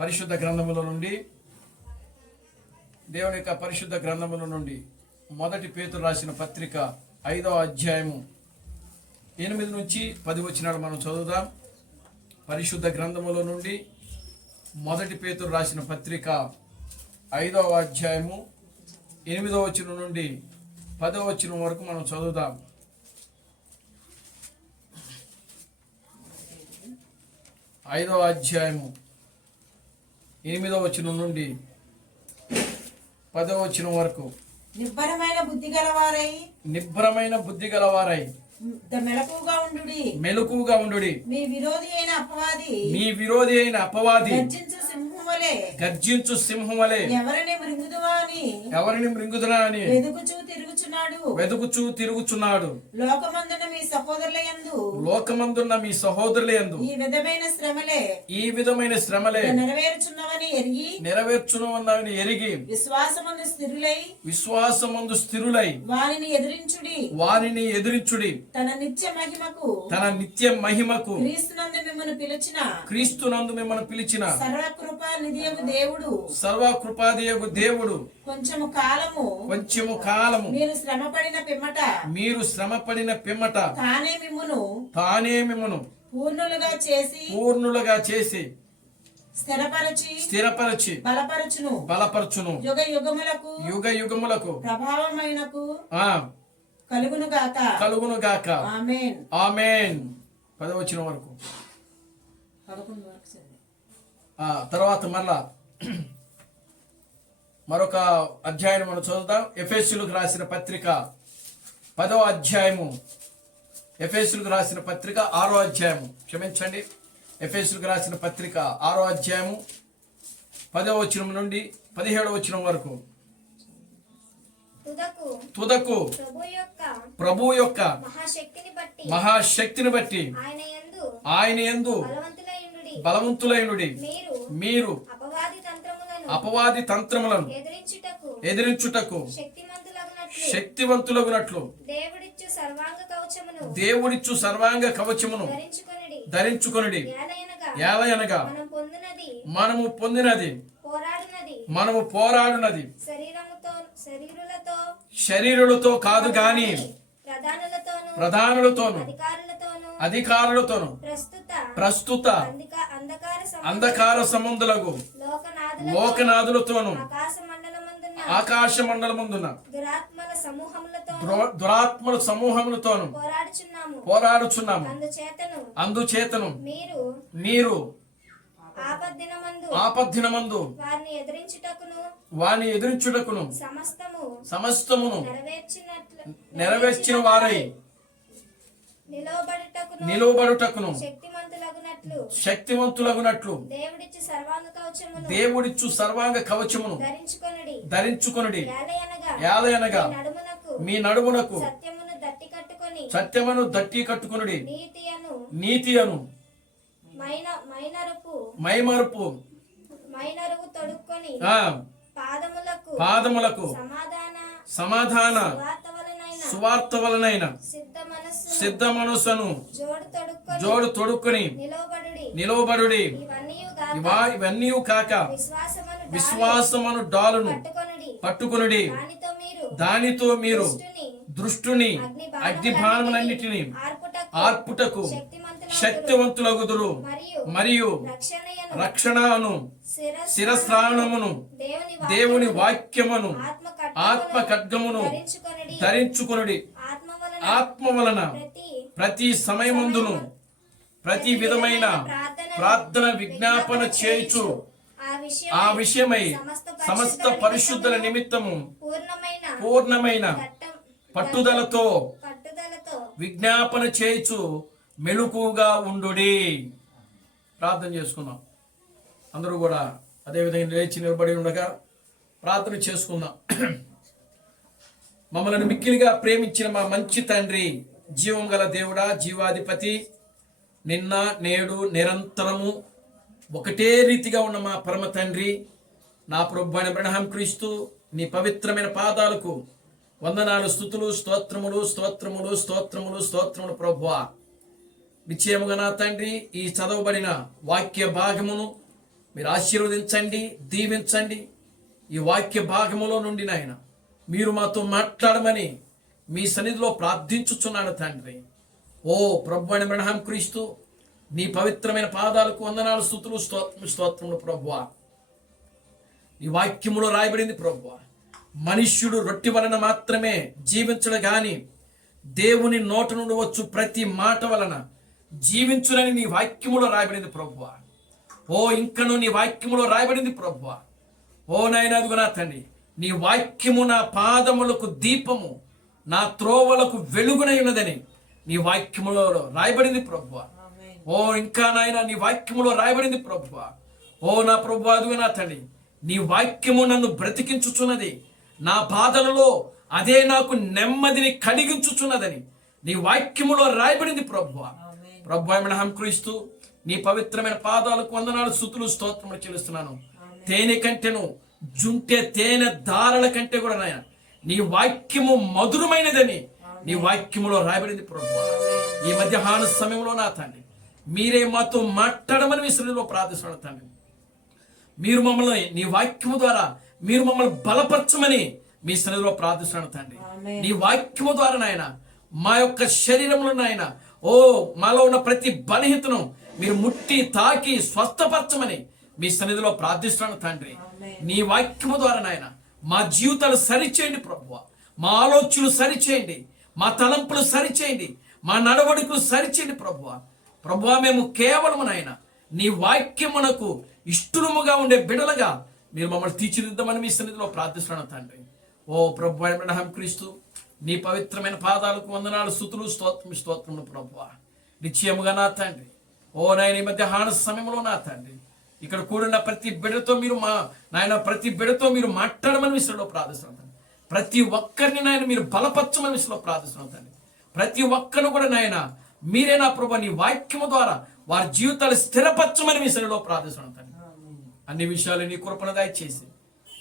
పరిశుద్ధ గ్రంథముల నుండి దేవుని యొక్క పరిశుద్ధ గ్రంథముల నుండి మొదటి పేతురు రాసిన పత్రిక 5వ అధ్యాయము 8 నుంచి 10 వచనాలు మనం చదువుదాం. పరిశుద్ధ గ్రంథముల నుండి మొదటి పేతురు రాసిన పత్రిక 5వ అధ్యాయము 8వ వచనం నుండి 10వ వచనం వరకు మనం చదువుదాం. 5వ అధ్యాయము 8వ వచనం నుండి 10వ వచనం వరకు. నిబ్బరమైన బుద్ధి గలవారై మెలకుగా ఉండుడి. మీ విరోధి అయిన అపవాది గర్జించు సింహం వలె ఎవరిని మృంగుదునా అని వెదుకుచూ తిరుగుచున్నాడు. లోకమందున్న మీ సహోదరుల యందు ఈ విధమైన శ్రమలే నెరవేర్చునవని ఎరిగి విశ్వాసమందు స్థిరులై వారిని ఎదిరించుడి. తన నిత్య మహిమకు క్రీస్తునందు మిమ్మల్ని పిలిచిన సర్వకృపాదియగు దేవుడు కొంచెము కాలము మీరు శ్రమపడిన పిమ్మట తానే మిమ్మును పూర్ణులుగా చేసి స్థిరపరచి బలపరచును. యుగ యుగములకు కలుగును గాక. ఆమేన్. 10వ వచనం వరకు. తర్వాత మరొక అధ్యాయం మనం చదువుతాం. ఎఫెసీయులకు రాసిన పత్రిక 10వ అధ్యాయము. ఎఫెసీయులకు రాసిన పత్రిక 6వ అధ్యాయము. క్షమించండి. ఎఫెసీయులకు రాసిన పత్రిక 6వ అధ్యాయము 10వ వచనం నుండి 17వ వచనం వరకు. తుదకు ప్రభు యొక్క మహాశక్తిని బట్టి ఆయన యందు బలవంతులైనుడి. మీరు అపవాది తంత్రములను ఎదిరించుటకు శక్తివంతులగునట్లు దేవుడిచ్చు సర్వాంగ కవచమును ధరించుకొనుడి. ఏలయనగా మనము పొందినది మనము పోరాడునది శరీరులతో కాదు గాని ప్రధానులతోను అధికారులతోను ప్రస్తుత అంధకార సంబంధులకు లోకనాథులతోను ఆకాశ మండలమందున దురాత్మల సమూహములతోను పోరాడుచున్నాము. అందుచేతను మీరు ఆపద్దినమందు వారిని ఎదిరించుటకును సమస్తమును నెరవేర్చిన వారై నిలవబడుటకును శక్తివంతులగునట్లు దేవుడిచ్చు సర్వాంగ కవచమును ధరించుకొనుడి. ఏలయనగా మీ నడుమునకు సత్యమును దట్టి కట్టుకొనుడి. నీతి అను మైమరుపు పాదములకు సమాధాన సువార్త వలనైన సిద్ధ మనసును జోడు తొడుక్కొని నిలవబడుడి. ఇవన్నీ కాక విశ్వాసమను డాలును పట్టుకొనుడి. దానితో మీరు దృష్టుని అగ్నిబాణములన్నిటిని ఆర్పుటకు శక్తివంతులగుదురు. మరియు రక్షణను శిరస్త్రాణమును దేవుని వాక్యమును ఆత్మ ఖడ్గమును ధరించుకొనుడి. ఆత్మ వలన ప్రతి సమయమందును ప్రతి విధమైన ప్రార్థన విజ్ఞాపన చేయుచు ఆ విషయమై సమస్త పరిశుద్ధుల నిమిత్తము పూర్ణమైన పట్టుదలతో విజ్ఞాపన చేయుచు మెలకుగా ఉండుడి. ప్రార్థన చేసుకుందాం. అందరూ కూడా అదేవిధంగా లేచి నిలబడి ఉండగా ప్రార్థన చేసుకుందాం. మమ్మల్ని మిక్కిలిగా ప్రేమించిన మా మంచి తండ్రి, జీవం గల దేవుడా, జీవాధిపతి, నిన్న నేడు నిరంతరము ఒకటే రీతిగా ఉన్న మా పరమ తండ్రి, నా ప్రభువైన అబ్రహాం క్రీస్తు నీ పవిత్రమైన పాదాలకు వందనాలు, స్తుతులు, స్తోత్రములు స్తోత్రములు స్తోత్రములు స్తోత్రములు ప్రభువా. నిశ్చయముగా నా తండ్రి, ఈ చదవబడిన వాక్య భాగమును మీరు ఆశీర్వదించండి, దీవించండి. ఈ వాక్య భాగములో నుండి నాయన మీరు మాతో మాట్లాడమని మీ సన్నిధిలో ప్రార్థించుచున్నాను తండ్రి. ఓ ప్రభు అయిన అబ్రహాం క్రీస్తు, నీ పవిత్రమైన పాదాలకు వందనాలు, స్తుతులు, స్తోత్రములు ప్రభువా. ఈ వాక్యములో రాయబడింది ప్రభువా, మనుష్యుడు రొట్టె వలన మాత్రమే జీవించడు గాని దేవుని నోట నుండి వచ్చు ప్రతి మాట వలన జీవించునని నీ వాక్యములో రాయబడింది ప్రభువా. ఓ ఇంకను నీ వాక్యములో రాయబడింది ప్రభువా. ఓ నాయన, అదుగు నా తండ్రి, నీ వాక్యము నా పాదములకు దీపము, నా త్రోవలకు వెలుగునై ఉన్నదని నీ వాక్యములో రాయబడింది ప్రభువా. ఓ ఇంకా నాయన, నీ వాక్యములో రాయబడింది ప్రభువా. ఓ నా ప్రభువా, అదుగు నా తండ్రి, నీ వాక్యము నన్ను బ్రతికించుచున్నది, నా బాధలలో అదే నాకు నెమ్మదిని కలిగించుచున్నదని నీ వాక్యములో రాయబడింది ప్రభువా. ప్రభువా అబ్రహాం క్రీస్తు, నీ పవిత్రమైన పాదాలకు వందనాలు, స్తుతులు, స్తోత్రములు చెల్లిస్తున్నాను. తేనె కంటేను, జుంటే తేనె దారల కంటే కూడా నాయన నీ వాక్యము మధురమైనదని నీ వాక్యములో రాయబడింది ప్రభువా. ఈ మధ్యాహ్న సమయంలో నా తండ్రి మీరే మాతో మాట్లాడమని మీ సన్నిధిలో ప్రార్థిస్తున్నాను తండ్రి. మీరు మమ్మల్ని నీ వాక్యము ద్వారా మీరు మమ్మల్ని బలపరచమని మీ సన్నిధిలో ప్రార్థిస్తున్నాను తండ్రి. నీ వాక్యము ద్వారా నాయన మా యొక్క శరీరంలో నాయన ఓ మాలో ఉన్న ప్రతి బలహీనతను మీరు ముట్టి తాకి స్వస్థపరచమని మీ సన్నిధిలో ప్రార్థిస్తున్నాను తండ్రి. నీ వాక్యము ద్వారా నాయన మా జీవితాలు సరిచేయండి ప్రభువా. మా ఆలోచనలు సరిచేయండి, మా తలంపులు సరిచేయండి, మా నడవడికలు సరిచేయండి ప్రభువా. ప్రభువా, మేము కేవలం నాయన నీ వాక్యమునకు ఇష్టముగా ఉండే బిడలుగా మీరు మమ్మల్ని తీర్చిదిద్దామని మీ సన్నిధిలో ప్రార్థిస్తున్నాను తండ్రి. ఓ ప్రభు అబ్రహాం క్రీస్తు, నీ పవిత్రమైన పాదాలకు వందనాలు, స్తుతులు, స్తోత్రములు ప్రభువా. నిశ్చయముగా నా తండ్రి, ఓ నాయన ఈ మధ్యాహ్న సమయంలో నా తండ్రి ఇక్కడ కూడిన ప్రతి బిడ్డతో మీరు ప్రతి బిడ్డతో మీరు మాట్లాడమని విషయంలో ప్రార్థిస్తున్నాను తండ్రి. ప్రతి ఒక్కరిని నాయన మీరు బలపరచమని విషయంలో ప్రార్థిస్తున్నాను తండ్రి. ప్రతి ఒక్కరిని కూడా నాయన మీరే నా ప్రభు నీ వాక్యము ద్వారా వారి జీవితాలు స్థిరపరచమని విషయంలో ప్రార్థిస్తున్నాను తండ్రి. అన్ని విషయాలు నీ కృపణ దయచేసి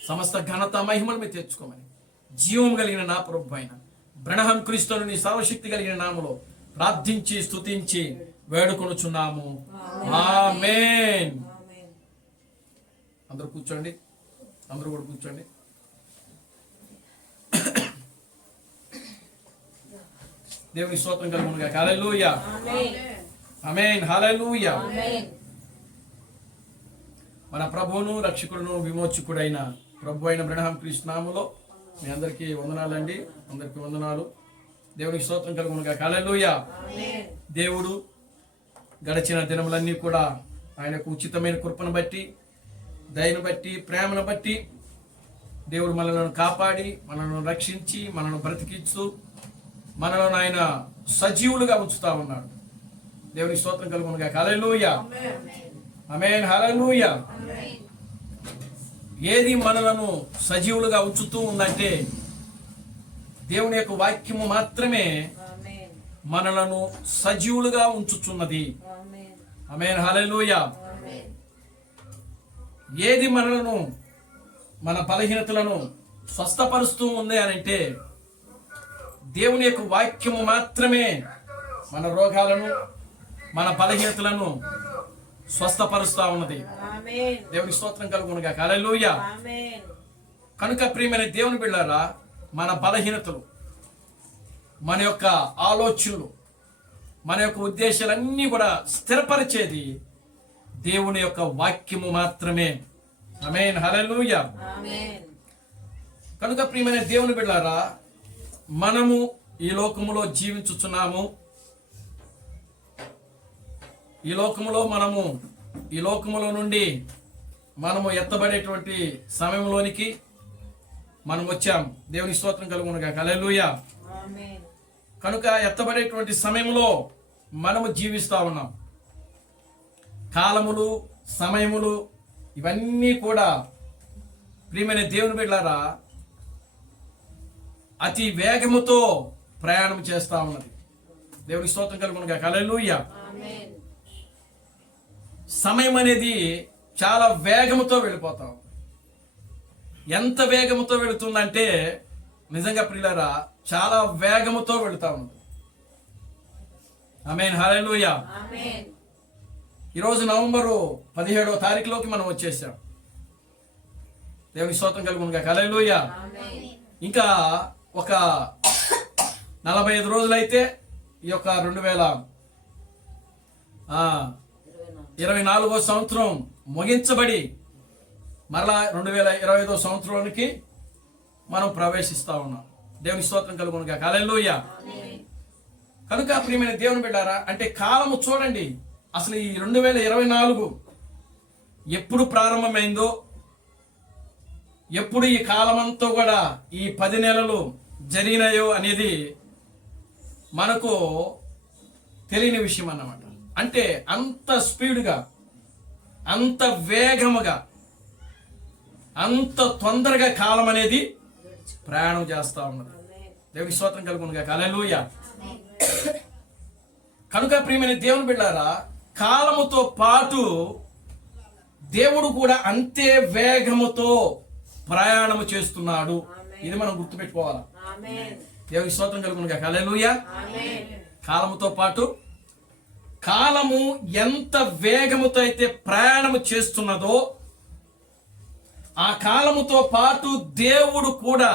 సమస్త ఘనత మహిమలు మీరు తెచ్చుకోమని జీవం కలిగిన నా ప్రభు అయిన అబ్రహాం క్రీస్తును నీ సర్వశక్తి కలిగిన నామములో ప్రార్థించి స్తుతించి వేడుకొనుచున్నాము. ఆమేన్. అందరూ కూర్చోండి, అందరూ కూడా కూర్చోండి. దేవుని స్తోత్రం కలుగును గాక. హల్లెలూయా, ఆమేన్, హల్లెలూయా. మన ప్రభువును రక్షకుడును విమోచకుడైన ప్రభు అయిన అబ్రహాం క్రీస్తు నామములో మీ అందరికీ వందనాలండి. అందరికీ వందనాలు. దేవునికి స్తోత్రం కలుగును గాక. హల్లెలూయా. దేవుడు గడిచిన దినములన్నీ కూడా ఆయనకు ఉచితమైన కృపను బట్టి, దయను బట్టి, ప్రేమను బట్టి దేవుడు మనలను కాపాడి, మనలను రక్షించి, మనను బ్రతికిస్తూ, మనలను ఆయన సజీవులుగా ఉంచుతా ఉన్నాడు. దేవునికి స్తోత్రం కలుగును గాక. హల్లెలూయా, ఆమేన్, హల్లెలూయా. ఏది మనలను సజీవులుగా ఉంచుతూ ఉందంటే దేవుని యొక్క వాక్యము మాత్రమే మనలను సజీవులుగా ఉంచుచున్నది. ఆమేన్, హల్లెలూయా. ఏది మనలను, మన బలహీనతలను స్వస్థపరుస్తూ ఉంది అని అంటే దేవుని యొక్క వాక్యము మాత్రమే మన రోగాలను, మన బలహీనతలను స్వస్థపరుస్తూ ఉన్నది. దేవుని స్తోత్రం కలుగును గాక. హల్లెలూయా. కనుక ప్రియమైన దేవుని బిడ్డలారా, మన బలహీనతలు, మన యొక్క ఆలోచనలు, మన యొక్క ఉద్దేశాలన్నీ కూడా స్థిరపరిచేది దేవుని యొక్క వాక్యము మాత్రమే. ఆమేన్, హల్లెలూయా. కనుక ప్రియమైన దేవుని బిడ్డలారా, మనము ఈ లోకములో జీవించుచున్నాము. ఈ లోకములో నుండి మనము ఎత్తబడేటువంటి సమయంలోనికి మనం వచ్చాం. దేవుని స్తోత్రం కలుగును గాక. హల్లెలూయా. కనుక ఎత్తబడేటువంటి సమయంలో మనము జీవిస్తూ ఉన్నాం. కాలములు, సమయములు ఇవన్నీ కూడా ప్రియమైన దేవుని బిడ్డలారా అతి వేగముతో ప్రయాణం చేస్తూ ఉన్నది. దేవుని స్తోత్రం కలుగును గాక. హల్లెలూయా. సమయం అనేది చాలా వేగముతో వెళ్ళిపోతాం. ఎంత వేగముతో వెళుతుందంటే నిజంగా ప్రియులారా చాలా వేగముతో వెళుతా ఉంది. ఆమేన్, హల్లెలూయా. ఈరోజు నవంబరు 17వ తారీఖులోకి మనం వచ్చేసాం. దేవుని స్తోత్రం కలుగునుగా. హల్లెలూయా. ఇంకా ఒక 45 రోజులైతే ఈ యొక్క 2024వ సంవత్సరం ముగించబడి మరలా 2025వ సంవత్సరానికి మనం ప్రవేశిస్తా ఉన్నాం. దేవుని స్తోత్రం కలుగునుగా. హల్లెలూయా. కనుక ప్రియమైన దేవుని బిడ్డారా, అంటే కాలము చూడండి, అసలు ఈ 2024 ఎప్పుడు ప్రారంభమైందో, ఎప్పుడు ఈ కాలమంతా కూడా ఈ 10 నెలలు జరిగినాయో అనేది మనకు తెలియని విషయం అన్నమాట. అంటే అంత స్పీడ్గా, అంత వేగముగా, అంత తొందరగా కాలం అనేది ప్రయాణం చేస్తా ఉన్నది. దేవుని స్తోత్రం కలుగునుగా. హల్లెలూయా. కనుక ప్రియమైన దేవుని బిడ్డారా, కాలముతో పాటు దేవుడు కూడా అంతే వేగముతో ప్రయాణము చేస్తున్నాడు. ఇది మనం గుర్తుపెట్టుకోవాలి. దేవుని స్తోత్రం కలుగునుగా. హల్లెలూయా. కాలముతో పాటు కాలము ఎంత వేగముతో అయితే ప్రయాణము చేస్తున్నదో, ఆ కాలముతో పాటు దేవుడు కూడా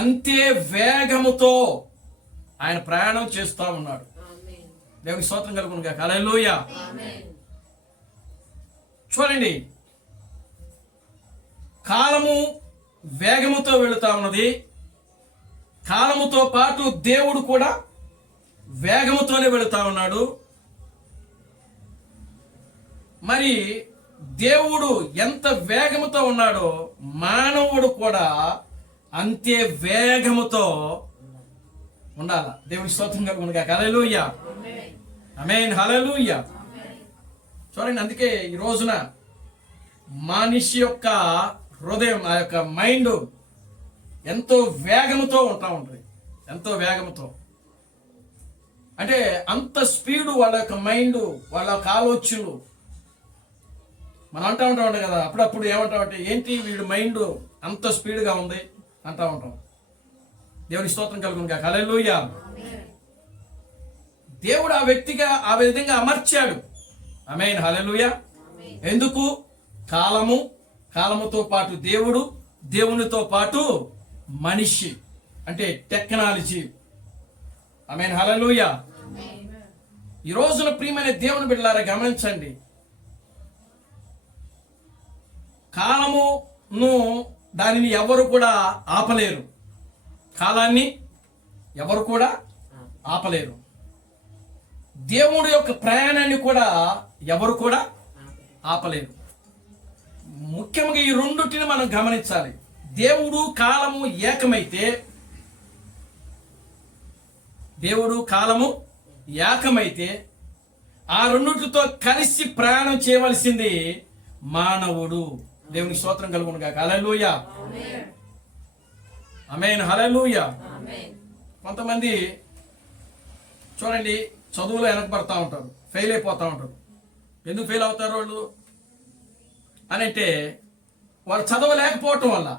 అంతే వేగముతో ఆయన ప్రయాణం చేస్తూ ఉన్నాడు. దేవుని స్తోత్రం కలుగునుగా. హల్లెలూయా. చూడండి, కాలము వేగముతో వెళుతా ఉన్నది, కాలముతో పాటు దేవుడు కూడా వేగముతోనే వెళుతా ఉన్నాడు. మరి దేవుడు ఎంత వేగముతో ఉన్నాడో మానవుడు కూడా అంతే వేగముతో ఉండాల. దేవుని స్తోత్రం కలుగునుగా. హల్లెలూయా. ఆమేన్. హల్లెలూయా. చూడండి, అందుకే ఈ రోజున మనిషి యొక్క హృదయం, ఆ యొక్క మైండ్ ఎంతో వేగముతో ఉంటుంది. ఎంతో వేగముతో అంటే అంత స్పీడు వాళ్ళ యొక్క మైండ్, వాళ్ళ యొక్క ఆలోచనలు. మనం అంటూ ఉంటాం కదా, అప్పుడప్పుడు ఏమంటామంటే, ఏంటి వీడు మైండ్ అంత స్పీడ్గా ఉంది అంటూ ఉంటాం. దేవుని స్తోత్రం కలుగునుగా. హల్లెలూయా. దేవుడు ఆ వ్యక్తిగా ఆ విధంగా అమర్చాడు. ఆమేన్. హల్లెలూయా. ఎందుకు? కాలముతో పాటు దేవుడు, దేవునితో పాటు మనిషి, అంటే టెక్నాలజీ. ఆమేన్. హల్లెలూయా. ఈ రోజున ప్రియమైన దేవుని బిడ్డలారా గమనించండి, కాలమును దానిని ఎవరు కూడా ఆపలేరు. కాలాన్ని ఎవరు కూడా ఆపలేరు. దేవుడి యొక్క ప్రయాణాన్ని కూడా ఎవరు కూడా ఆపలేరు. ముఖ్యంగా ఈ రెండుటిని మనం గమనించాలి. దేవుడు కాలము ఏకమైతే ఆ రెండుటితో కలిసి ప్రయాణం చేయవలసింది మానవుడు. దేవునికి స్తోత్రం కలుగునుగా. హల్లెలూయా. ఆమేన్. హల్లెలూయా. కొంతమంది చూడండి, చదువులో వెనకబడతా ఉంటారు, ఫెయిల్ అయిపోతూ ఉంటారు. ఎందుకు ఫెయిల్ అవుతారు వాళ్ళు అని అంటే, వాళ్ళు చదవలేకపోవటం వల్ల,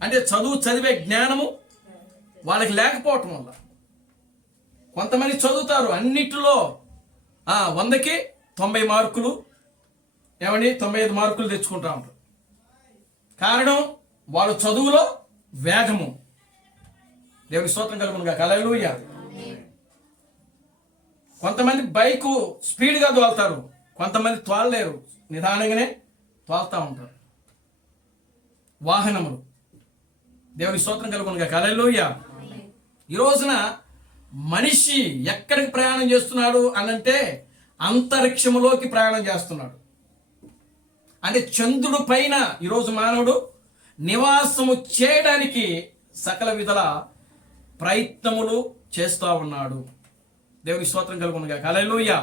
అంటే చదువు చదివే జ్ఞానము వాళ్ళకి లేకపోవటం వల్ల. కొంతమంది చదువుతారు, అన్నిటిలో 100కి 90 మార్కులు, 95 మార్కులు తెచ్చుకుంటా ఉంటారు. కారణం వాళ్ళు చదువులో వేగము. దేవుని స్తోత్రం కలుగునుగా. హల్లెలూయా. కొంతమంది బైకు స్పీడ్గా తోలుతారు, కొంతమంది తోలలేరు, నిదానంగానే తోలుతూ ఉంటారు వాహనములు. దేవుని స్తోత్రం కలుగునుగా. హల్లెలూయా. ఈ రోజున మనిషి ఎక్కడికి ప్రయాణం చేస్తున్నాడు అనంటే, అంతరిక్షములోకి ప్రయాణం చేస్తున్నాడు. అంటే చంద్రుడి పైన ఈరోజు మానవుడు నివాసము చేయడానికి సకల విధల ప్రయత్నములు చేస్తూ ఉన్నాడు. దేవుని స్తోత్రం కలుగునుగా. హల్లెలూయా.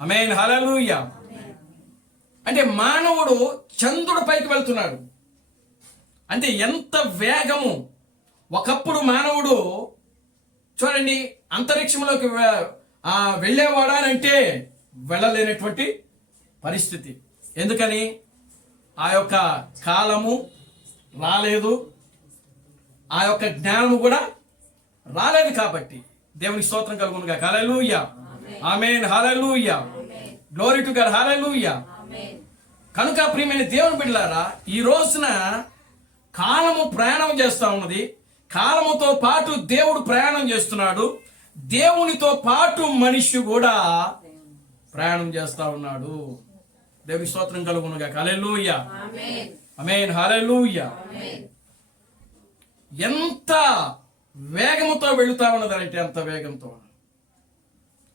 ఆమేన్. హల్లెలూయా. అంటే మానవుడు చంద్రుడి పైకి వెళ్తున్నాడు. అంటే ఎంత వేగము! ఒకప్పుడు మానవుడు చూడండి, అంతరిక్షంలోకి వెళ్ళేవాడానంటే వెళ్ళలేనటువంటి పరిస్థితి. ఎందుకని? ఆ యొక్క కాలము రాలేదు, ఆ యొక్క జ్ఞానము కూడా రాలేదు కాబట్టి. దేవుని స్తోత్రం కలుగునుగా. Hallelujah. Amen. Hallelujah. Glory to God, hallelujah. కనుక ప్రియమైన దేవుని బిడ్డలారా, ఈ రోజున కాలము ప్రయాణం చేస్తూ ఉన్నది. కాలముతో పాటు దేవుడు ప్రయాణం చేస్తున్నాడు. దేవునితో పాటు మనిషి కూడా ప్రయాణం చేస్తా ఉన్నాడు. దేవుని స్తోత్రం కలుగునుగా, హల్లెలూయా, ఆమేన్, హల్లెలూయా. ఎంత వేగముతో వెళుతా ఉన్నదంటే అంత వేగంతో.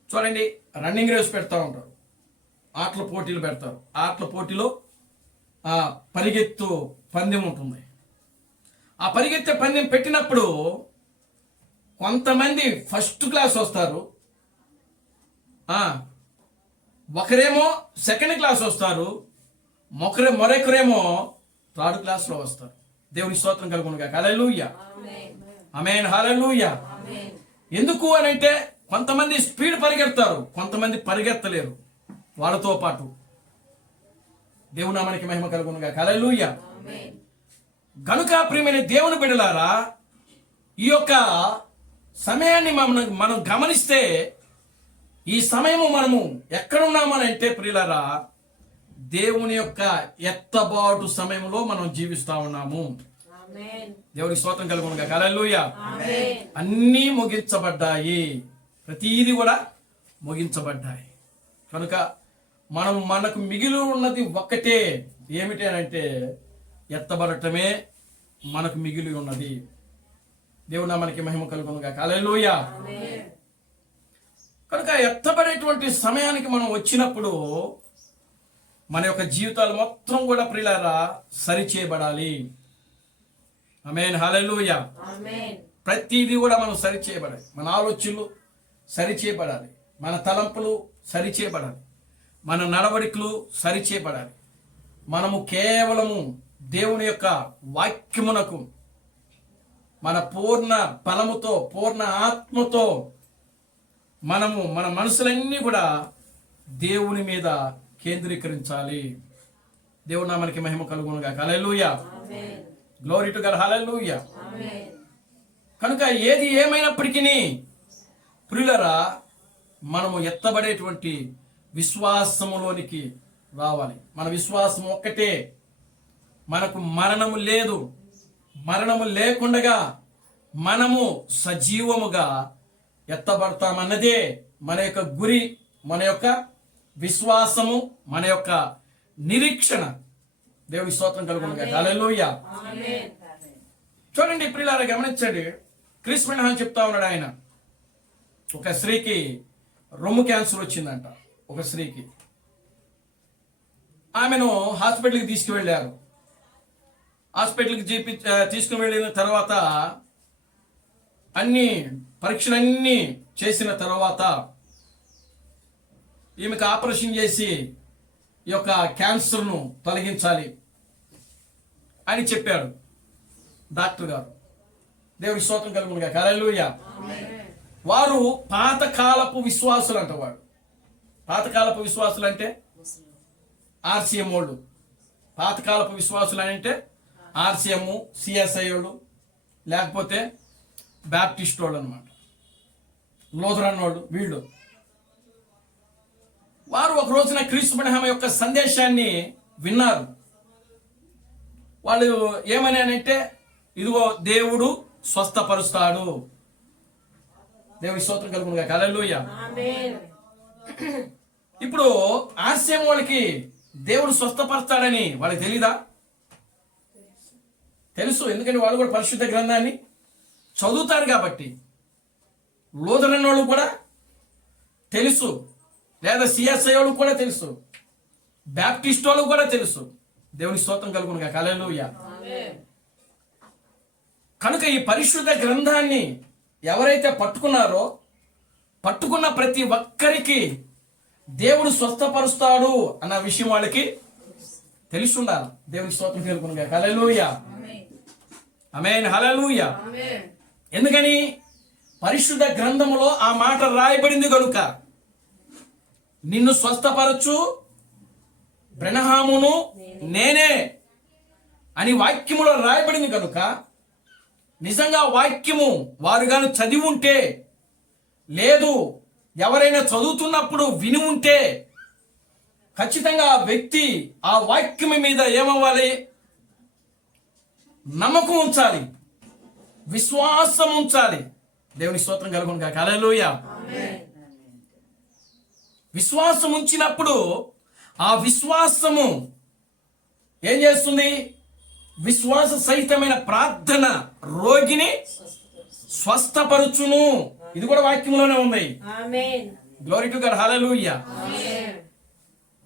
చూడండి, రన్నింగ్ రేస్ పెడతా ఉంటారు, ఆటల పోటీలు పెడతారు. ఆటల పోటీలో పరిగెత్తు పందెం ఉంటుంది. ఆ పరిగెత్తే పందెం పెట్టినప్పుడు కొంతమంది ఫస్ట్ క్లాస్ వస్తారు, ఒకరేమో సెకండ్ క్లాస్ వస్తారు, మరొకరేమో థర్డ్ క్లాస్లో వస్తారు. దేవుని స్తోత్రం కలుగునుగా, హల్లెలూయా, ఆమేన్, హల్లెలూయా. ఎందుకు అని అంటే కొంతమంది స్పీడ్ పరిగెడతారు, కొంతమంది పరిగెత్తలేరు. వాళ్ళతో పాటు దేవుని నామానికి మహిమ కలుగునుగా, హల్లెలూయా. గనుక ప్రియమైన దేవుని బిడ్డలారా, ఈ యొక్క సమయాన్ని మనం గమనిస్తే, ఈ సమయము మనము ఎక్కడున్నామని అంటే ప్రియులారా, దేవుని యొక్క ఎత్తబాటు సమయంలో మనం జీవిస్తా ఉన్నాము. దేవుని స్తోత్రం కలుగునుగా, హల్లెలూయా. అన్నీ ముగించబడ్డాయి, ప్రతీది కూడా ముగించబడ్డాయి. కనుక మనకు మిగిలి ఉన్నది ఒక్కటే, ఏమిటి అని అంటే ఎత్తబడటమే మనకు మిగిలి ఉన్నది. దేవుని నామానికి మహిమ కలుగునుగా, హల్లెలూయా. కనుక ఎత్తబడేటువంటి సమయానికి మనం వచ్చినప్పుడు మన యొక్క జీవితాలు మొత్తం కూడా ప్రియులారా సరిచేయబడాలి. ఆమేన్, హల్లెలూయా. ప్రతిదీ కూడా మనం సరిచేయబడాలి. మన ఆలోచనలు సరిచేయబడాలి, మన తలంపులు సరిచేయబడాలి, మన నడవడికలు సరిచేయబడాలి. మనము కేవలము దేవుని యొక్క వాక్యమునకు మన పూర్ణ బలముతో, పూర్ణ ఆత్మతో మనము మన మనసులన్నీ కూడా దేవుని మీద కేంద్రీకరించాలి. దేవుని నామానికి మహిమ కలుగునుగా, hallelujah, glory to God, hallelujah. కనుక ఏది ఏమైనప్పటికీ ప్రియులరా, మనము ఎత్తబడేటువంటి విశ్వాసములోనికి రావాలి. మన విశ్వాసం ఒక్కటే, మనకు మరణము లేదు. మరణము లేకుండగా మనము సజీవముగా ఎత్తబడతామన్నదే మన యొక్క గురి, మన యొక్క విశ్వాసము, మన యొక్క నిరీక్షణ. దేవుని స్తోత్రం కలుగునుగా, హల్లెలూయా. చూడండి ప్రియులారా, గమనించండి. క్రిస్ మెనహాన్ చెప్తా ఉన్నాడు, ఆయన ఒక స్త్రీకి రొమ్ము క్యాన్సర్ వచ్చిందంట. ఒక స్త్రీకి ఆమెను హాస్పిటల్కి తీసుకువెళ్ళారు. హాస్పిటల్కి తీసుకుని వెళ్ళిన తర్వాత అన్ని పరీక్షలన్నీ చేసిన తర్వాత ఈమెకు ఆపరేషన్ చేసి ఈ యొక్క క్యాన్సర్ను తొలగించాలి అని చెప్పాడు డాక్టర్ గారు. దేవుని స్తోత్రం కలుగునుగా, హల్లెలూయా. వారు పాతకాలపు విశ్వాసులు అంట. వాడు పాతకాలపు విశ్వాసులు అంటే ఆర్సీఎం వాళ్ళు. పాతకాలపు విశ్వాసులు అని అంటే ఆర్సీఎం, సిఎస్ఐ వాళ్ళు, లేకపోతే బ్యాప్టిస్ట్ వాళ్ళు అనమాట, లూథరన్ వాళ్ళు. వీళ్ళు వారు ఒక రోజున క్రీస్తు మెనహాన్ యొక్క సందేశాన్ని విన్నారు. వాళ్ళు ఏమని అంటే, ఇదిగో దేవుడు స్వస్థపరుస్తాడు. దేవుని స్తోత్రం కలుగునుగా, హల్లెలూయా. ఇప్పుడు ఆర్సీఎం వాళ్ళకి దేవుడు స్వస్థపరుస్తాడని వాళ్ళకి తెలీదా? తెలుసు, ఎందుకంటే వాళ్ళు కూడా పరిశుద్ధ గ్రంథాన్ని చదువుతారు కాబట్టి. లూథరన్ వాళ్ళు కూడా తెలుసు, లేదా సిఎస్ఐ వాళ్ళు కూడా తెలుసు, బ్యాప్టిస్ట్ వాళ్ళు కూడా తెలుసు. దేవుని స్తోత్రం కలుగునుగా, హల్లెలూయా. కనుక ఈ పరిశుద్ధ గ్రంథాన్ని ఎవరైతే పట్టుకున్నారో, పట్టుకున్న ప్రతి ఒక్కరికి దేవుడు స్వస్థపరుస్తాడు అన్న విషయం వాళ్ళకి తెలిసి ఉండాలి. దేవుని స్తోత్రం కలుగునుగా, హల్లెలూయా, ఆమేన్, హల్లెలూయా. ఎందుకని? పరిశుద్ధ గ్రంథములో ఆ మాట రాయబడింది కనుక. నిన్ను స్వస్థపరచు బ్రెనహామును నేనే అని వాక్యములో రాయబడింది కనుక, నిజంగా వాక్యము వారు గాను చదివి ఉంటే, లేదు ఎవరైనా చదువుతున్నప్పుడు విని ఉంటే, ఖచ్చితంగా ఆ వ్యక్తి ఆ వాక్యం మీద ఏమవ్వాలి? నమ్మకం ఉంచాలి, విశ్వాసం ఉంచాలి. దేవుని స్తోత్రం కలుగును గాక. హల్లెలూయా. విశ్వాసం ఉంచినప్పుడు ఆ విశ్వాసము ఏం చేస్తుంది? విశ్వాస సహితమైన ప్రార్థన రోగిని స్వస్థపరచును. ఇది కూడా వాక్యంలోనే ఉంది. Glory to God. హల్లెలూయా.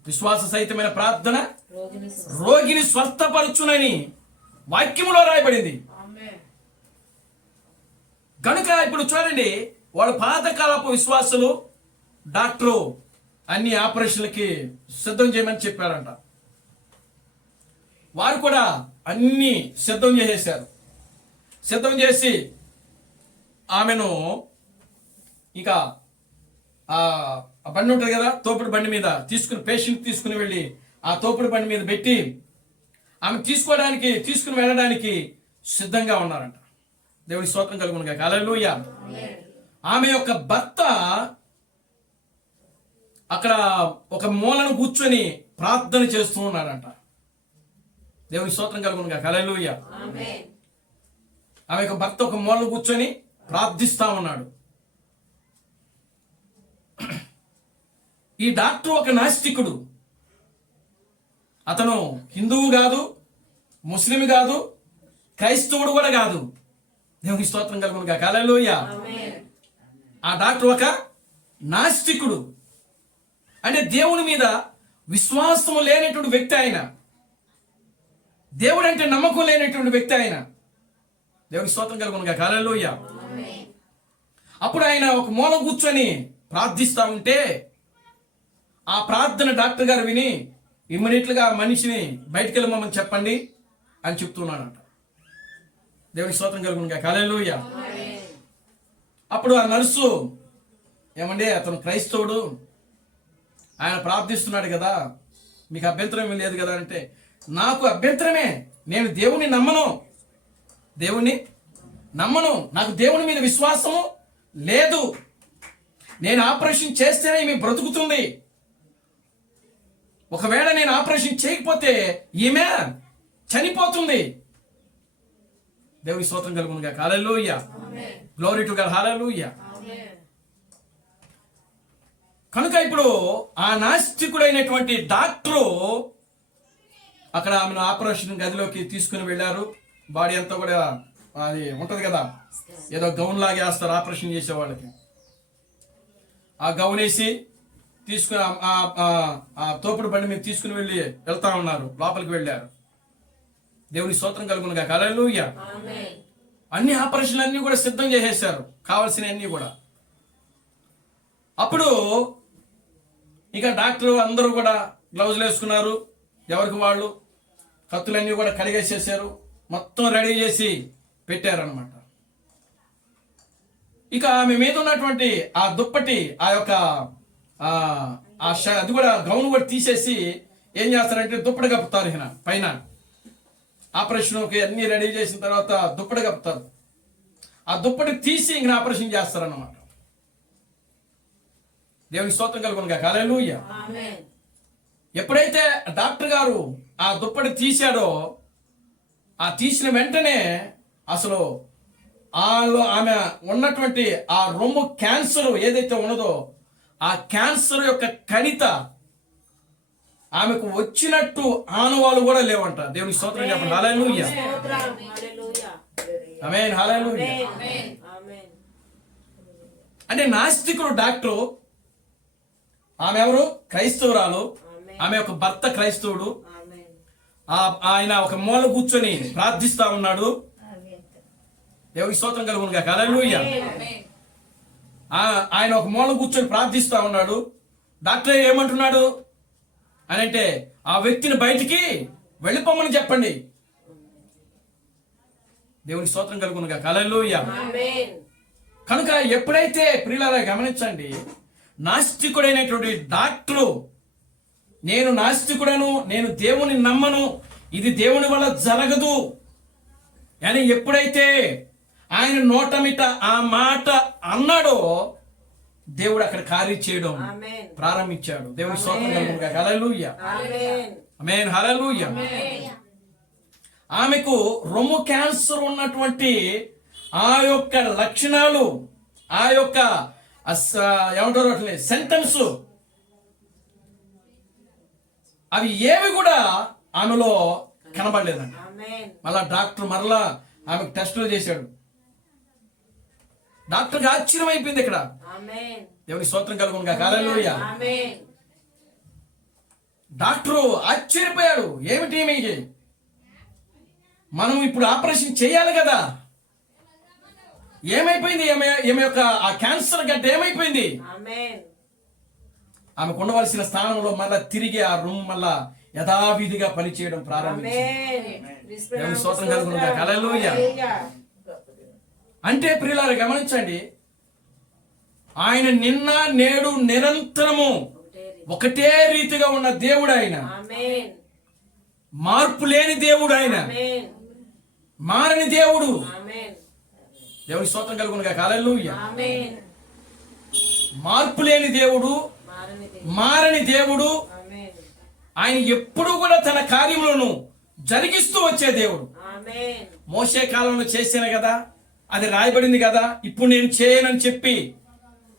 విశ్వాస సహితమైన ప్రార్థన రోగిని స్వస్థపరచునని వాక్యములో రాయబడింది. కనుక ఇప్పుడు చూడండి, వాళ్ళు పాతకాలపు విశ్వాసులు డాక్టరు అన్ని ఆపరేషన్లకి సిద్ధం చేయమని చెప్పారంట. వారు కూడా అన్ని సిద్ధం చేసేశారు. సిద్ధం చేసి ఆమెను ఇక ఆ బండి ఉంటుంది కదా, తోపుడు బండి మీద తీసుకుని, పేషెంట్ తీసుకుని వెళ్ళి ఆ తోపుడు బండి మీద పెట్టి ఆమె తీసుకుని వెళ్ళడానికి సిద్ధంగా ఉన్నారంట. దేవుడి స్తోత్రం కలుగును గాక. హల్లెలూయా. ఆమె యొక్క భర్త అక్కడ ఒక మూలను కూర్చొని ప్రార్థన చేస్తూ ఉన్నారంట. దేవుని స్తోత్రం కలుగును గాక. హల్లెలూయా. ఆమె యొక్క భర్త ఒక మూలను కూర్చొని ప్రార్థిస్తా ఉన్నాడు. ఈ డాక్టర్ ఒక నాస్తికుడు. అతను హిందువు కాదు, ముస్లిం కాదు, క్రైస్తవుడు కూడా కాదు. దేవుని స్తోత్రం కలుగును గాక. హల్లెలూయా. ఆ డాక్టర్ ఒక నాస్తికుడు. అంటే దేవుని మీద విశ్వాసం లేనటువంటి వ్యక్తి ఆయన. దేవుడు అంటే నమ్మకం లేనటువంటి వ్యక్తి ఆయన. దేవుని స్తోత్రం కలుగును గాక. హల్లెలూయా. అప్పుడు ఆయన ఒక మూల కూర్చొని ప్రార్థిస్తా ఉంటే ఆ ప్రార్థన డాక్టర్ గారు విని ఇమ్మీడియట్గా మనిషిని బయటికి వెళ్ళమని చెప్పండి అని చెప్తున్నాడంట. దేవుని స్తోత్రం కలుగును గాక. హల్లెలూయా. అప్పుడు ఆ నర్సు, ఏమండి అతను క్రైస్తవుడు, ఆయన ప్రార్థిస్తున్నాడు కదా, మీకు అభ్యంతరం ఏమీ లేదు కదా అంటే, నాకు అభ్యంతరమే. నేను దేవుని నమ్మను, నాకు దేవుని మీద విశ్వాసము లేదు. నేను ఆపరేషన్ చేస్తేనే ఈమె బ్రతుకుతుంది. ఒకవేళ నేను ఆపరేషన్ చేయకపోతే ఈమె చనిపోతుంది. దేవుని స్తోత్రం కలుగును గాక. Hallelujah. Glory to God. Hallelujah. కనుక ఇప్పుడు ఆ నాస్తికుడైనటువంటి డాక్టరు అక్కడ ఆమెను ఆపరేషన్ గదిలోకి తీసుకుని వెళ్ళారు. బాడీ అంతా కూడా అది ఉంటది కదా, ఏదో గౌన్ లాగా వేస్తారు ఆపరేషన్ చేసే వాళ్ళకి. ఆ గౌన్ వేసి తీసుకుని ఆ తోపుడు బండి మీద తీసుకుని వెళ్తా ఉన్నారు. లోపలికి వెళ్ళారు. దేవుని స్తోత్రం కలుగును గాక. హల్లెలూయా. అన్ని ఆపరేషన్లు అన్ని కూడా సిద్ధం చేసేసారు, కావాల్సిన అన్ని కూడా. అప్పుడు ఇక డాక్టర్ అందరూ కూడా గ్లౌజులు వేసుకున్నారు, ఎవరికి వాళ్ళు. కత్తులన్నీ కూడా కడిగేసేసారు, మొత్తం రెడీ చేసి పెట్టారనమాట. ఇక ఆమె మీద ఉన్నటువంటి ఆ దుప్పటి, ఆ యొక్క అది కూడా గౌన్ కూడా తీసేసి ఏం చేస్తారంటే దుప్పటి కప్పుతారు. ఈయన పైన ఆపరేషన్కి అన్ని రెడీ చేసిన తర్వాత దుప్పటి కప్పుతారు. ఆ దుప్పటి తీసి ఇంక ఆపరేషన్ చేస్తారన్నమాట. దేవుని స్తోత్రం కలుగును గాక. హల్లెలూయా. ఎప్పుడైతే డాక్టర్ గారు ఆ దుప్పటి తీశాడో, ఆ తీసిన వెంటనే అసలు ఆమె ఉన్నటువంటి ఆ రొమ్ము క్యాన్సర్ ఏదైతే ఉన్నదో ఆ క్యాన్సర్ యొక్క కణిత ఆమెకు వచ్చినట్టు ఆనవాళ్ళు కూడా లేవంట. దేవుని స్తోత్రం చెప్పండి. హల్లెలూయా. ఆమేన్. హల్లెలూయా. అంటే నాస్తికుడు డాక్టరు, ఆమె ఎవరు? క్రైస్తవురాలు. ఆమె ఒక భర్త క్రైస్తవుడు. ఆయన ఒక మూల కూర్చొని ప్రార్థిస్తా ఉన్నాడు. దేవుని స్తోత్రం కలుగును గాక. హల్లెలూయా. ఆయన ఒక మూల కూర్చొని ప్రార్థిస్తా ఉన్నాడు. డాక్టర్ ఏమంటున్నాడు అని అంటే, ఆ వ్యక్తిని బయటికి వెళ్ళిపోమని చెప్పండి. దేవుని స్తోత్రం కలుగును గాక. హల్లెలూయా. కనుక ఎప్పుడైతే ప్రియులారా గమనించండి, నాస్తికుడైనటువంటి డాక్టరు, నేను నాస్తికుడను, నేను దేవుని నమ్మను, ఇది దేవుని వల్ల జరగదు అని ఎప్పుడైతే ఆయన నోటమిట ఆ మాట అన్నాడో, దేవుడు అక్కడ కార్యం చేయడం ఆమేన్. ప్రారంభించాడు. దేవుని స్తోత్రం కలుగును గాక. హల్లెలూయా. ఆమేన్. ఆమేన్. హల్లెలూయా. ఆమెకు రొమ్ము క్యాన్సర్ ఉన్నటువంటి ఆ యొక్క లక్షణాలు, ఆ యొక్క ఏమంటారు అట్లే సెంటెన్స్, అవి ఏవి కూడా ఆమెలో కనబడలేదండి. ఆమేన్. మళ్ళా డాక్టర్ మరలా ఆమెకు టెస్టులు చేశాడు. డాక్టర్కి ఆశ్చర్యం అయిపోయింది ఇక్కడ. ఆమేన్. దేవుని స్తోత్రం కలుగును గాక. హల్లెలూయా. ఆమేన్. డాక్టరు ఆశ్చర్యపోయాడు. ఏమిటి మీకు, మనం ఇప్పుడు ఆపరేషన్ చేయాలి కదా, ఏమైపోయింది ఈమె యొక్క ఆ క్యాన్సర్ గడ్డ ఏమైపోయింది? ఆమేన్. ఆమెకు ఉండవలసిన స్థానంలో మళ్ళా తిరిగి ఆ రూమ్ మళ్ళా యథావిధిగా పనిచేయడం ప్రారంభించింది. ఆమేన్. దేవుని స్తోత్రం కలుగును గాక. హల్లెలూయా. అంటే ప్రియులారా గమనించండి, ఆయన నిన్న నేడు నిరంతరము ఒకటే రీతిగా ఉన్న దేవుడు ఆయన. ఆమేన్. మార్పు లేని దేవుడు ఆయన, ఆమేన్. మారని దేవుడు. ఆమేన్. దేవుని స్తోత్రం కలుగును గాక. హల్లెలూయా. ఆమేన్. మార్పు లేని దేవుడు, మారని దేవుడు. ఆమేన్. ఆయన ఎప్పుడూ కూడా తన కార్యములను జరిగిస్తూ వచ్చే దేవుడు. ఆమేన్. మోషే కాలంలో చేశాను కదా, అది రాయబడింది కదా, ఇప్పుడు నేను చేయనని చెప్పి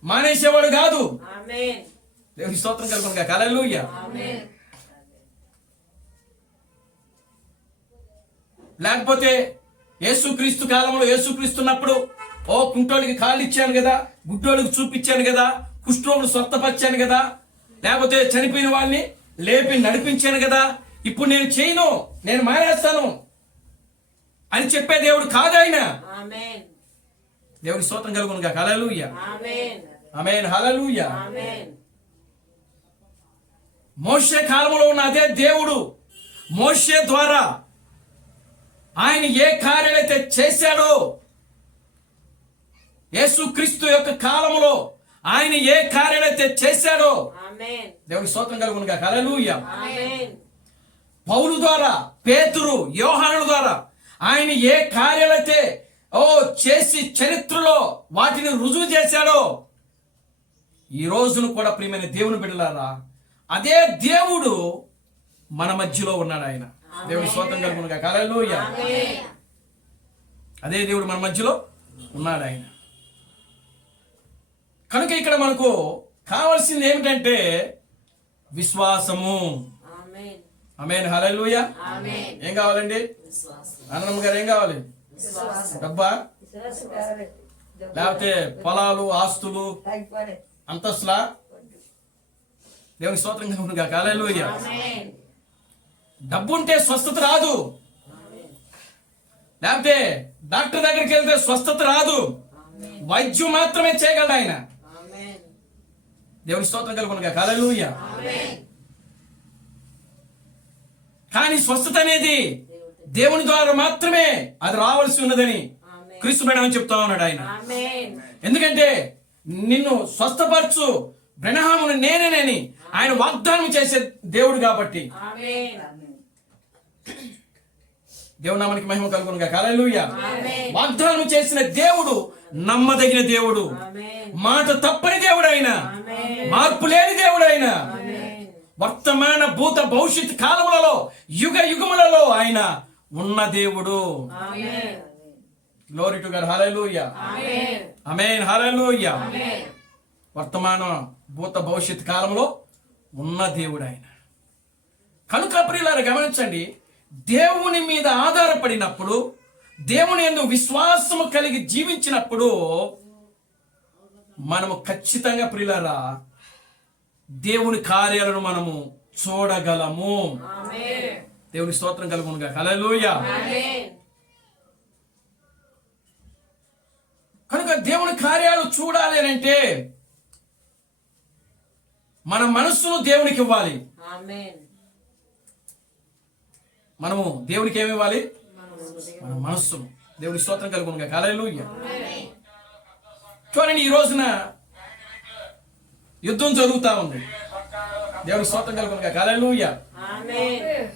మానేసేవాడు కాదు. ఆమేన్. దేవుని స్తోత్రం కలుగును గాక. హల్లెలూయా. ఆమేన్. లేకపోతే యేసుక్రీస్తు కాలంలో యేసుక్రీస్తున్నప్పుడు ఓ కుంటోడికి కాళ్ళు ఇచ్చాను కదా, గుడ్డోడికి చూపించాను కదా, కుష్ఠరోగులు స్వస్థపరిచాను కదా, లేకపోతే చనిపోయిన వాళ్ళని లేపి నడిపించాను కదా, ఇప్పుడు నేను చేయను, నేను మానేస్తాను అని చెప్పే దేవుడు కాదు ఆయన. ఆమేన్. దేవుని స్తోత్రం కలుగును గాక. హల్లెలూయా. ఆమేన్. ఆమేన్. హల్లెలూయా. ఆమేన్. మోషే కాలంలో ఉన్న అదే దేవుడు మోషే ద్వారా ఆయన ఏ కార్యాలైతే చేశాడో, యేసుక్రీస్తు యొక్క కాలంలో ఆయన ఏ కార్యాలైతే చేశాడో, ఆమేన్. దేవుని స్తోత్రం కలుగును గాక. హల్లెలూయా. ఆమేన్. పౌలు ద్వారా, పేతురు, యోహాను ద్వారా ఆయన ఏ కార్యాలైతే చేసి చరిత్రలో వాటిని రుజువు చేశాడో, ఈ రోజును కూడా ప్రియమైన దేవుని బిడ్డలారా అదే దేవుడు మన మధ్యలో ఉన్నాడు ఆయన. దేవుని స్తోత్రం కలుగును గాక. హల్లెలూయా. ఆమేన్. అదే దేవుడు మన మధ్యలో ఉన్నాడు ఆయన. కనుక ఇక్కడ మనకు కావాల్సింది ఏమిటంటే విశ్వాసము. ఆమేన్. ఆమేన్. హల్లెలూయా. ఆమేన్. ఏం కావాలండి? అన్నమ్మ గారు ఏం కావాలి? డబ్బా, లేకపోతే పొలాలు, ఆస్తులు, అంతస్తులా? దేవుని స్తోత్రం కలుగును గాక. హల్లెలూయా. ఆమేన్. డబ్బు ఉంటే స్వస్థత రాదు, లేకపోతే డాక్టర్ దగ్గరికి వెళ్తే స్వస్థత రాదు. వైద్యం మాత్రమే చేయగలడు ఆయన. ఆమేన్. దేవుని స్తోత్రం కలుగును గాక. హల్లెలూయా. ఆమేన్. కానీ స్వస్థత అనేది దేవుని ద్వారా మాత్రమే అది రావాల్సి ఉన్నదని ఆమేన్. క్రీస్తు బ్రహ్మ చెప్తా ఉన్నాడు ఆయన. ఆమేన్. ఎందుకంటే నిన్ను స్వస్థపరచు బ్రహ్మను నేనేనని ఆయన వాగ్దానం చేసే దేవుడు కాబట్టి. ఆమేన్. దేవుని నామానికి మహిమ కలుగును గాక. హల్లెలూయా. ఆమేన్. వాగ్దానం చేసిన దేవుడు నమ్మదగిన దేవుడు, ఆమేన్. మాట తప్పని దేవుడు ఆయన, ఆమేన్. మార్పు లేని దేవుడు ఆయన. ఆమేన్. వర్తమాన భూత భవిష్యత్ కాలములలో యుగ యుగములలో ఆయన ఉన్న దేవుడు. Amen. Glory to God. Hallelujah. Amen. Amen. Hallelujah. Amen. వర్తమాన భూత భవిష్యత్ కాలంలో ఉన్న దేవుడు ఆయన. కనుక ప్రియులారా గమనించండి, దేవుని మీద ఆధారపడినప్పుడు, దేవుని యందు విశ్వాసము కలిగి జీవించినప్పుడు మనము ఖచ్చితంగా ప్రియులారా దేవుని కార్యాలను మనము చూడగలము. ఆమేన్. దేవుని స్తోత్రం కలుగును గాక. హల్లెలూయా. ఆమేన్. కనుక దేవుని కార్యాలు చూడాలి అని అంటే మన మనస్సును దేవునికి ఇవ్వాలి. ఆమేన్. మనము దేవునికి ఏమి ఇవ్వాలి? మనసు. మన మనస్సు. దేవుని స్తోత్రం కలుగును గాక. హల్లెలూయా. చూడండి, ఈ రోజున యుద్ధం జరుగుతా ఉంది. దేవుని స్తోత్రం కలుగును గాక. హల్లెలూయా. ఆమేన్.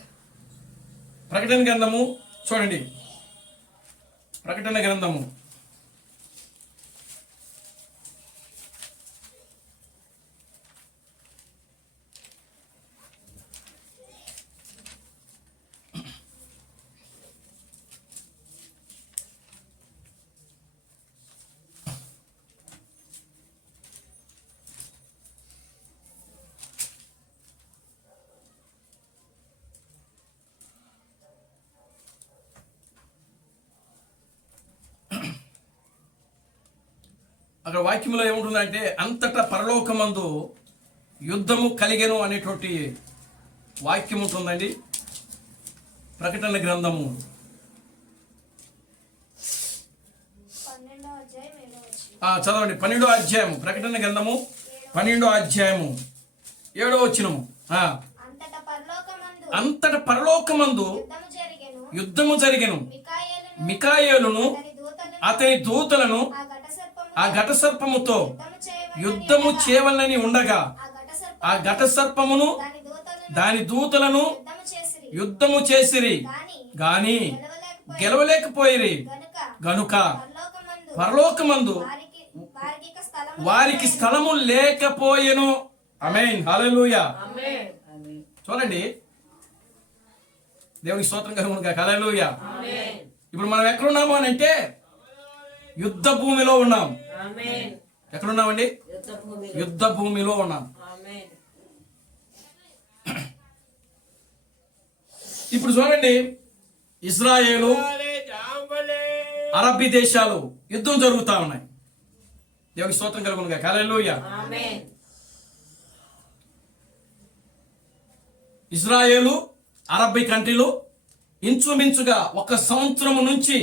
ప్రకటన గ్రంథము చూడండి, ప్రకటన గ్రంథము అక్కడ వాక్యంలో ఏముంటుందంటే అంతటా పరలోకమందు యుద్ధము కలిగెను అనేటువంటి వాక్యం ఉంటుందండి. ప్రకటన గ్రంథము 12వ అధ్యాయం 7వ వచనం. చదవండి. 12వ అధ్యాయము, ప్రకటన గ్రంథము 12వ అధ్యాయము 7వ వచనము. అంతట పరలోకమందు యుద్ధము జరిగెను. మికాయేలును మికాయేలును అతని అతని దూతలను దూతలను ఆ ఆ ఘట సర్పముతో యుద్ధము యుద్ధము చేయవలనని ఉండగా ఆ ఘట సర్పమును దాని దూతలను యుద్ధము చేసిరి గాని గెలవలేకపోయిరి గనుక పరలోకమందు వారికి స్థలము లేకపోయెను. ఆమేన్, హల్లెలూయా. ఆమేన్. చూడండి, దేవునికి స్తోత్రం కలుగును గాక. హల్లెలూయా. ఆమేన్. ఇప్పుడు మనం ఎక్కడున్నాము అని అంటే యుద్ధ భూమిలో ఉన్నాం. ఆమేన్. ఎక్కడున్నామండి? యుద్ధ భూమిలో. యుద్ధ భూమిలో ఉన్నాం. ఆమేన్. ఇప్పుడు చూడండి, ఇజ్రాయేలు అరబ్బీ దేశాలు యుద్ధం జరుగుతా ఉన్నాయి. దేవునికి స్తోత్రం కలుగును గాక. హల్లెలూయా. ఆమేన్. ఇజ్రాయేలు అరబ్బీ కంట్రీలు ఇంచుమించుగా 1 సంవత్సరం నుంచి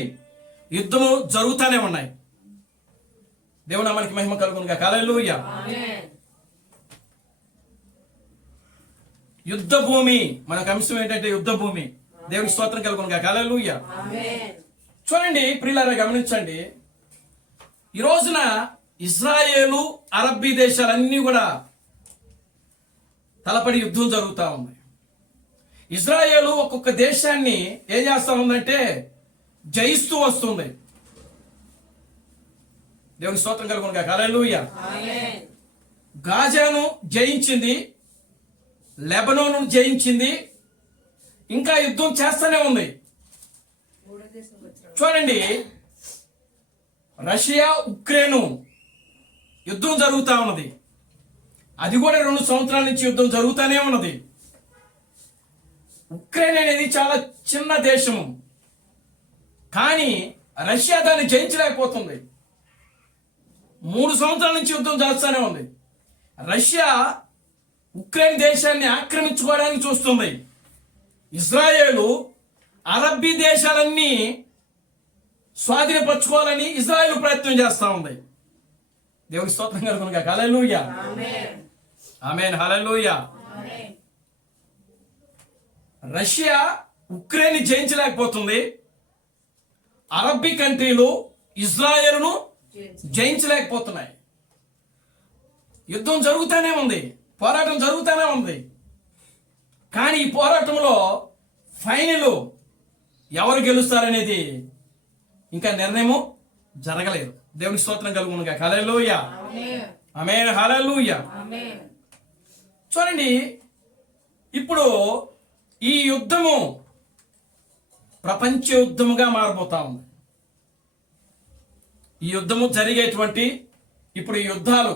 యుద్ధము జరుగుతూనే ఉన్నాయి. దేవుని నామానికి మహిమ కలుగును గాక. హల్లెలూయా. ఆమేన్. యుద్ధ భూమి, మనకు అంశం ఏంటంటే యుద్ధ భూమి. దేవునికి స్తోత్రం కలుగును గాక. హల్లెలూయా. ఆమేన్. చూడండి ప్రియులారా, గమనించండి. ఈ రోజున ఇజ్రాయేలు అరబ్బీ దేశాలన్నీ కూడా తలపడి యుద్ధం జరుగుతూ ఉంది. ఇజ్రాయేలు ఒక్కొక్క దేశాన్ని ఏం చేస్తా ఉందంటే జయిస్తూ వస్తుంది. దేవుని స్తోత్రం కలుగును గాక. హల్లెలూయా. ఆమేన్. గాజాను జయించింది, లెబనోను జయించింది, ఇంకా యుద్ధం చేస్తూనే ఉంది. చూడండి, రష్యా ఉక్రెయిన్ యుద్ధం జరుగుతూ ఉన్నది. అది కూడా 2 సంవత్సరాల నుంచి యుద్ధం జరుగుతూనే ఉన్నది. ఉక్రెయిన్ అనేది చాలా చిన్న దేశము, కానీ రష్యా దాన్ని జయించలేకపోతుంది. 3 సంవత్సరాల నుంచి యుద్ధం చేస్తూనే ఉంది. రష్యా ఉక్రెయిన్ దేశాన్ని ఆక్రమించుకోవడానికి చూస్తుంది. ఇజ్రాయేలు అరబ్బీ దేశాలన్నీ స్వాధీనపరచుకోవాలని ఇజ్రాయేలు ప్రయత్నం చేస్తూ ఉంది. దేవుని స్తోత్రం కలుగును గాక. Hallelujah. Amen. Amen, hallelujah. Amen. Russia Ukraine జయించలేకపోతుంది. అరబ్బీ కంట్రీలు ఇజ్రాయేలును జయించలేకపోతున్నాయి. యుద్ధం జరుగుతూనే ఉంది, పోరాటం జరుగుతూనే ఉంది. కానీ ఈ పోరాటంలో ఫైనల్ ఎవరు గెలుస్తారనేది ఇంకా నిర్ణయము జరగలేదు. దేవునికి స్తోత్రం కలుగును గాక. హల్లెలూయా. ఆమేన్. Amen, hallelujah. ఆమేన్. చూడండి, ఇప్పుడు ఈ యుద్ధము ప్రపంచ యుద్ధముగా మారబోతా ఉంది. ఈ యుద్ధము జరిగేటువంటి ఇప్పుడు ఈ యుద్ధాలు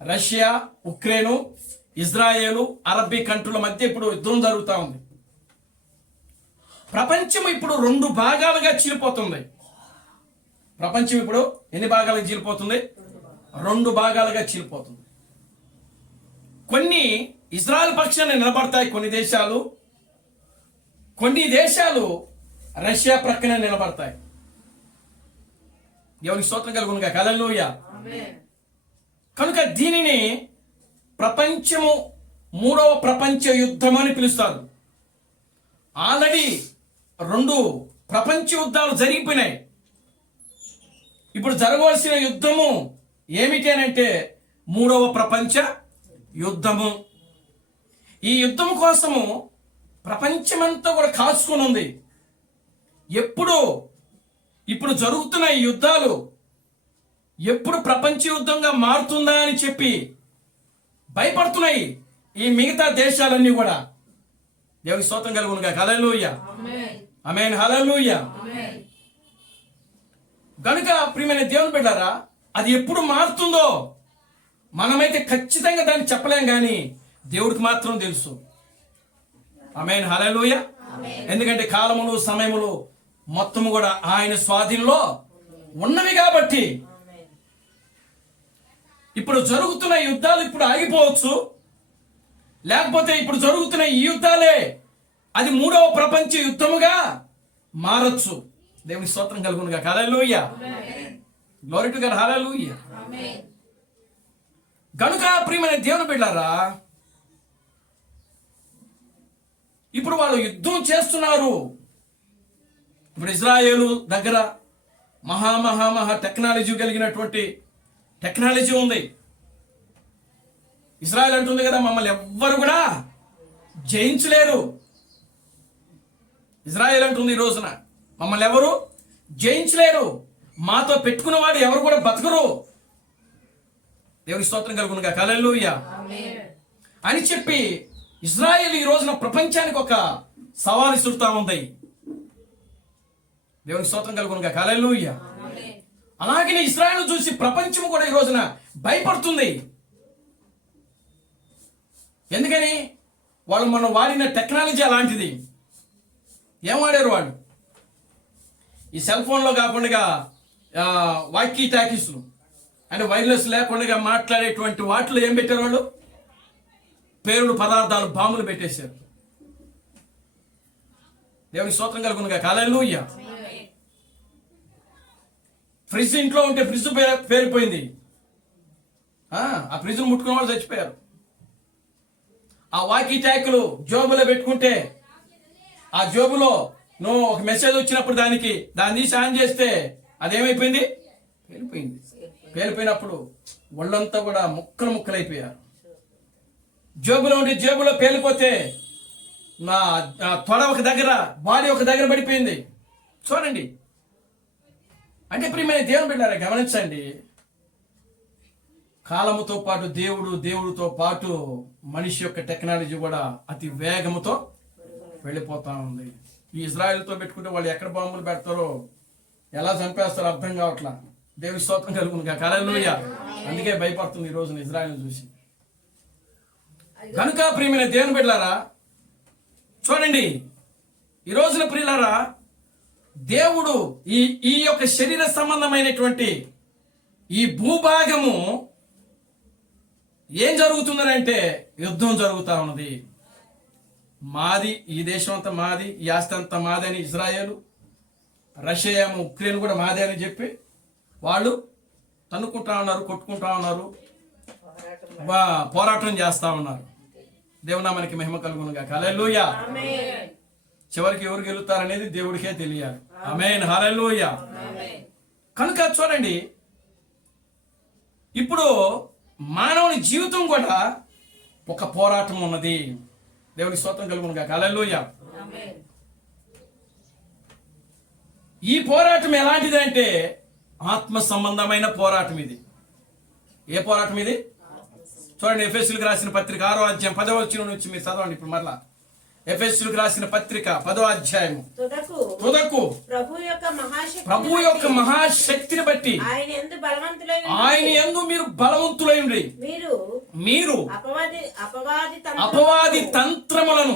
రష్యా, ఉక్రెయిన్, ఇజ్రాయేలు, అరబ్బీ కంట్రీల మధ్య ఇప్పుడు యుద్ధం జరుగుతూ ఉంది. ప్రపంచం ఇప్పుడు 2 భాగాలుగా చీలిపోతుంది. ప్రపంచం ఇప్పుడు ఎన్ని భాగాలుగా చీలిపోతుంది? 2 భాగాలుగా చీలిపోతుంది. కొన్ని ఇజ్రాయెల్ పక్షాన్ని నిలబడతాయి కొన్ని దేశాలు, కొన్ని దేశాలు రష్యా ప్రక్కన నిలబడతాయి. దేవునికి స్తోత్రం కలుగును గాక. హల్లెలూయా. ఆమేన్. కనుక దీనిని ప్రపంచము 3వ ప్రపంచ యుద్ధం అని పిలుస్తారు. ఆల్రెడీ 2 ప్రపంచ యుద్ధాలు జరిగిపోయినాయి. ఇప్పుడు జరగవలసిన యుద్ధము ఏమిటి అని అంటే 3వ ప్రపంచ యుద్ధము. ఈ యుద్ధం కోసము ప్రపంచమంతా కూడా కాచుకొని ఉంది. ఇప్పుడు జరుగుతున్న ఈ యుద్ధాలు ఎప్పుడు ప్రపంచ యుద్ధంగా మారుతుందా అని చెప్పి భయపడుతున్నాయి ఈ మిగతా దేశాలన్నీ కూడా. దేవునికి స్తోత్రం కలుగును గాక. Hallelujah. Amen. Amen, hallelujah. Amen. కనుక ప్రియమైన దేవుని బిడ్డలారా, అది ఎప్పుడు మారుతుందో మనమైతే ఖచ్చితంగా దాన్ని చెప్పలేం, కానీ దేవుడికి మాత్రం తెలుసు. ఆమేన్, హల్లెలూయా. ఎందుకంటే కాలములు సమయములు మొత్తము కూడా ఆయన స్వాధీనంలో ఉన్నవి కాబట్టి. ఇప్పుడు జరుగుతున్న యుద్ధాలు ఇప్పుడు ఆగిపోవచ్చు, లేకపోతే ఇప్పుడు జరుగుతున్న ఈ యుద్ధాలే అది 3వ ప్రపంచ యుద్ధముగా మారచ్చు. దేవుని స్తోత్రం కలుగునుగా. Hallelujah, glory to God, hallelujah. కనుక ప్రియమైన దేవుని బిడ్డలారా, ఇప్పుడు వాళ్ళు యుద్ధం చేస్తున్నారు. ఇప్పుడు ఇజ్రాయేలు దగ్గర మహా టెక్నాలజీ కలిగినటువంటి టెక్నాలజీ ఉంది. ఇజ్రాయెల్ అంటుంది కదా, మమ్మల్ని ఎవ్వరు కూడా జయించలేరు. ఇజ్రాయెల్ అంటుంది ఈ రోజున, మమ్మల్ని ఎవరు జయించలేరు, మాతో పెట్టుకున్న వాడు ఎవరు కూడా బతకరు. దేవుని స్తోత్రం కలుగునుగా. హల్లెలూయా అని చెప్పి ఇజ్రాయెల్ ఈ రోజున ప్రపంచానికి ఒక సవాలు ఇస్తుతా ఉంది. దేవుని స్తోత్రం కలుగునుగా. హల్లెలూయా. అలాగే ఇజ్రాయెల్ చూసి ప్రపంచం కూడా ఈ రోజున భయపడుతుంది. ఎందుకని? వాళ్ళు మనం వాడిన టెక్నాలజీ అలాంటిది. ఏం వాడారు వాళ్ళు? ఈ సెల్ ఫోన్లో కాకుండా వాకీ టాకీస్లు అంటే వైర్లెస్ లేకుండా మాట్లాడేటువంటి వాటిలో ఏం పెట్టారు వాళ్ళు? పేరుడు పదార్థాలు, బాంబులు పెట్టేశారు. దేవుని స్తోత్రం కలుగునుగా. హల్లెలూయా. ఫ్రిడ్జ్ ఇంట్లో ఉంటే ఫ్రిడ్జ్ పేరిపోయింది. ఆ ఫ్రిడ్జ్ను ముట్టుకున్న వాళ్ళు చచ్చిపోయారు. ఆ వాకీ ట్యాకులు జోబులో పెట్టుకుంటే ఆ జోబులో నువ్వు ఒక మెసేజ్ వచ్చినప్పుడు దాన్ని తీసి ఆన్ చేస్తే అదేమైపోయింది? పేలిపోయింది. పేలిపోయినప్పుడు ఒళ్ళంతా కూడా ముక్కలైపోయారు. జోబులో ఉండి జేబులో పేలిపోతే నా తొడ ఒక దగ్గర, బాడీ ఒక దగ్గర పడిపోయింది. చూడండి. అంటే ప్రియమైన దేవుని బిడ్డలారా, గమనించండి. కాలముతో పాటు దేవుడితో పాటు మనిషి యొక్క టెక్నాలజీ కూడా అతి వేగముతో వెళ్ళిపోతా ఉంది. ఈ ఇజ్రాయెల్తో పెట్టుకుంటే వాళ్ళు ఎక్కడ బాంబులు పెడతారో, ఎలా చంపేస్తారో అర్థం కావట్లా. దేవుని స్తోత్రం కలుగునుగా. హల్లెలూయా. అందుకే భయపడుతుంది ఈ రోజున ఇజ్రాయెల్ చూసి. కనుక ప్రియమైన దేవుని బిడ్డలారా, చూడండి, ఈ రోజున ప్రియులారా, దేవుడు ఈ యొక్క శరీర సంబంధమైనటువంటి ఈ భూభాగము ఏం జరుగుతుందంటే యుద్ధం జరుగుతూ ఉన్నది. మాది, ఈ దేశం అంతా మాది, ఈ ఆస్తి అంతా మాది అని ఇజ్రాయేలు, రష్యా, ఉక్రెయిన్ కూడా మాదే అని చెప్పి వాళ్ళు తన్నుకుంటా ఉన్నారు, కొట్టుకుంటా ఉన్నారు, పోరాటం చేస్తా ఉన్నారు. దేవునామానికి మహిమ కలుగునుగా. హల్లెలూయా. చివరికి ఎవరు గెలుస్తారనేది దేవుడికే తెలియాలి. ఆమేన్. హల్లెలూయా. కనుక చూడండి, ఇప్పుడు మానవుని జీవితం కూడా ఒక పోరాటం ఉన్నది. దేవుని స్తోత్రం కలుగునుగా. హల్లెలూయా. ఈ పోరాటం ఎలాంటిది అంటే ఆత్మ సంబంధమైన పోరాటం ఇది. ఏ పోరాటం ఇది? చూడండి, ఎఫెసీయులకు రాసిన పత్రిక 6వ అధ్యాయం 10వ వచనం నుంచి మీరు చదవండి. ఇప్పుడు మరలా ఎఫెసీయులకు రాసిన పత్రిక 10వ అధ్యాయం తుదకు ప్రభు యొక్క మహాశక్తిని బట్టి ఆయన యందు మీరు బలవంతులైండి, మీరు అపవాది తంత్రములను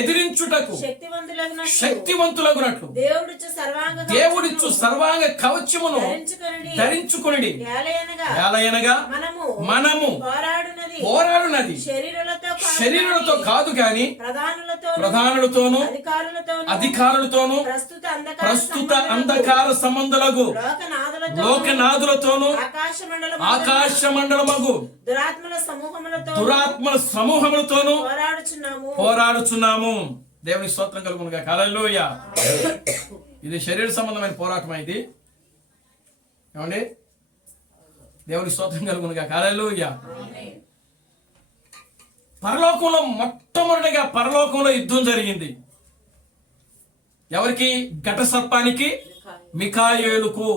ఎదిరించుటకు శక్తివంతులగునట్లు దేవుడిచ్చు సర్వాంగ కవచమును ధరించుకొనిడి. ఏలయనగా మనము పోరాడునది శరీరులతో కాదు గాని ప్రధానులతోను అధికారులతోను ప్రస్తుత అంధకార సంబంధులకు లోకనాథులతోను ఆకాశ మండలమగు దురాత్మల సమూహములతోను పోరాడుచున్నాము. దేవుని స్తోత్రం కలుగునుగా. హల్లెలూయా. ఇది శరీర సంబంధమైన పోరాటం. ఇది ఏమండి? దేవుని స్తోత్రం కలుగునుగా. హల్లెలూయా. పరలోకంలో మొట్టమొదటిగా పరలోకంలో యుద్ధం జరిగింది. ఎవరికి? ఘట సర్పానికి, మిఖాయేలుకు.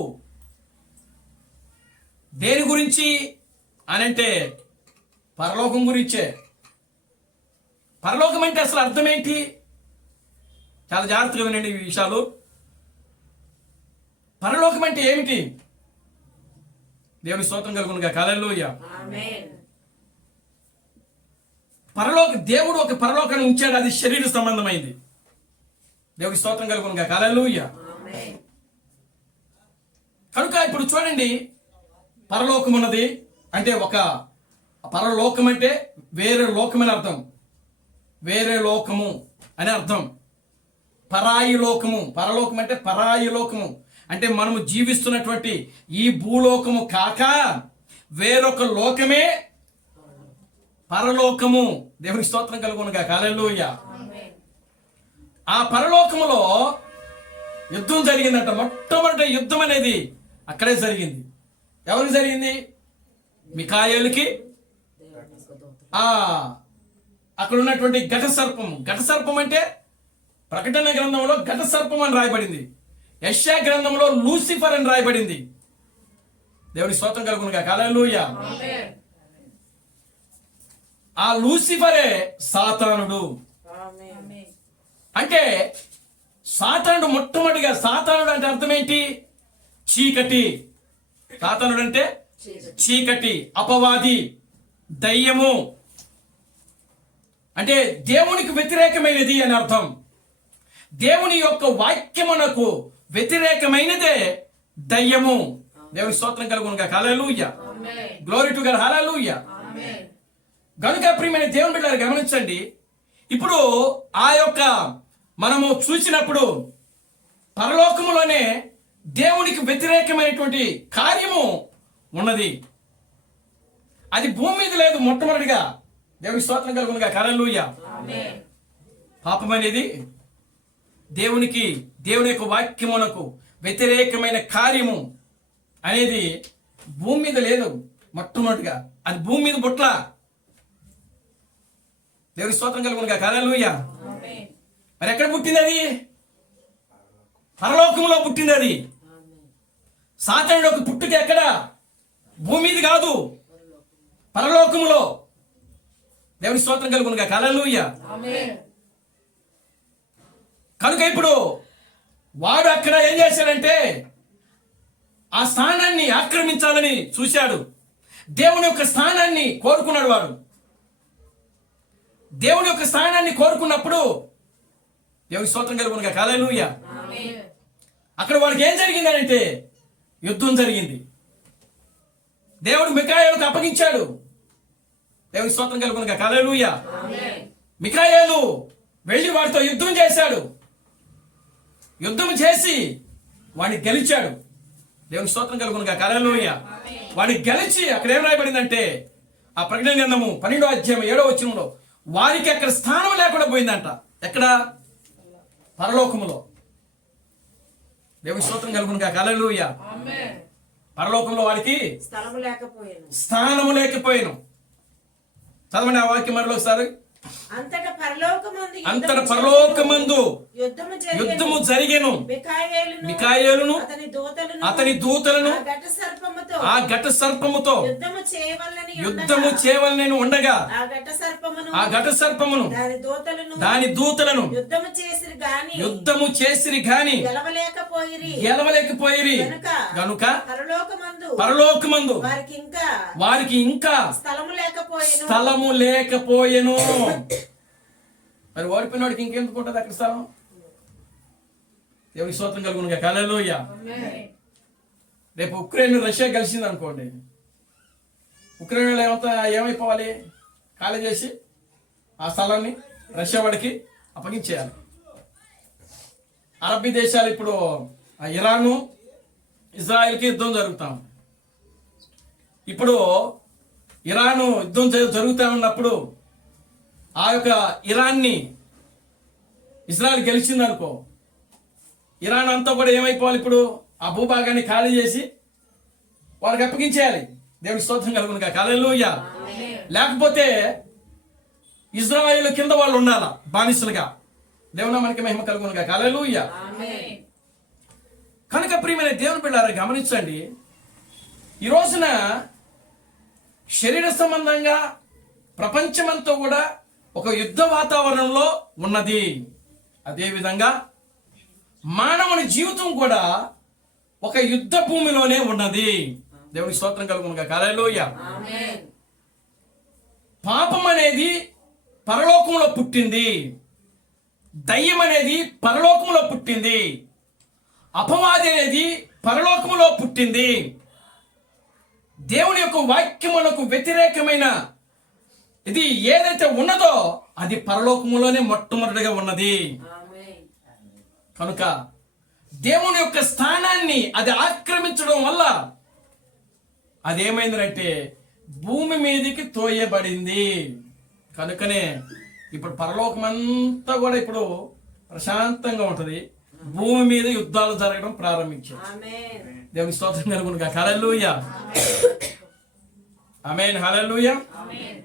దేని గురించి అనంటే పరలోకం గురించే. పరలోకం అంటే అసలు అర్థం ఏంటి? చాలా జాగ్రత్తగా వినండి ఈ విషయాలు. పరలోకం అంటే ఏమిటి? దేవుని స్తోత్రం కలుగునుగా. హల్లెలూయా. దేవుడు ఒక పరలోకాన్ని ఉంచాడు, అది శరీర సంబంధమైంది. దేవుని స్తోత్రం కలుగునుగా. హల్లెలూయా. కనుక ఇప్పుడు చూడండి, పరలోకం ఉన్నది, అంటే ఒక పరలోకం అంటే వేరే లోకం అని అర్థం. వేరే లోకము అని అర్థం. పరాయి లోకము, పరలోకం అంటే పరాయి లోకము అంటే మనము జీవిస్తున్నటువంటి ఈ భూలోకము కాక వేరొక లోకమే పరలోకము. దేవునికి స్తోత్రం కలుగునుగాక. హల్లెలూయా. ఆ పరలోకములో యుద్ధం జరిగిందంట. మొట్టమొదటి యుద్ధం అనేది అక్కడే జరిగింది. ఎవరికి జరిగింది? మికాయేలుకి అక్కడ ఉన్నటువంటి ఘట సర్పము. ఘట సర్పం అంటే ప్రకటన గ్రంథంలో ఘట సర్పం అని రాయబడింది. యెషయా గ్రంథంలో లూసిఫర్ అని రాయబడింది. దేవుని స్తోత్రం కలుగునుగాక. హల్లెలూయా. ఆ లూసిఫరే సాతానుడు. అంటే సాతానుడు మొట్టమొదటిగా, సాతానుడు అంటే అర్థం ఏంటి? చీకటి. సాతానుడు అంటే చీకటి, అపవాది, దయ్యము. అంటే దేవునికి వ్యతిరేకమైనది అని అర్థం. దేవుని యొక్క వాక్యమునకు వ్యతిరేకమైనదే దయ్యము. దేవుని స్తోత్రం కలుగునుగాక. Hallelujah. Glory to God. Hallelujah. గనుక ప్రియమైన దేవుని బిడ్డలారా గమనించండి. ఇప్పుడు ఆ యొక్క మనము చూసినప్పుడు పరలోకములోనే దేవునికి వ్యతిరేకమైనటువంటి కార్యము ఉన్నది. అది భూమి మీద లేదు. మొట్టమొదటిగా దేవుని స్తోత్రం కలుగునుగాక. హల్లెలూయా. పాపం అనేది దేవుని యొక్క వాక్యమునకు వ్యతిరేకమైన కార్యము అనేది భూమి మీద లేదు. మొట్టమొదటిగా అది భూమి మీద పుట్ల. దేవుని స్తోత్రం కలుగునుగాక. హల్లెలూయా. మరి ఎక్కడ పుట్టింది? అది పరలోకంలో పుట్టింది. అది సాతానుడు యొక్క పుట్టుక ఎక్కడ? భూమి మీద కాదు, పరలోకములో. దేవుని స్తోత్రం కలుగునుగాక. హల్లెలూయా. కనుక ఇప్పుడు వాడు అక్కడ ఏం చేశాడంటే ఆ స్థానాన్ని ఆక్రమించాలని చూశాడు. దేవుని యొక్క స్థానాన్ని కోరుకున్నాడు. వాడు దేవుని యొక్క స్థానాన్ని కోరుకున్నప్పుడు దేవుని స్తోత్రం కలుగునుగాక. హల్లెలూయా. అక్కడ వాడికి ఏం జరిగిందంటే యుద్ధం జరిగింది. దేవుడు మికాయేలుకు అప్పగించాడు. దేవుని స్తోత్రం కలుగునుగాక. హల్లెలూయా. మికాయేలు వెళ్ళి వాడితో యుద్ధం చేశాడు. యుద్ధం చేసి వాడిని గెలిచాడు. దేవుని స్తోత్రం కలుగునుగాక. హల్లెలూయా. వాడిని గెలిచి అక్కడ ఏం రాయబడిందంటే ఆ ప్రకటన గ్రంథము 12వ అధ్యాయం 7వ వచనంలో వారికి అక్కడ స్థానం లేకుండా పోయిందంట. ఎక్కడ? పరలోకములో. దేవుని స్తోత్రం కలుగునుగాక. హల్లెలూయా. పరలోకంలో వాడికి స్థానము లేకపోయాను. చదవండి ఆ వాక్యం మరలో ఒకసారి. అంతట పరలోకమందు యుద్ధము జరిగెను. మికాయేలును అతని దూతలను ఆ ఘట సర్పముతో యుద్ధము చేయవలెనని ఉండగా ఆ ఘట సర్పమును దాని దూతలను యుద్ధము చేసిరి గాని గెలవలేకపోయిరి. గనుక పరలోకమందు వారికి ఇంకా స్థలము లేకపోయెను. మరి ఓడిపోయిన వాడికి ఇంకెందుకు ఉంటుంది అక్కడ స్థలం? దేవుని స్తోత్రం కలుగునుగాక. హల్లెలూయా. రేపు ఉక్రెయిన్ రష్యా కలిసింది అనుకోండి. ఉక్రెయిన్ వాళ్ళు ఏమైపోవాలి? ఖాళీ చేసి ఆ స్థలాన్ని రష్యా వాడికి అప్పగించేయాలి. అరబ్బీ దేశాలు ఇప్పుడు ఇరాను ఇజ్రాయెల్కి యుద్ధం జరుగుతాం. ఇప్పుడు ఇరాను యుద్ధం జరుగుతూ ఉన్నప్పుడు ఆ యొక్క ఇరాన్ని ఇజ్రాయెల్ గెలిచింది అనుకో, ఇరాన్ అంతా కూడా ఏమైపోవాలి? ఇప్పుడు ఆ భూభాగాన్ని ఖాళీ చేసి వాళ్ళకి అప్పగించేయాలి. దేవుని స్తోత్రం కలుగునుగాక. హల్లెలూయా. లేకపోతే ఇజ్రాయెల్ కింద వాళ్ళు ఉండాలా బానిసలుగా. దేవుని మనకి మహిమ కలుగునుగాక. హల్లెలూయా. కనుక ప్రియమైన దేవుని బిడ్డలారా గమనించండి. ఈ రోజున శరీర సంబంధంగా ప్రపంచమంతా కూడా ఒక యుద్ధ వాతావరణంలో ఉన్నది. అదేవిధంగా మానవుని జీవితం కూడా ఒక యుద్ధ భూమిలోనే ఉన్నది. దేవుని స్తోత్రం కలుగునుగాక. హల్లెలూయా. పాపం అనేది పరలోకంలో పుట్టింది. దయ్యం అనేది పరలోకంలో పుట్టింది. అపవాది అనేది పరలోకంలో పుట్టింది. దేవుని యొక్క వాక్యమునకు వ్యతిరేకమైన ఇది ఏదైతే ఉన్నదో అది పరలోకములోనే మొట్టమొదటిగా ఉన్నది. ఆమేన్. కనుక దేవుని యొక్క స్థానాన్ని అది ఆక్రమించడం వల్ల అదేమైందంటే భూమి మీదకి తోయబడింది. కనుకనే ఇప్పుడు పరలోకం అంతా కూడా ఇప్పుడు ప్రశాంతంగా ఉంటది. భూమి మీద యుద్ధాలు జరగడం ప్రారంభించాయి. ఆమేన్. దేవుని స్తోత్రం కలుగునుగా. హల్లెలూయా, ఆమేన్, హల్లెలూయా. ఆమేన్.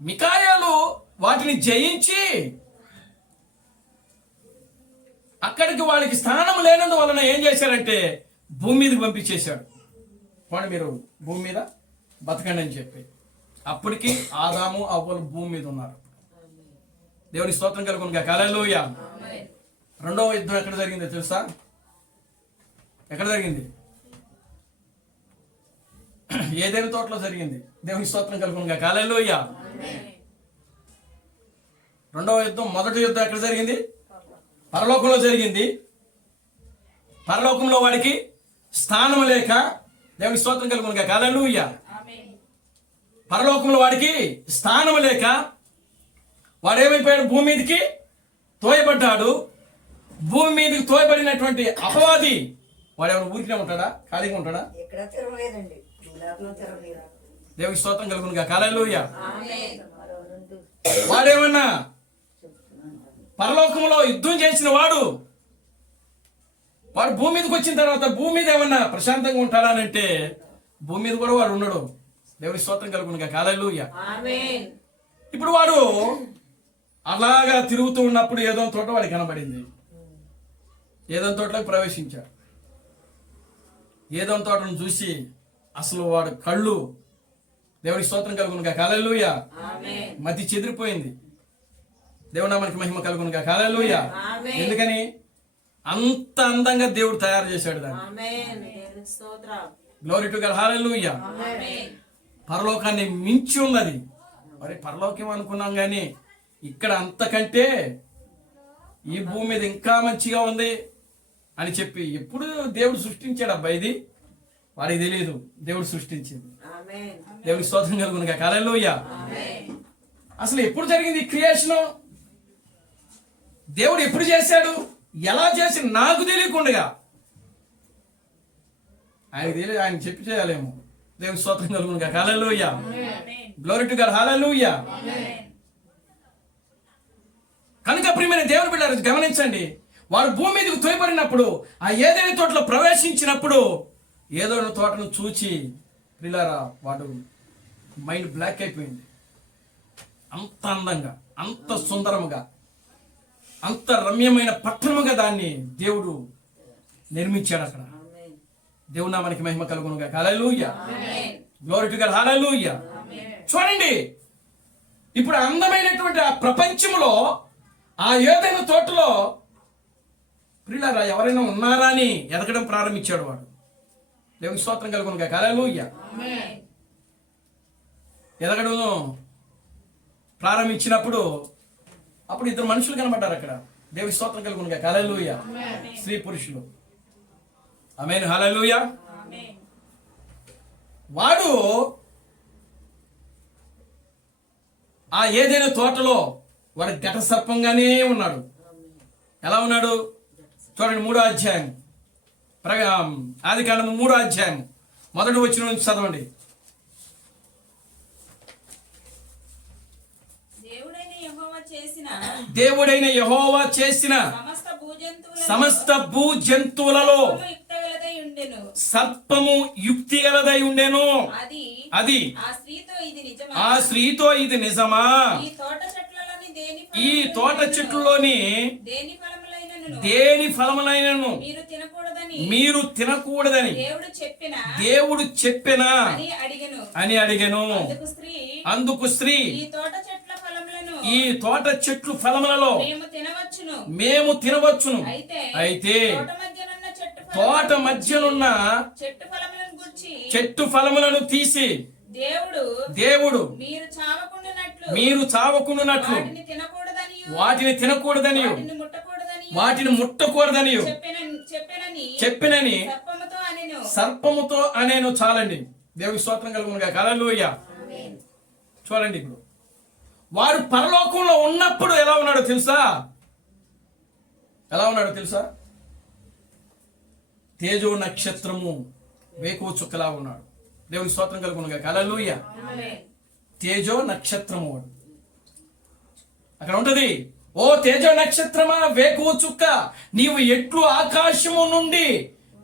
మికాయాలు వాటిని జయించి అక్కడికి వాళ్ళకి స్థానం లేనందువలన ఏం చేశారంటే భూమి మీదకి పంపించేశాడు. పోనీ మీరు భూమి మీద బతకండి అని చెప్పి. అప్పటికి ఆదాము అవ్వలు భూమి మీద ఉన్నారు. దేవుని స్తోత్రం కలుగునుగా. హల్లెలూయా. ఆమేన్. రెండవ యుద్ధం ఎక్కడ జరిగిందో తెలుసా? ఎక్కడ జరిగింది? ఏదైనా తోటలో జరిగింది. దేవుని స్తోత్రం కలుగునుగా. హల్లెలూయా. ఆమేన్. రెండవ యుద్ధం, మొదటి యుద్ధం ఎక్కడ జరిగింది? పరలోకంలో జరిగింది. పరలోకంలో వాడికి స్థానం లేక, దేవుని స్తోత్రం కలుగునుగా. హల్లెలూయా. ఆమేన్. పరలోకంలో వాడికి స్థానం లేక వాడు ఏమైపోయాడు? భూమి మీదకి తోయబడ్డాడు. భూమి మీదకి తోయబడినటువంటి అపవాది వాడు ఎవరు ఊరికే ఉంటాడా? ఖాళీగా ఉంటాడా? ఎక్కడ తిరగలేదండి, లోపల తిరగలేదు. దేవుని స్తోత్రం కలుగునుగా. హల్లెలూయా. ఆమేన్. వాడేమన్నా పరలోకంలో యుద్ధం చేసిన వాడు భూమి మీదకి వచ్చిన తర్వాత భూమి మీద ఏమన్నా ప్రశాంతంగా ఉంటాడా అంటే భూమి మీద కూడా వాడు ఉండడు. దేవుని స్తోత్రం కలుగునుగా. హల్లెలూయా. ఆమేన్. ఇప్పుడు వాడు అలాగా తిరుగుతూ ఉన్నప్పుడు ఏదో తోట వాడికి కనబడింది. ఏదో తోటలోకి ప్రవేశించాడు. ఏదో తోటను చూసి అసలు వాడు కళ్ళు, దేవుని స్తోత్రం కలుగునుగా. హల్లెలూయా, ఆమేన్. మతి చెదిరిపోయింది. దేవునామానికి మహిమ కలుగునుగా. హల్లెలూయా. ఆమేన్. ఎందుకని? అంత అందంగా దేవుడు తయారు చేశాడు దాన్ని. ఆమేన్. దేవునికి స్తోత్రం. Glory to God. Hallelujah. Amen. పరలోకాన్ని మించి ఉన్నది. మరి పరలోకం అనుకున్నాం కానీ ఇక్కడ అంతకంటే ఈ భూమి మీద ఇంకా మంచిగా ఉంది అని చెప్పి ఎప్పుడు దేవుడు సృష్టించాడు అబ్బా ఇది? వాడికి తెలియదు దేవుడు సృష్టించింది. ఆమేన్. దేవుడికి స్తోత్రం కలుగునుగా. హల్లెలూయా. ఆమేన్. అసలు ఎప్పుడు జరిగింది ఈ క్రియేషను? దేవుడు ఎప్పుడు చేశాడు? ఎలా చేసి నాకు తెలియకుండా ఆయనకు తెలియదు. ఆయన చెప్పి చేయాలేమో. దేవుని స్తోత్రం కలుగునుగా. Hallelujah. Glory to God. Hallelujah. కనుక ప్రియమైన దేవుని బిడ్డలారా గమనించండి. వాడు భూమి మీదకు తోయబడినప్పుడు ఆ ఏదైనా తోటలో ప్రవేశించినప్పుడు ఏదో తోటను చూచి ప్రియులారా వాడు మైండ్ బ్లాక్ అయిపోయింది. అంత అందంగా, అంత సుందరముగా, అంత రమ్యమైన పట్టణముగా దాన్ని దేవుడు నిర్మించాడు అక్కడ. ఆమేన్. దేవుని నామానికి మహిమ కలుగునుగా. Hallelujah. Amen. Glory to God. Hallelujah. చూడండి, ఇప్పుడు అందమైనటువంటి ఆ ప్రపంచంలో ఆ ఏదైనా తోటలో ప్రియులారా ఎవరైనా ఉన్నారా అని ఎదగడం ప్రారంభించాడు వాడు. దేవుని స్తోత్రం కలుగునుగా. హల్లెలూయా. ఆమేన్. ఎదగడం ప్రారంభించినప్పుడు అప్పుడు ఇద్దరు మనుషులు కనబడ్డారు అక్కడ. దేవుని స్తోత్రం కలుగునుగా. హల్లెలూయా. స్త్రీ పురుషులు. ఆమేన్. హల్లెలూయా. ఆమేన్. వాడు ఆ ఏదైనా తోటలో వాడు ఘట సర్పంగానే ఉన్నాడు. ఎలా ఉన్నాడు? చూడండి 3వ అధ్యాయం, ఆదికాండము 3వ అధ్యాయం మొదటి వచనం నుంచి చదవండి. దేవుడైన యెహోవా చేసిన సమస్త భూజంతువులలో సర్పము యుక్తిగలదై ఉండెను. అది ఆ స్త్రీతో ఇది నిజమా? ఈ తోట చెట్లలోని దేని ఫలములైనను మీరు తినకూడదని దేవుడు చెప్పినా అని అడిగెను. అందుకు స్త్రీ ఈ తోట చెట్లు ఫలములలో మేము తినవచ్చును. అయితే తోట మధ్యనున్న చెట్టు ఫలములను తీసి దేవుడు మీరు చావకుండునట్లు వాటిని తినకూడదని వాటిని ముట్టకూడదని చెప్పినని సర్పముతో అనెను. సర్పముతో అనేను. చాలండి, దేవుని స్తోత్రం కలుగునుగా. హల్లెలూయా. చూడండి, ఇప్పుడు వాడు పరలోకంలో ఉన్నప్పుడు ఎలా ఉన్నాడో తెలుసా? ఎలా ఉన్నాడో తెలుసా? తేజో నక్షత్రము వేకువ చుక్కలా ఉన్నాడు. దేవుని స్తోత్రం కలుగునుగా. హల్లెలూయా. ఆమేన్. తేజో నక్షత్రము వాడు అక్కడ ఉంటది. ఓ తేజో నక్షత్రమా, వేకువ చుక్క, నీవు ఎట్లు ఆకాశము నుండి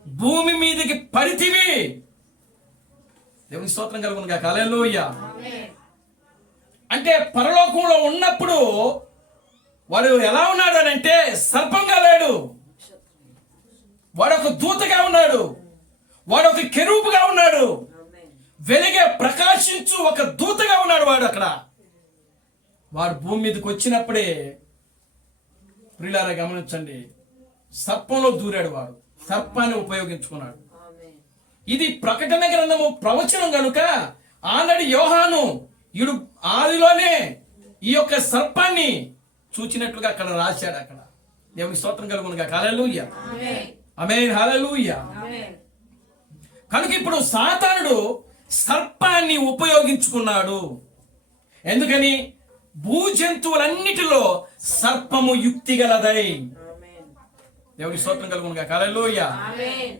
భూమి మీదకి పడితివి. దేవుని స్తోత్రం కలుగునుగా. హల్లెలూయా. ఆమేన్. అంటే పరలోకంలో ఉన్నప్పుడు వాడు ఎలా ఉన్నాడు అని అంటే సర్పంగా లేడు. వాడు ఒక దూతగా ఉన్నాడు. వాడు ఒక కెరూబుగా ఉన్నాడు. వెలిగే ప్రకాశించు ఒక దూతగా ఉన్నాడు వాడు అక్కడ. వాడు భూమి మీదకి వచ్చినప్పుడే ప్రియులారా గమనించండి, సర్పంలో దూరాడు. వాడు సర్పాన్ని ఉపయోగించుకున్నాడు. ఇది ప్రకటన గ్రంథము ప్రవచనం కనుక ఆల్రెడీ యోహాను ఈడు ఆదిలోనే ఈ యొక్క సర్పాన్ని చూచినట్లుగా అక్కడ రాశాడు. అక్కడ దేవుని స్తోత్రం కలుగునుగా. Hallelujah. Amen. Amen. Hallelujah. Amen. కనుక ఇప్పుడు సాతానుడు సర్పాన్ని ఉపయోగించుకున్నాడు. ఎందుకని? భూజంతువులన్నిటిలో సర్పము యుక్తి గలదై. దేవుని స్తోత్రం కలుగునుగా. హల్లెలూయా. ఆమేన్.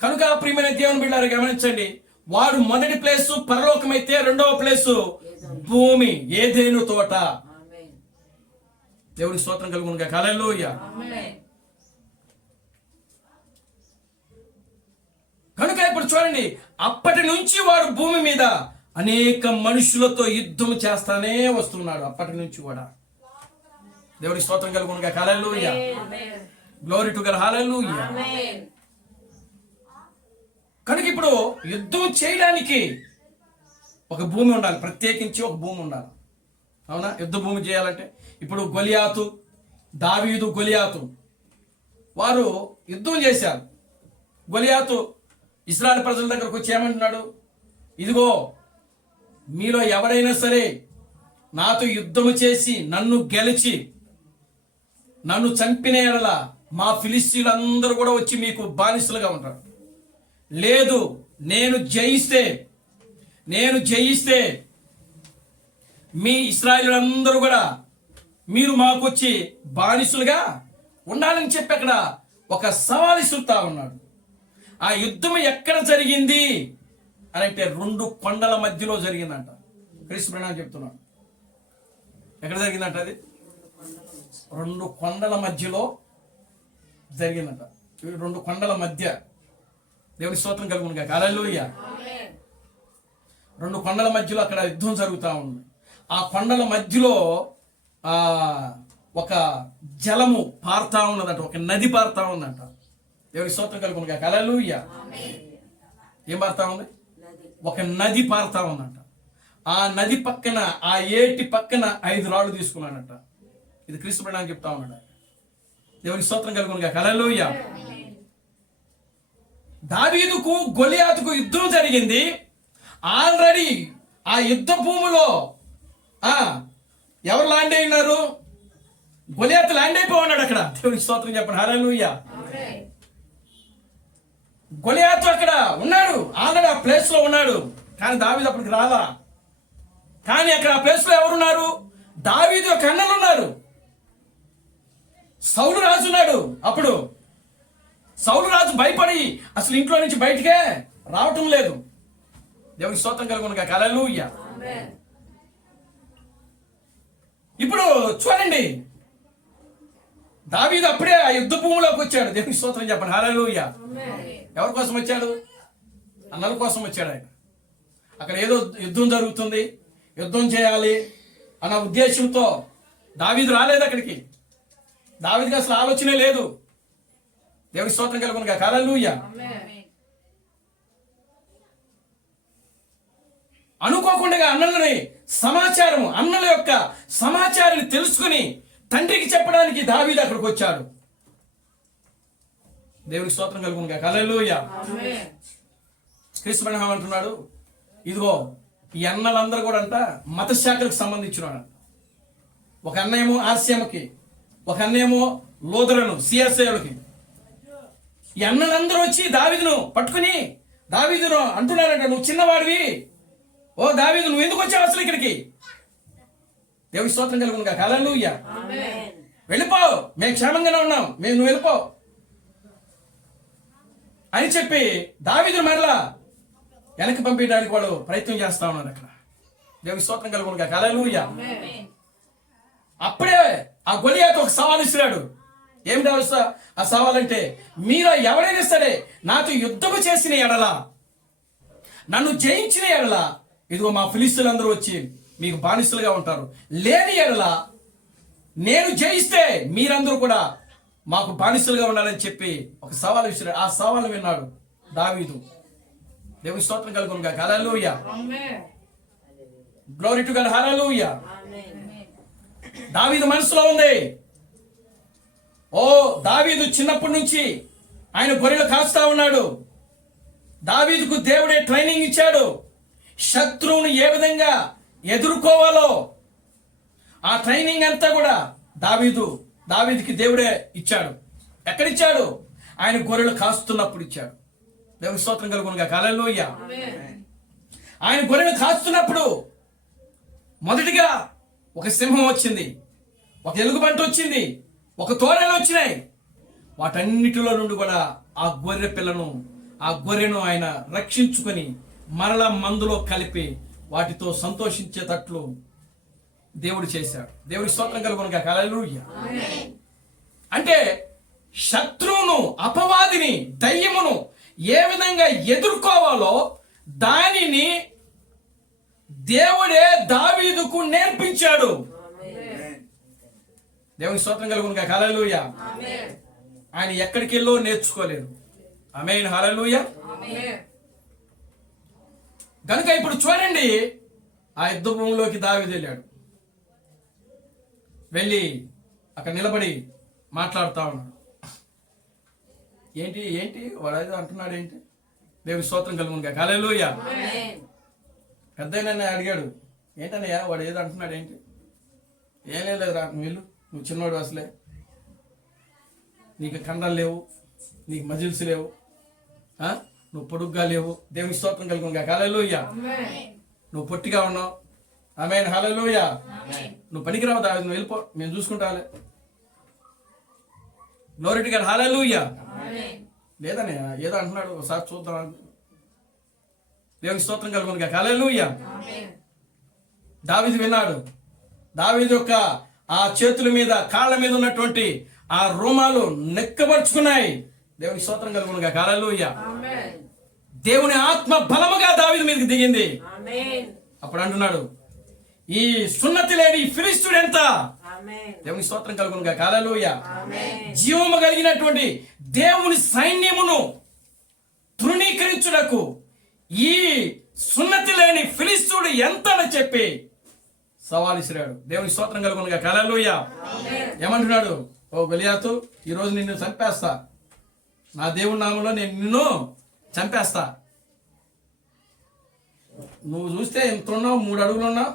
కనుక ప్రియమైన దేవుని బిడ్డలారా గమనించండి, వాడు మొదటి ప్లేసు పరలోకమైతే రెండవ ప్లేసు భూమి, ఏదేను తోట. దేవుని స్తోత్రం కలుగునుగా. హల్లెలూయా. ఆమేన్. కనుక ఇప్పుడు చూడండి, అప్పటి నుంచి వాడు భూమి మీద అనేక మనుషులతో యుద్ధం చేస్తానే వస్తున్నాడు. అప్పటి నుంచి కూడా దేవుని స్తోత్రం కలుగునుగా. Hallelujah. Amen. Glory to God. Hallelujah. Amen. కనుక ఇప్పుడు యుద్ధం చేయడానికి ఒక భూమి ఉండాలి, ప్రత్యేకించి ఒక భూమి ఉండాలి. అవునా? యుద్ధ భూమి చేయాలంటే ఇప్పుడు గొలియాతు, దావీదు, గొలియాతు వారు యుద్ధం చేశారు. గొలియాతు ఇశ్రాయేలు ప్రజల దగ్గరకు వచ్చి ఏమంటున్నాడు? ఇదిగో, మీలో ఎవరైనా సరే నాతో యుద్ధము చేసి నన్ను గెలిచి నన్ను చంపిన యెడల మా ఫిలిస్తీయులందరూ కూడా వచ్చి మీకు బానిసలుగా ఉంటారు. లేదు, నేను జయిస్తే మీ ఇశ్రాయేలులందరూ కూడా మీరు మాకు వచ్చి బానిసలుగా ఉండాలని చెప్పి అక్కడ ఒక సవాలు ఇస్తుతా ఉన్నాడు. ఆ యుద్ధం ఎక్కడ జరిగింది అని అంటే 2 కొండల మధ్యలో జరిగిందంట. క్రీస్తు ప్రణామం చెప్తున్నాడు. ఎక్కడ జరిగిందంట? అది 2 కొండల మధ్యలో జరిగిందంట. 2 కొండల మధ్య. దేవుని స్తోత్రం కలుగునుగా. హల్లెలూయా. 2 కొండల మధ్యలో అక్కడ యుద్ధం జరుగుతూ ఉంది. ఆ కొండల మధ్యలో ఒక జలము పారుతా ఉన్నదంట, ఒక నది పారుతా ఉందంట. దేవుని స్తోత్రం కలుగునుగా. హల్లెలూయా. ఏం పారుతా ఉంది? ఒక నది పారుతా ఉందంట. ఆ నది పక్కన, ఆ ఏటి పక్కన 5 రాళ్ళు తీసుకున్నాడంట. ఇది క్రీస్తు ప్రణామం చెప్తా ఉన్నాడు. దేవుని స్తోత్రం కలుగునుగా. హల్లెలూయా. దావీదుకు గొలియాతుకు యుద్ధం జరిగింది. ఆల్రెడీ ఆ యుద్ధ భూమిలో ఎవరు ల్యాండ్ అయినారు? గొలియాతు ల్యాండ్ అయిపోన్నాడు అక్కడ. దేవుని స్తోత్రం చెప్పండి. హల్లెలూయా. గొలియాతు అక్కడ ఉన్నాడు, ఆల్రెడీ ఆ ప్లేస్ లో ఉన్నాడు. కానీ దావీదు అప్పటికి రాలా. కానీ అక్కడ ఆ ప్లేస్ లో ఎవరున్నారు? దావీదు యొక్క అన్నలు ఉన్నారు. సౌలు రాజు ఉన్నాడు. అప్పుడు సౌలు రాజు భయపడి అసలు ఇంట్లో నుంచి బయటికే రావటం లేదు. దేవుని స్తోత్రం కలుగునుగా. హల్లెలూయా. ఇప్పుడు చూడండి, దావీదు అప్పుడే ఆ యుద్ధ భూమిలోకి వచ్చాడు. దేవుని స్తోత్రం చెప్పండి. హల్లెలూయా. ఎవరి కోసం వచ్చాడు? అన్నల కోసం వచ్చాడు ఆయన. అక్కడ ఏదో యుద్ధం జరుగుతుంది, యుద్ధం చేయాలి అన్న ఉద్దేశంతో దావీదు రాలేదు అక్కడికి. దావీదుకి అసలు ఆలోచనే లేదు. దేవుని స్తోత్రం కలుగునుగా. హల్లెలూయా. అనుకోకుండా అన్నలని అన్నల యొక్క సమాచారాన్ని తెలుసుకుని తండ్రికి చెప్పడానికి దావీదు అక్కడికి వచ్చాడు. దేవునికి స్తోత్రం కలుగునుగా. హల్లెలూయా. క్రీస్తు ప్రణామం అంటున్నాడు, ఇదిగో ఈ అన్నలందరూ కూడా అంట మత శాఖలకు సంబంధించిన. ఒక అన్న ఏమో ఆర్సీఎంకి, ఒక అన్నేమో లోదరను సిఎస్ఐలకి. ఈ అన్నలందరూ వచ్చి దావీదును పట్టుకుని దావీదును అంటున్నారంట, నువ్వు చిన్నవాడివి, ఓ దావీదు నువ్వు ఎందుకు వచ్చావు అసలు ఇక్కడికి? దేవుని స్తోత్రం కలుగును గాక. హల్లెలూయా. ఆమేన్. వెళ్ళిపో, మేము క్షేమంగానే ఉన్నాం, నువ్వు వెళ్ళిపో అని చెప్పి దావీదును మరలా వెనక్కి పంపించడానికి వాడు ప్రయత్నం చేస్తా ఉన్నారు అక్కడ. దేవుని స్తోత్రం కలుగును గాక. హల్లెలూయా. ఆమేన్. అప్పుడే ఆ గొలియాతు ఒక సవాల్ ఇస్తున్నాడు. ఏమిటి ఆ సవాల్ అంటే, మీరు ఎవరైనా సరే నాతో యుద్ధము చేసిన ఎడల, నన్ను జయించిన ఎడల, ఇదిగో మా ఫిలిస్తీన్లందరూ వచ్చి మీకు బానిసలుగా ఉంటారు. లేని ఎడల నేను జయిస్తే మీరందరూ కూడా మాకు బానిసలుగా ఉండాలని చెప్పి ఒక సవాల్ ఇస్తున్నాడు. ఆ సవాల్ విన్నాడు దావీదు. దేవుని స్తోత్రం కలుగును గాక. Hallelujah. Glory to God. Hallelujah. Amen. దావీదు మనసులో ఉంది, ఓ దావీదు చిన్నప్పటి నుంచి ఆయన గొర్రెలు కాస్తా ఉన్నాడు. దావీదుకు దేవుడే ట్రైనింగ్ ఇచ్చాడు, శత్రువును ఏ విధంగా ఎదుర్కోవాలో ఆ ట్రైనింగ్ అంతా కూడా దావీదుకి దేవుడే ఇచ్చాడు. ఎక్కడిచ్చాడు? ఆయన గొర్రెలు కాస్తున్నప్పుడు ఇచ్చాడు. దేవుని స్తోత్రం కలుగును గాక. హల్లెలూయా. ఆయన గొర్రెలు కాస్తున్నప్పుడు మొదటిగా ఒక సింహం వచ్చింది, ఒక ఎలుగుబంటి వచ్చింది, ఒక తోడేలు వచ్చినాయి. వాటన్నిటిలో నుండి కూడా ఆ గొర్రెను ఆయన రక్షించుకొని మరలా మందులో కలిపి వాటితో సంతోషించేటట్లు దేవుడు చేశాడు. దేవుడి స్తోత్రం కలుగును గాక. హల్లెలూయా. అంటే శత్రువును, అపవాదిని, దయ్యమును ఏ విధంగా ఎదుర్కోవాలో దానిని దేవుడే దావీదుకు నేర్పించాడు. దేవుని స్తోత్రం కలుగును గాక. హల్లెలూయా. ఆయన ఎక్కడికి వెళ్ళో నేర్చుకోలేదు. ఆమేన్. హల్లెలూయా. కనుక ఇప్పుడు చూడండి, ఆ యుద్ధ భూమిలోకి దావీదు వెళ్ళాడు. వెళ్ళి అక్కడ నిలబడి మాట్లాడుతా ఉన్నాడు. ఏంటి వాడు ఏదో అంటున్నాడు ఏంటి? దేవుని స్తోత్రం కలుగును గాక. హల్లెలూయా. పెద్దయినా అడిగాడు, ఏంటన్నయ్యా వాడు ఏదో అంటున్నాడు ఏంటి? ఏం లేదురా, నువ్వు చిన్నవాడు, అసలే నీకు కండలు లేవు, నీకు మజిల్స్ లేవు, నువ్వు పొడుగ్గా లేవు. దేవుని స్తోత్రం కలుగును గాక. హల్లెలూయా. నువ్వు పొట్టిగా ఉన్నావు. ఆమేన్. హల్లెలూయా. నువ్వు పనికిరావు దావీదు, నువ్వు వెళ్ళిపో, మేము చూసుకుంటాలే. Glory to God. హల్లెలూయా. లేదనే ఏదో అంటున్నాడు, ఒకసారి చూద్దాం. దేవుని స్తోత్రం కలుగును గాక. హల్లెలూయా. దావీదు విన్నాడు. దావీదు యొక్క ఆ చేతుల మీద, కాళ్ళ మీద ఉన్నటువంటి ఆ రోమాలు నెక్కబరుచుకున్నాయి. దేవుని స్తోత్రం కలుగును గాక. హల్లెలూయా. దేవుని ఆత్మ బలముగా దావీదు మీదకి దిగింది. అప్పుడు అంటున్నాడు, ఈ సున్నతి లేని ఫిలిష్తీయుడు ఎంత? దేవుని స్తోత్రం కలుగును గాక. హల్లెలూయా. జీవము కలిగినటువంటి దేవుని సైన్యమును తృణీకరించుటకు ఈ సున్నతి లేని ఫిలిష్తీయుడు ఎంత అని చెప్పి సవాల్ ఇసిరాడు. దేవుని స్తోత్రం కలుగును గాక. హల్లెలూయా. ఏమంటున్నాడు? ఓ గొలియాతు, ఈరోజు నిన్ను చంపేస్తా, నా దేవుని నామంలో నేను నిన్ను చంపేస్తా. నువ్వు చూస్తే ఎంత ఉన్నావు, 3 అడుగులు ఉన్నావు.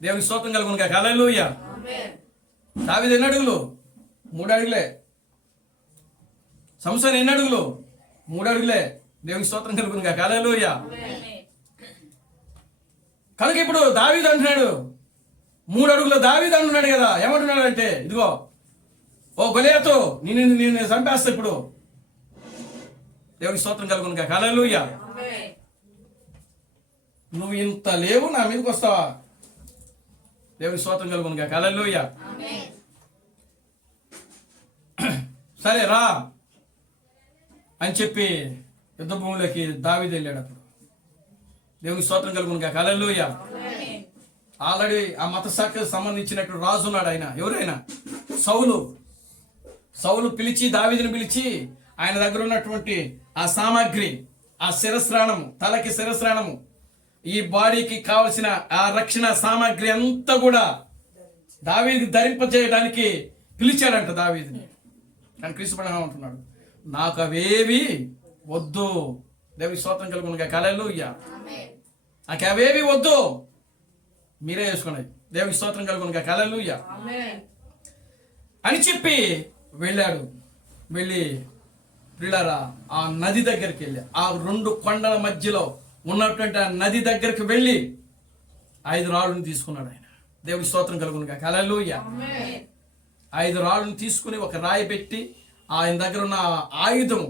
దేవుని స్తోత్రం కలుగును గాక. హల్లెలూయా. దావీదు ఎన్ని అడుగులు? 3 అడుగులే. సంసోను ఎన్ని అడుగులు? 3 అడుగులే. దేవుని స్తోత్రం కలుగును గాక. హల్లెలూయా. కనుక ఇప్పుడు దావీదు అంటున్నాడు, 3 అడుగులు దావీదు అంటున్నాడు కదా. ఏమంటున్నాడు అంటే, ఇదిగో ఓ గొలియాతు, నేను చంపేస్తా ఇప్పుడు. దేవుని స్తోత్రం కలుగును గాక. హల్లెలూయా. నువ్వు ఇంత లేవు, నా మీదకి వస్తావా? దేవుని స్తోత్రం కలుగును గాక. హల్లెలూయా. సరే రా అని చెప్పి యుద్ధ భూమిలోకి దావీదు వెళ్ళాడు. అప్పుడు దేవుని స్తోత్రం కలుగును గాక. హల్లెలూయా. ఆల్రెడీ ఆ మత శాఖకు సంబంధించినటువంటి రాజు ఉన్నాడు. ఆయన ఎవరైనా సౌలు పిలిచి, దావీదుని పిలిచి ఆయన దగ్గర ఉన్నటువంటి ఆ సామాగ్రి, ఆ శిరస్నానము, తలకి శిరస్నానము, ఈ బాడీకి కావలసిన ఆ రక్షణ సామాగ్రి అంతా కూడా దావీదుకి ధరింపజేయడానికి పిలిచాడంట దావీదుని. కానీ క్రీస్తుపడంగా ఉంటున్నాడు, నాకు అవేవి వద్దు. దేవుని స్తోత్రం కలుగును గాక. హల్లెలూయా. నాకు అవేవి వద్దు, మీరే వేసుకోండి. దేవుని స్తోత్రం కలుగునుగా. హల్లెలూయా ఆమేన్. అని చెప్పి వెళ్ళాడు. వెళ్ళి ప్రియులారా ఆ నది దగ్గరికి వెళ్ళి, ఆ 2 కొండల మధ్యలో ఉన్నటువంటి ఆ నది దగ్గరికి వెళ్ళి 5 రాళ్ళను తీసుకున్నాడు ఆయన. దేవుని స్తోత్రం కలుగునుగా. హల్లెలూయా. ఆమేన్. 5 రాళ్ళను తీసుకుని ఒక రాయి పెట్టి ఆయన దగ్గర ఉన్న ఆయుధము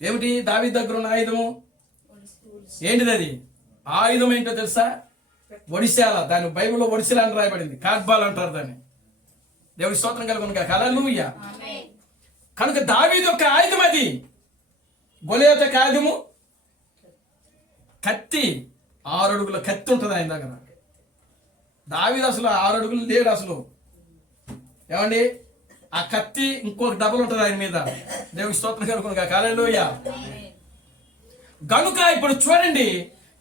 ఏమిటి? దావీదు దగ్గర ఉన్న ఆయుధము ఏంటిది? అది ఆయుధం ఏంటో తెలుసా? ఒడిశాల. దాని బైబిల్లో ఒడిశాల అని రాయబడింది. కాట్బాల్ అంటారు దాన్ని. దేవుని స్తోత్రం కలుగునుగా. హల్లెలూయా. ఆమేన్. కనుక దావీదు యొక్క ఆయుధం అది. గొలియాతు యొక్క ఆయుధము కత్తి. 6 అడుగుల కత్తి ఉంటుంది ఆయన దగ్గర. దావీదు అసలు 6 అడుగులు లేడు అసలు. ఏమండి? ఆ కత్తి ఇంకొక డబల్ ఉంటుంది ఆయన మీద. దేవుని స్తోత్రం కలుగునుగా. హల్లెలూయా. గనుక ఇప్పుడు చూడండి,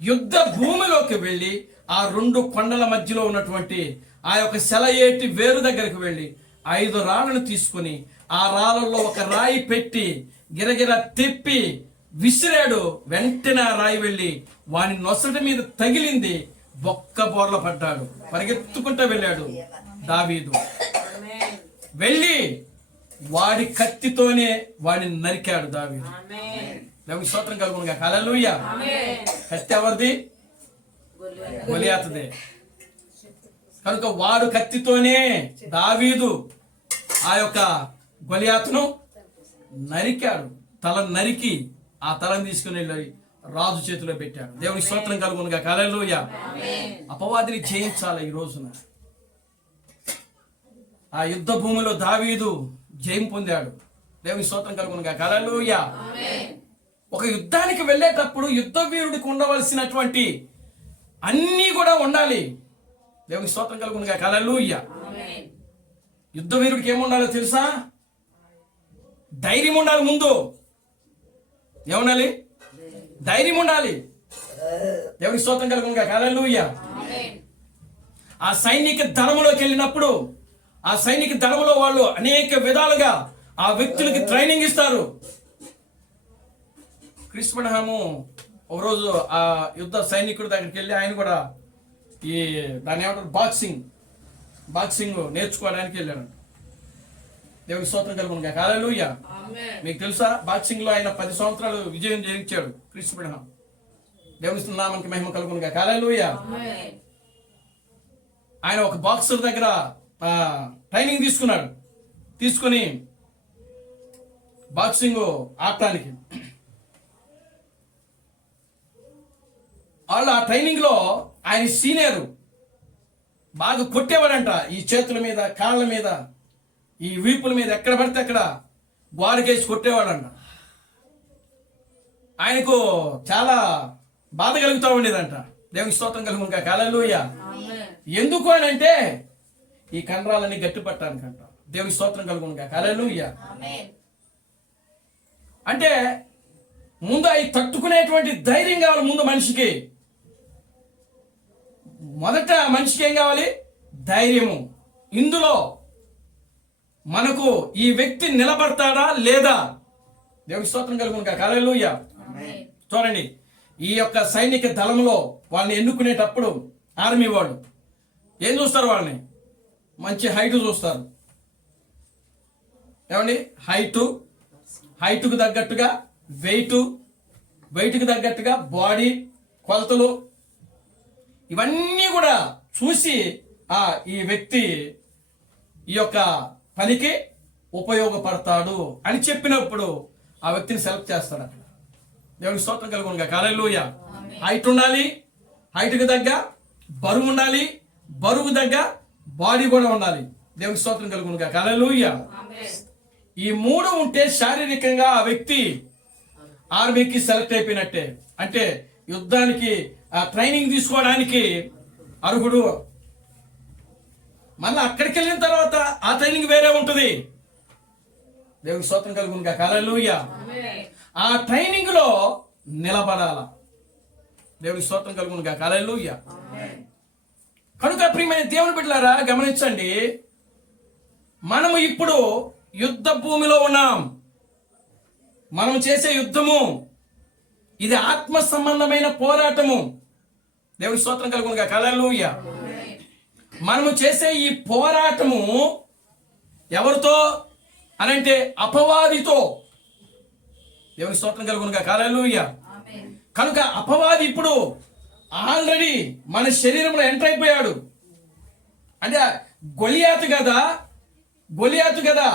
యుద్ధ భూమిలోకి వెళ్ళి ఆ 2 కొండల మధ్యలో ఉన్నటువంటి ఆ యొక్క సెలయేటి వేరు దగ్గరికి వెళ్ళి 5 రాళ్ళను తీసుకుని ఆ రాళ్ళల్లో ఒక రాయి పెట్టి గిరగిర తిప్పి విసిరాడు. వెంటనే ఆ రాయి వెళ్ళి వాని నొసటి మీద తగిలింది. బొక్క బోర్ల పడ్డాడు. పరిగెత్తుకుంటూ వెళ్ళాడు దావీదు. ఆమేన్. వెళ్ళి వాడి కత్తితోనే వాడిని నరికాడు దావీదు. ఆమేన్. దేవుని స్తోత్రం కలుగునుగా. హల్లెలూయా. ఆమేన్. కత్తి ఎవరిది? గొలియాతుదే. కనుక వాడు కత్తితోనే దావీదు ఆ యొక్క గొలియాతును నరికాడు. తల నరికి ఆ తలను తీసుకుని వెళ్ళి రాజు చేతిలో పెట్టాడు. దేవుని స్తోత్రం కలుగునుగా. హల్లెలూయా. ఆమేన్. అపవాదిని జయించాలి ఈ రోజున. ఆ యుద్ధ భూమిలో దావీదు జయం పొందాడు. దేవుని స్తోత్రం కలుగునుగా. హల్లెలూయా. ఆమేన్. ఒక యుద్ధానికి వెళ్ళేటప్పుడు యుద్ధ వీరుడికి ఉండవలసినటువంటి అన్నీ కూడా ఉండాలి. దేవుని స్తోత్రం కలుగునుగా. హల్లెలూయా. ఆమేన్. యుద్ధ వీరుడికి ఏముండాలో తెలుసా? ధైర్యం ఉండాలి. ముందు ఏముండాలి? ధైర్యం ఉండాలి. దేవుని స్తోత్రం కలుగునుగా. హల్లెలూయా. ఆమేన్. ఆ సైనిక దళములోకి వెళ్ళినప్పుడు ఆ సైనిక దళములో వాళ్ళు అనేక విధాలుగా ఆ వ్యక్తులకి ట్రైనింగ్ ఇస్తారు. క్రిస్మహాము ఒకరోజు ఆ యుద్ధ సైనికుడి దగ్గరికి వెళ్ళి ఆయన కూడా ఈ దాన్ని ఏమంటారు బాక్సింగ్ నేర్చుకోవడానికి వెళ్ళాడు. దేవుని స్తోత్రం కలుగునుగా. హల్లెలూయా. ఆమేన్. మీకు తెలుసా, బాక్సింగ్ లో ఆయన 10 సంవత్సరాలు విజయం జయించాడు క్రిస్మహాం. దేవుని నామానికి మహిమ కలుగునుగా. హల్లెలూయా. ఆమేన్. ఆయన ఒక బాక్సర్ దగ్గర ట్రైనింగ్ తీసుకున్నాడు. తీసుకుని బాక్సింగ్ ఆడటానికి వాళ్ళు ఆ ట్రైనింగ్ లో ఆయన సీనియర్ బాగా కొట్టేవాడంట. ఈ చేతుల మీద, కాళ్ళ మీద, ఈ వీపుల మీద ఎక్కడ పడితే అక్కడ గోడకేసి కొట్టేవాడంట. ఆయనకు చాలా బాధ కలుగుతూ ఉండేదంట. దేవుని స్తోత్రం కలుగునుగా. హల్లెలూయా. ఆమేన్. ఎందుకు అని అంటే ఈ కండరాలన్నీ గట్టి పట్టానికంట. దేవుని స్తోత్రం కలుగునుగా. హల్లెలూయా. ఆమేన్. అంటే ముందు అవి తట్టుకునేటువంటి ధైర్యం కావాలి. ముందు మనిషికి మొదట మనిషికి ఏం కావాలి? ధైర్యము. ఇందులో మనకు ఈ వ్యక్తి నిలబడతాడా లేదా? దేవుని స్తోత్రం కలుగునుగా. హల్లెలూయా. ఆమేన్. చూడండి, ఈ యొక్క సైనిక దళంలో వాళ్ళని ఎన్నుకునేటప్పుడు ఆర్మీ వాళ్ళు ఏం చూస్తారు? వాళ్ళని మంచి హైట్ చూస్తారు. ఏమండి? హైటుకు తగ్గట్టుగా వెయిట్కి తగ్గట్టుగా బాడీ కొలతలు ఇవన్నీ కూడా చూసి ఈ వ్యక్తి ఈ యొక్క పనికి ఉపయోగపడతాడు అని చెప్పినప్పుడు ఆ వ్యక్తిని సెలెక్ట్ చేస్తాడు అక్కడ. దేవునికి స్తోత్రం కలుగునుగా. హల్లెలూయా. హైట్ ఉండాలి, హైట్కి తగ్గ బరువు ఉండాలి, బరువు తగ్గ బాడీ కూడా ఉండాలి. దేవునికి స్తోత్రం కలుగునుగా. హల్లెలూయా. ఆమేన్. ఈ 3 ఉంటే శారీరకంగా ఆ వ్యక్తి ఆర్మీకి సెలెక్ట్ అయిపోయినట్టే. అంటే యుద్ధానికి ఆ ట్రైనింగ్ తీసుకోవడానికి అర్హుడు. మళ్ళీ అక్కడికి వెళ్ళిన తర్వాత ఆ ట్రైనింగ్ వేరే ఉంటుంది. దేవునికి స్తోత్రం కలుగునుగా. హల్లెలూయా. ఆమేన్. ఆ ట్రైనింగ్ లో నిలబడాల. దేవునికి స్తోత్రం కలుగునుగా. హల్లెలూయా. ఆమేన్. కనుక ప్రియమైన దేవుని బిడ్డలారా గమనించండి, మనము ఇప్పుడు యుద్ధ భూమిలో ఉన్నాం. మనం చేసే యుద్ధము ఇది ఆత్మ సంబంధమైన పోరాటము. దేవుని స్తోత్రం కలుగునుగా. హల్లెలూయా. మనము చేసే ఈ పోరాటము ఎవరితో అనంటే అపవాదితో. దేవుని స్తోత్రం కలుగునుగా. హల్లెలూయా. కనుక అపవాది ఇప్పుడు ఆల్రెడీ మన శరీరంలో ఎంటర్ అయిపోయాడు. అంటే గొలియాతు కదా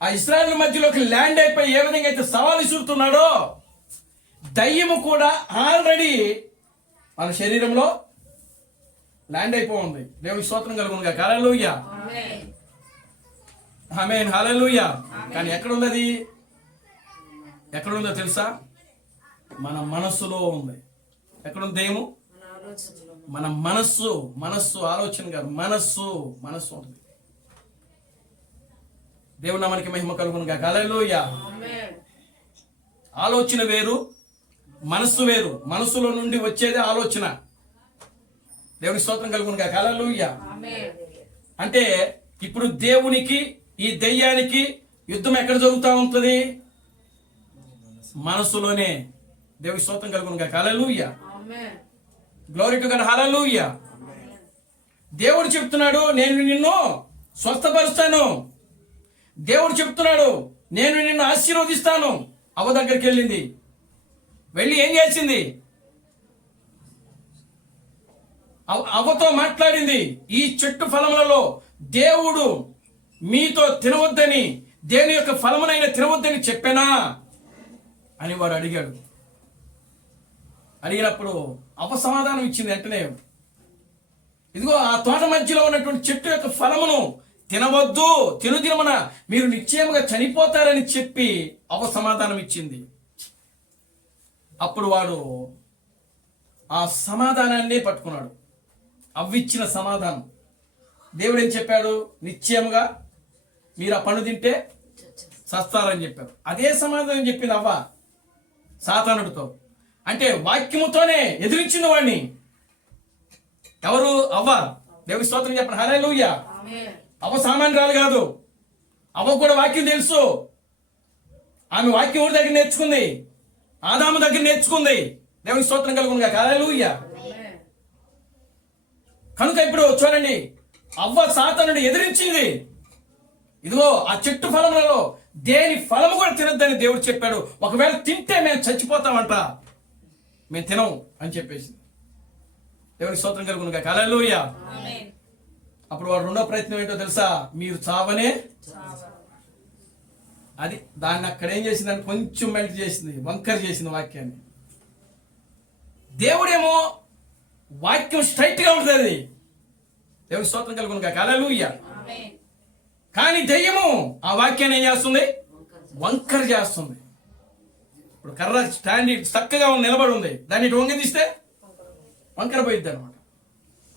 ఆ ఇశ్రాయేలు మధ్యలోకి ల్యాండ్ అయిపోయి ఏ విధంగా అయితే సవాలు విసురుతున్నాడో, దయ్యము కూడా ఆల్రెడీ మన శరీరంలో ల్యాండ్ అయిపోయింది. దేవుని స్తోత్రం కలుగునుగా. హల్లెలూయా. ఆమేన్. హల్లెలూయా. కానీ ఎక్కడుంది అది? ఎక్కడుందో తెలుసా? మన మనస్సులో ఉంది. ఎక్కడుంది దయ్యము? మన మనస్సు ఆలోచన కాదు, మనస్సు ఉంటుంది. దేవుని నామానికి మహిమ కలుగునుగా. హల్లెలూయా. ఆలోచన వేరు, మనస్సు వేరు. మనస్సులో నుండి వచ్చేదే ఆలోచన. దేవుని స్తోత్రం కలుగునుగా. హల్లెలూయా. అంటే ఇప్పుడు దేవునికి ఈ దెయ్యానికి యుద్ధం ఎక్కడ జరుగుతూ ఉంటుంది? మనస్సులోనే. దేవుని స్తోత్రం కలుగునుగా. Hallelujah. Glory to God. Hallelujah. దేవుడు చెప్తున్నాడు, నేను నిన్ను స్వస్థపరుస్తాను. దేవుడు చెప్తున్నాడు, నేను నిన్ను ఆశీర్వదిస్తాను. అవ్వ దగ్గరికి వెళ్ళింది. వెళ్ళి ఏం చేసింది? అవ్వతో మాట్లాడింది. ఈ చెట్టు ఫలములలో దేవుడు మీతో తినవద్దని, దేని యొక్క ఫలమునైనా తినవద్దని చెప్పానా అని వాడు అడిగాడు. అడిగినప్పుడు అవ్వ సమాధానం ఇచ్చింది వెంటనే. ఇదిగో ఆ తోట మధ్యలో ఉన్నటువంటి చెట్టు యొక్క ఫలమును తినవద్దు, తినుదినమున మీరు నిశ్చయముగా చనిపోతారని చెప్పి అవ్వ సమాధానం ఇచ్చింది. అప్పుడు వాడు ఆ సమాధానాన్నే పట్టుకున్నాడు. అవ్విచ్చిన సమాధానం. దేవుడు ఏం చెప్పాడు? నిశ్చయముగా మీరు ఆ పండు తింటే చస్తారని చెప్పారు. అదే సమాధానం చెప్పింది అవ్వ సాతానుడితో. అంటే వాక్యముతోనే ఎదిరించింది వాడిని. ఎవరు? అవ్వ. దేవుని స్తోత్రం చెప్పండి. హల్లెలూయా. అవ్వ సామాన్యురాలు కాదు. అవ్వ కూడా వాక్యం తెలుసు. ఆమె వాక్యం ఊరి దగ్గర నేర్చుకుంది, ఆదాము దగ్గర నేర్చుకుంది. దేవుని స్తోత్రం కలుగునుగా. హల్లెలూయా. కనుక ఇప్పుడు చూడండి, అవ్వ సాతానుడిని ఎదిరించింది. ఇదిగో ఆ చెట్టు ఫలములలో దేని ఫలము కూడా తినద్దని దేవుడు చెప్పాడు. ఒకవేళ తింటే మేము చచ్చిపోతామంట, మేము తినము అని చెప్పేసి. దేవుని స్తోత్రం కలుగునుగా. హల్లెలూయా. అప్పుడు వాడు రెండో ప్రయత్నం ఏంటో తెలుసా? మీరు చావనే. అది దాన్ని అక్కడ ఏం చేసిందని కొంచెం మెల్ట్ చేసింది, వంకర చేసింది వాక్యాన్ని. దేవుడేమో వాక్యం స్ట్రైట్ గా ఉంటుంది. అది దేవుని స్తోత్రం కలుగునుగా. హల్లెలూయా. కానీ దయ్యము ఆ వాక్యాన్ని ఏం చేస్తుంది? వంకర చేస్తుంది. ఇప్పుడు కర్ర స్టాండ్ చక్కగా నిలబడి ఉంది, దాన్ని ఇటు వంగి తీస్తే వంకర పోయిద్ది అనమాట.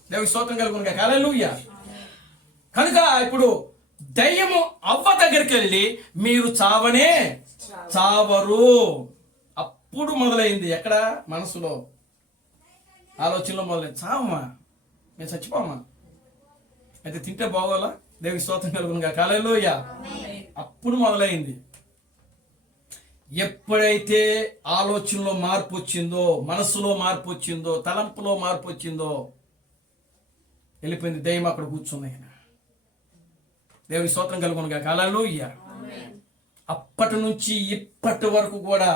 దేవుని స్తోత్రం కలుగునుగా. హల్లెలూయా. కనుక ఇప్పుడు దయ్యము అవ్వ దగ్గరికి వెళ్ళి మీరు చావనే చావరు. అప్పుడు మొదలైంది. ఎక్కడ? మనసులో, ఆలోచనలో మొదలైంది. చావమ్మా, మేము చచ్చిపోమ్మా, అయితే తింటే బాగోలా. దేవుని స్తోత్రం కలుగునుగా. హల్లెలూయా. అప్పుడు మొదలైంది. ఎప్పుడైతే ఆలోచనలో మార్పు వచ్చిందో, మనసులో మార్పు వచ్చిందో, తలంపులో మార్పు వచ్చిందో, వెళ్ళిపోయింది. దయ్యం అక్కడ కూర్చుంది. దేవుని స్తోత్రం కలుగునుగా. హల్లెలూయా. అప్పటి నుంచి ఇప్పటి వరకు కూడా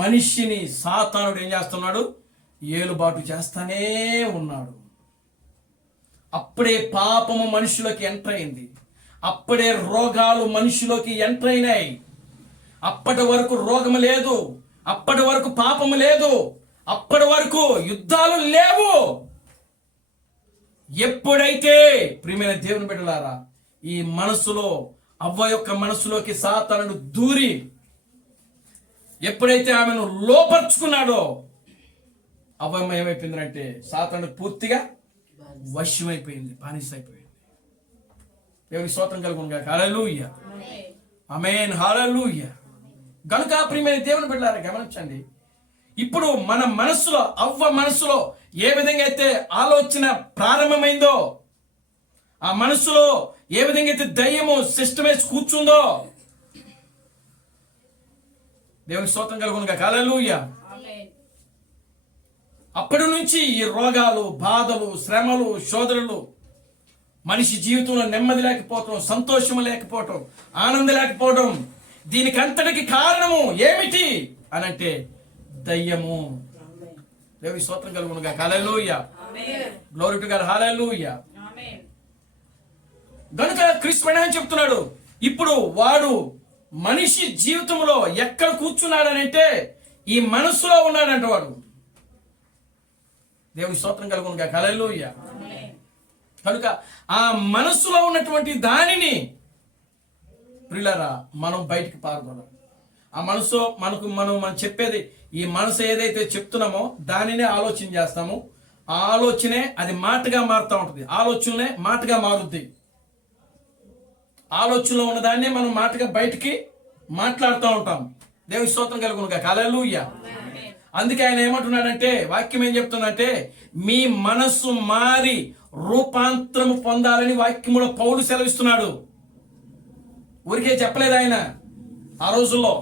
మనిషిని సాతానుడు ఏం చేస్తున్నాడు? ఏలుబాటు చేస్తానే ఉన్నాడు. అప్పుడే పాపము మనుషులకి ఎంటర్ అయింది. అప్పుడే రోగాలు మనుషులకి ఎంటర్ అయినాయి. అప్పటి వరకు రోగము లేదు, అప్పటి వరకు పాపము లేదు, అప్పటి వరకు యుద్ధాలు లేవు. ఎప్పుడైతే ప్రియమైన దేవుని బిడ్డలారా ఈ మనసులో, అవ్వ యొక్క మనసులోకి సాతానుడు దూరి ఎప్పుడైతే ఆమెను లోపరుచుకున్నాడో, అవ్వ ఏమైపోయిందంటే సాతానుడు పూర్తిగా వశ్యమైపోయింది, బానిస అయిపోయింది. దేవుని స్తోత్రం కలుగునుగా. హల్లెలూయా. ఆమేన్. హల్లెలూయా. గనుక ప్రియమైన దేవుని బిడ్డలారా గమనించండి, ఇప్పుడు మన మనస్సులో, అవ్వ మనస్సులో ఏ విధంగా అయితే ఆలోచన ప్రారంభమైందో, ఆ మనస్సులో ఏ విధంగా అయితే దయ్యము సిస్టమ్ వేసి కూర్చుందో, దేవుని స్తోత్రం కలుగునుగా. హల్లెలూయా. అప్పటి నుంచి ఈ రోగాలు, బాధలు, శ్రమలు, శోధనలు, మనిషి జీవితంలో నెమ్మది లేకపోవటం, సంతోషం లేకపోవటం, ఆనందం లేకపోవడం, దీనికి అంతటికి కారణము ఏమిటి అని అంటే దయ్యము. దేవి స్తోత్రం కలుగునుగా. Hallelujah, glory to God, hallelujah. గనుక క్రీస్తు అని చెప్తున్నాడు, ఇప్పుడు వాడు మనిషి జీవితంలో ఎక్కడ కూర్చున్నాడనంటే ఈ మనస్సులో ఉన్నాడంట వాడు. దేవుని స్తోత్రం కలుగునుగా. హల్లెలూయా. కనుక ఆ మనస్సులో ఉన్నటువంటి దానిని ప్రియులారా మనం బయటికి పాల్గొనాలి. ఆ మనసు మనం చెప్పేది, ఈ మనసు ఏదైతే చెప్తున్నామో దానినే ఆలోచన చేస్తాము. ఆ ఆలోచనే అది మాటగా మారుతూ ఉంటుంది. ఆలోచనలే మాటగా మారుద్ది. ఆలోచనలో ఉన్న దాన్నే మనం మాటగా బయటికి మాట్లాడుతూ ఉంటాం. దేవుని స్తోత్రం కలుగునుగా. హల్లెలూయా. అందుకే ఆయన ఏమంటున్నాడంటే, వాక్యం ఏం చెప్తుందంటే, మీ మనస్సు మారి రూపాంతరము పొందాలని వాక్యములో పౌలు సెలవిస్తున్నాడు. ఊరికే చెప్పలేదు ఆయన ఆ రోజుల్లో.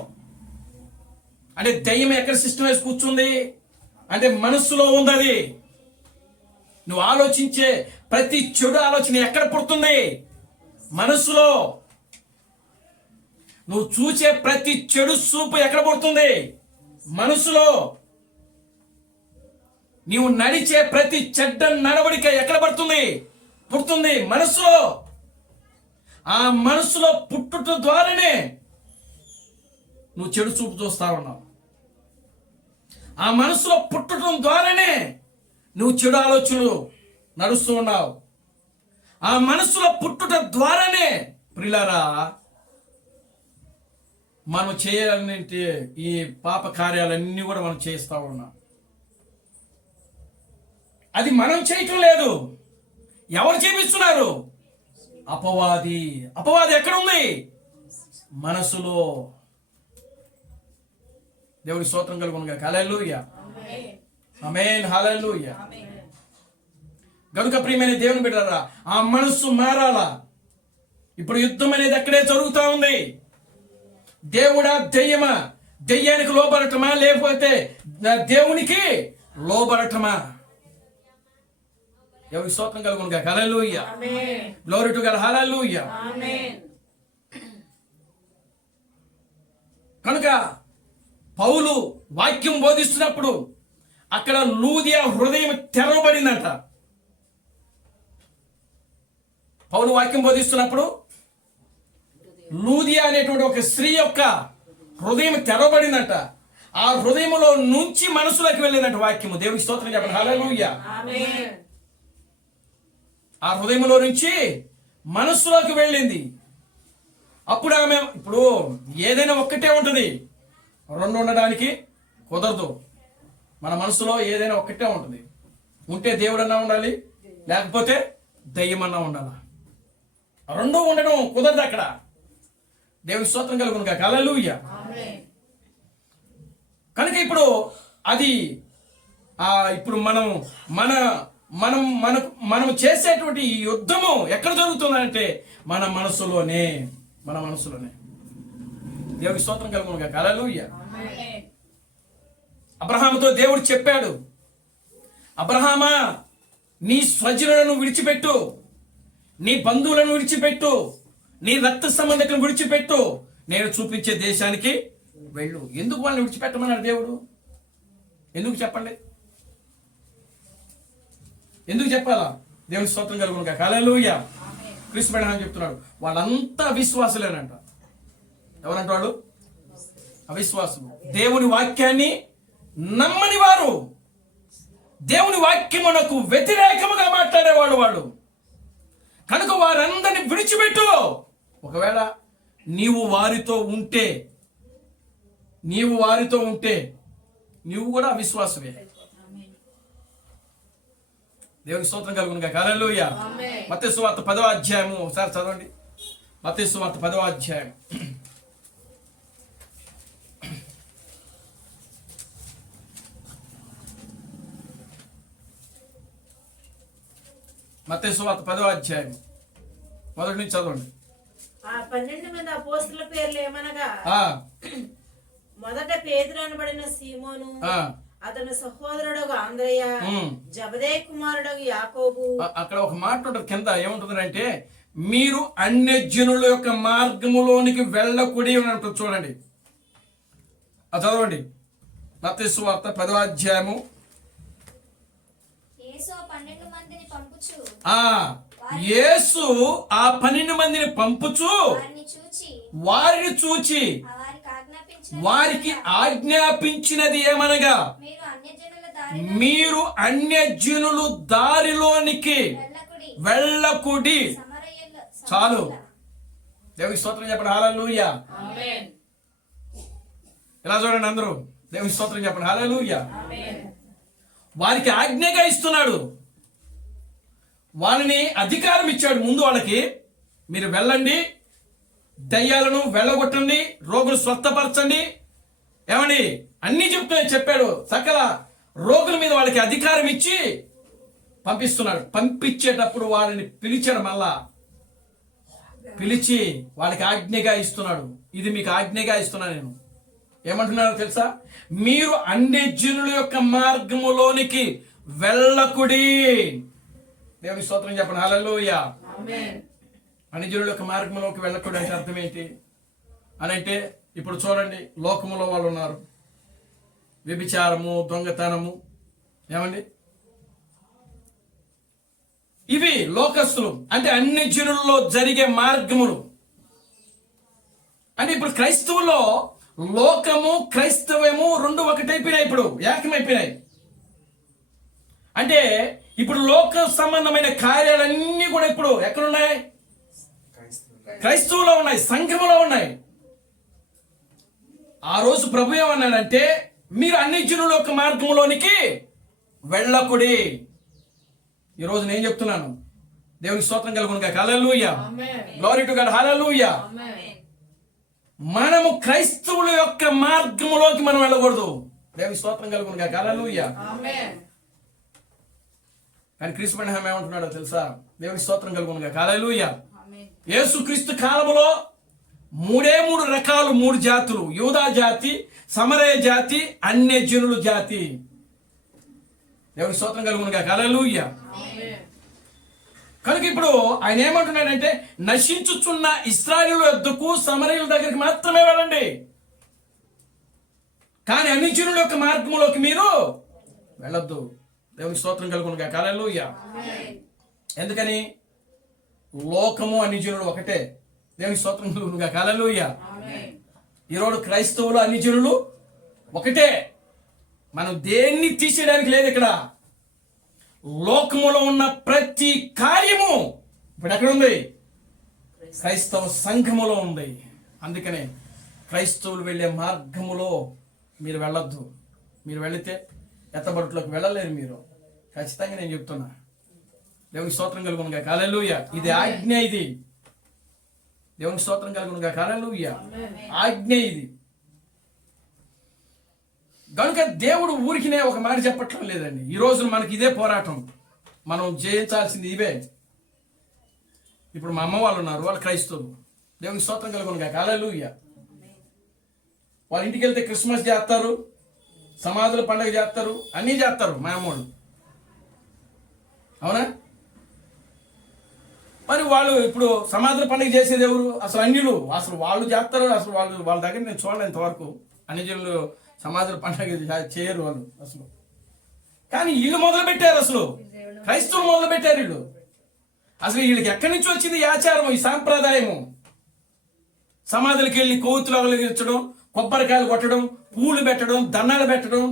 అంటే దయ్యం ఎక్కడ సిస్టమ్ వేసి కూర్చుంది అంటే మనస్సులో ఉంది. నువ్వు ఆలోచించే ప్రతి చెడు ఆలోచన ఎక్కడ పుడుతుంది? మనస్సులో. నువ్వు చూసే ప్రతి చెడు చూపు ఎక్కడ పుడుతుంది? మనస్సులో. నీవు నడిచే ప్రతి చెడ్డ నడవడిక ఎక్కడ పుడుతుంది? మనస్సులో. ఆ మనస్సులో పుట్టుట ద్వారానే నువ్వు చెడు చూపు చూస్తా ఉన్నావు. ఆ మనస్సులో పుట్టడం ద్వారానే నువ్వు చెడు ఆలోచనలు నడుస్తూ ఉన్నావు. ఆ మనస్సులో పుట్టుట ద్వారానే ప్రియులారా మనం చేయాలని ఈ పాప కార్యాలన్నీ కూడా మనం చేస్తూ ఉన్నాం. అది మనం చేయటం లేదు. ఎవరు చేపిస్తున్నారు? అపవాది. అపవాది ఎక్కడుంది? మనసులో. దేవుడి స్తోత్రం కలుగునుగా. హల్లెలూయా, ఆమేన్, హల్లెలూయా. గనుక ప్రియమైన దేవుని బిడ్డలారా, ఆ మనస్సు మారాలా. ఇప్పుడు యుద్ధం అనేది అక్కడే జరుగుతూ ఉంది. దేవుడా దెయ్యమా? దెయ్యానికి లోబడటమా లేకపోతే దేవునికి లోబడటమా? దేవుని స్తోత్రం కలుగునుగా. Hallelujah, glory to God, hallelujah. కనుక పౌలు వాక్యం బోధిస్తున్నప్పుడు అక్కడ లూదియా హృదయం తెరవబడిందంట. పౌలు వాక్యం బోధిస్తున్నప్పుడు లూదియా అనేటువంటి ఒక స్త్రీ యొక్క హృదయం తెరవబడిందంట. ఆ హృదయంలో నుంచి మనసులోకి వెళ్ళిందంట వాక్యము. దేవుని స్తోత్రం చెప్పండి, హల్లెలూయా. ఆ హృదయంలో నుంచి మనస్సులోకి వెళ్ళింది. అప్పుడు ఆమె, ఇప్పుడు ఏదైనా ఒక్కటే ఉంటుంది, రెండు ఉండడానికి కుదరదు. మన మనసులో ఏదైనా ఒక్కటే ఉంటుంది. ఉంటే దేవుడన్నా ఉండాలి, లేకపోతే దయ్యమన్నా ఉండాలి. రెండూ ఉండడం కుదరదు అక్కడ. దేవుని స్తోత్రం కలుగునుగా. హల్లెలూయా. కనుక ఇప్పుడు అది ఇప్పుడు మనం చేసేటువంటి ఈ యుద్ధము ఎక్కడ జరుగుతుందంటే మన మనసులోనే. దేవుని స్తోత్రం కలుగునుగా. హల్లెలూయా. అబ్రహాముతో దేవుడు చెప్పాడు, అబ్రహామా నీ స్వజనులను విడిచిపెట్టు, నీ బంధువులను విడిచిపెట్టు, నీ రక్త సంబంధికులను విడిచిపెట్టు, నేను చూపించే దేశానికి వెళ్ళు. ఎందుకు వాళ్ళని విడిచిపెట్టమన్నాడు దేవుడు? ఎందుకు చెప్పండి? ఎందుకు చెప్పాలా? దేవుని స్తోత్రం కలుగునుగా. హల్లెలూయా. క్రీస్తు అని చెప్తున్నాడు, వాళ్ళంతా అవిశ్వాసులేనంట. ఎవరంట వాళ్ళు? అవిశ్వాసులు. దేవుని వాక్యాన్ని నమ్మని వారు, దేవుని వాక్యమునకు వ్యతిరేకముగా మాట్లాడేవాడు వాళ్ళు. కనుక వారందరిని విడిచిపెట్టు. ఒకవేళ నీవు వారితో ఉంటే నీవు కూడా అవిశ్వాసమే. దేవుని స్తోత్రం కలుగునుగా. హల్లెలూయా. మత్తయి సువార్త 10వ అధ్యాయము ఒకసారి చదవండి. మత్తయి సువార్త 10వ అధ్యాయం. మత్తయి సువార్త 10వ అధ్యాయం మొదటి నుంచి చదవండి. ఆ 12 మంది అపోస్తలుల పేర్లు ఏమనగా, మొదట పేతురు అనబడిన సీమోను, అతని సహోదరుడు ఆంద్రయ్య, జబదే కుమారుడు యాకోబు. అక్కడ ఒక మాట ఉంటుంది కింద, ఏముంటుందంటే మీరు అన్యజనుల యొక్క మార్గములోనికి వెళ్ళకూడి అని ఉంటుంది. చూడండి, అది చదవండి. మత్తయి సువార్త 10వ అధ్యాయము. యేసు 12 మందిని పంపుచు యేసు ఆ 12 మందిని పంపుచు వారిని చూచి వారికి ఆజ్ఞాపించినది ఏమనగా, మీరు అన్యజనులు దారిలోనికి వెళ్ళకుడి. చాలు. దేవుని స్తోత్రం చెప్పండి, హల్లెలూయా. ఇలా చూడండి అందరూ, దేవుని స్తోత్రం చెప్పండి, హల్లెలూయా. వారికి ఆజ్ఞగా ఇస్తున్నాడు, వాళ్ళని అధికారం ఇచ్చాడు. ముందు వాళ్ళకి మీరు వెళ్ళండి, దయ్యాలను వెళ్ళగొట్టండి, రోగులు స్వస్థపరచండి, ఏమండి అన్ని చెప్పాడు. సకల రోగుల మీద వాళ్ళకి అధికారం ఇచ్చి పంపిస్తున్నాడు. పంపించేటప్పుడు వాళ్ళని పిలిచాడు, మళ్ళా పిలిచి వాళ్ళకి ఆజ్ఞగా ఇస్తున్నాడు. ఇది మీకు ఆజ్ఞగా ఇస్తున్నాను నేను. ఏమంటున్నారో తెలుసా? మీరు అన్యజనుల యొక్క మార్గములోనికి వెళ్ళకుడి. దేవుని స్తోత్రం చెప్పండి, హల్లెలూయా. అన్యజనుల యొక్క మార్గంలోకి వెళ్ళకూడదు అంటే అర్థం ఏంటి అని అంటే, ఇప్పుడు చూడండి, లోకములో వాళ్ళు ఉన్నారు, వ్యభిచారము, దొంగతనము, ఏమండి ఇవి లోకస్తులు అంటే అన్యజనుల్లో జరిగే మార్గములు. అంటే ఇప్పుడు క్రైస్తవుల్లో లోకము క్రైస్తవము రెండు ఒకటైపోయినాయి, ఇప్పుడు ఏకమైపోయినాయి. అంటే ఇప్పుడు లోక సంబంధమైన కార్యాలన్నీ కూడా ఇప్పుడు ఎక్కడున్నాయి? క్రైస్తవులో ఉన్నాయి, సంఘములో ఉన్నాయి. ఆ రోజు ప్రభు ఏమన్నాడంటే, మీరు అన్యజనుల యొక్క మార్గంలోనికి వెళ్ళకుడి. ఈరోజు నేను చెప్తున్నాను, దేవునికి స్తోత్రం కలుగును గాక, హల్లెలూయా. గ్లోరీ టు గాడ్, హల్లెలూయా. మనము క్రైస్తవుల యొక్క మార్గములోకి మనం వెళ్ళకూడదు. దేవునికి స్తోత్రం కలుగును గాక, హల్లెలూయా. కానీ క్రీస్తు బంధం ఏమంటున్నాడో తెలుసా? దేవునికి స్తోత్రం కలుగును గాక, హల్లెలూయా. యేసుక్రీస్తు కాలంలో 3 రకాలు, 3 జాతులు: యూదా జాతి, సమరయ జాతి, అన్యజనుల జాతి. దేవునికి స్తోత్రం కలుగును గాక, హల్లెలూయా. కనుక ఇప్పుడు ఆయన ఏమంటున్నాడంటే, నశించుచున్న ఇశ్రాయేలు యొద్దకు, సమరయుల దగ్గరికి మాత్రమే వెళ్ళండి, కానీ అన్యజనుల యొక్క మార్గంలోకి మీరు వెళ్ళొద్దు. దేవునికి స్తోత్రం కలుగును గాక, హల్లెలూయా. ఎందుకని? లోకము అన్యజనులు ఒకటే. దేవునికి స్తోత్రం కలుగును గాక, హల్లెలూయా. ఈరోజు క్రైస్తవులు అన్యజనులు ఒకటే. మనం దేన్ని తీసేయడానికి లేదు. ఇక్కడ లోకములో ఉన్న ప్రతి కార్యము ఇప్పుడు ఎక్కడ ఉంది? క్రైస్తవ సంఘములో ఉంది. అందుకనే క్రైస్తవులు వెళ్ళే మార్గములో మీరు వెళ్ళొద్దు. మీరు వెళితే ఎత్తబడుట్లోకి వెళ్ళలేరు మీరు. ఖచ్చితంగా నేను చెప్తున్నా. దేవునికి స్తోత్రం కలుగును గాక, హల్లెలూయా. ఇది ఆజ్ఞ. ఇది దేవునికి స్తోత్రం కలుగును గాక, హల్లెలూయా. ఆజ్ఞ ఇది. కనుక దేవుడు ఊరికినే ఒక మాట చెప్పట్లం లేదండి. ఈ రోజు మనకి ఇదే పోరాటం, మనం జయించాల్సింది ఇవే. ఇప్పుడు మా అమ్మ వాళ్ళు ఉన్నారు, వాళ్ళు క్రైస్తవులు. దేవునికి స్తోత్రం కలుగును గాక, హల్లెలూయా. వాళ్ళ ఇంటికి వెళ్తే క్రిస్మస్ చేస్తారు, సమాధుల పండుగ చేస్తారు, అన్నీ చేస్తారు మా అమ్మోళ్ళు. అవునా? మరి వాళ్ళు ఇప్పుడు సమాధుల పండుగ చేసేది ఎవరు? అసలు అన్యులు. అసలు వాళ్ళు చేస్తారు. అసలు వాళ్ళ దగ్గర నేను చూడలేదు ఇంతవరకు. అన్యజనులు సమాధుల పండుగ చేయరు వాళ్ళు అసలు. కానీ వీళ్ళు మొదలు పెట్టారు, అసలు క్రైస్తవులు మొదలు పెట్టారు వీళ్ళు. అసలు వీళ్ళకి ఎక్కడి నుంచి వచ్చింది ఈ ఆచారం, ఈ సాంప్రదాయము? సమాధులకి వెళ్ళి కోతులు అవలిగించడం, కొబ్బరికాయలు కొట్టడం, పూలు పెట్టడం, దండాలు పెట్టడం.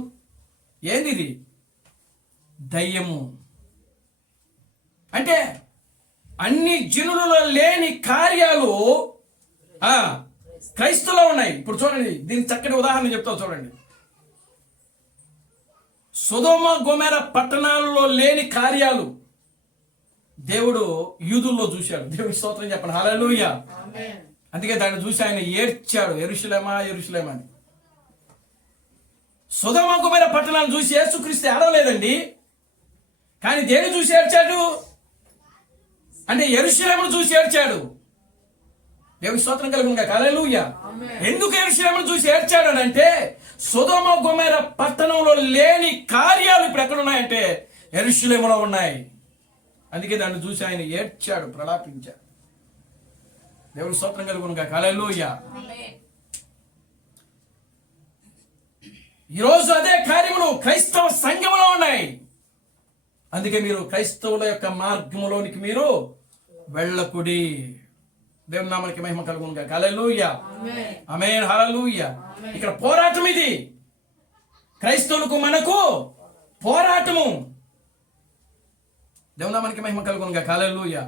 ఏంది ఇది? దయ్యము. అంటే అన్ని జనులలో లేని కార్యాలు క్రైస్తవులో ఉన్నాయి. ఇప్పుడు చూడండి, దీనికి చక్కటి ఉదాహరణ చెప్తా చూడండి. సొదొమ గొమొర్రా పట్టణాలలో లేని కార్యాలు దేవుడు యూదుల్లో చూశాడు. దేవుడి స్తోత్రం చెప్పండి, హల్లెలూయా. అందుకే దాన్ని చూసి ఆయన ఏడ్చాడు, యెరూషలేమా యెరూషలేమా అని. సొదొమ గొమొర్రా పట్టణాలను చూసి యేసుక్రీస్తు ఏడవలేదండి. కానీ దేన్ని చూసి ఏడ్చాడు అంటే యెరూషలేమును చూసి ఏడ్చాడు. దేవుని స్తోత్రం కలుగును గాక, హల్లెలూయా. ఎందుకు యెరూషలేమును చూసి ఏడ్చాడు అంటే, సొదొమ గొమొర్రా పట్టణంలో లేని కార్యాలు ఇప్పుడు ఎక్కడ ఉన్నాయంటే యెరూషలేములో ఉన్నాయి. అందుకే దాన్ని చూసి ఆయన ఏడ్చాడు, ప్రలాపించాడు. దేవుని స్తోత్రం కలుగును గాక. హల్లెలూయా. ఈరోజు అదే కార్యములు క్రైస్తవ సంఘములో ఉన్నాయి. అందుకే మీరు క్రైస్తవుల యొక్క మార్గములోనికి మీరు వెళ్ళకుడి. దేవుని నామానికి మహిమ కలుగును గాక. హల్లెలూయా. ఆమేన్. హల్లెలూయా. ఇక్కడ పోరాటం, ఇది క్రైస్తవులకు మనకు పోరాటము. దేవుని నామానికి మహిమ కలుగును గాక. హల్లెలూయా.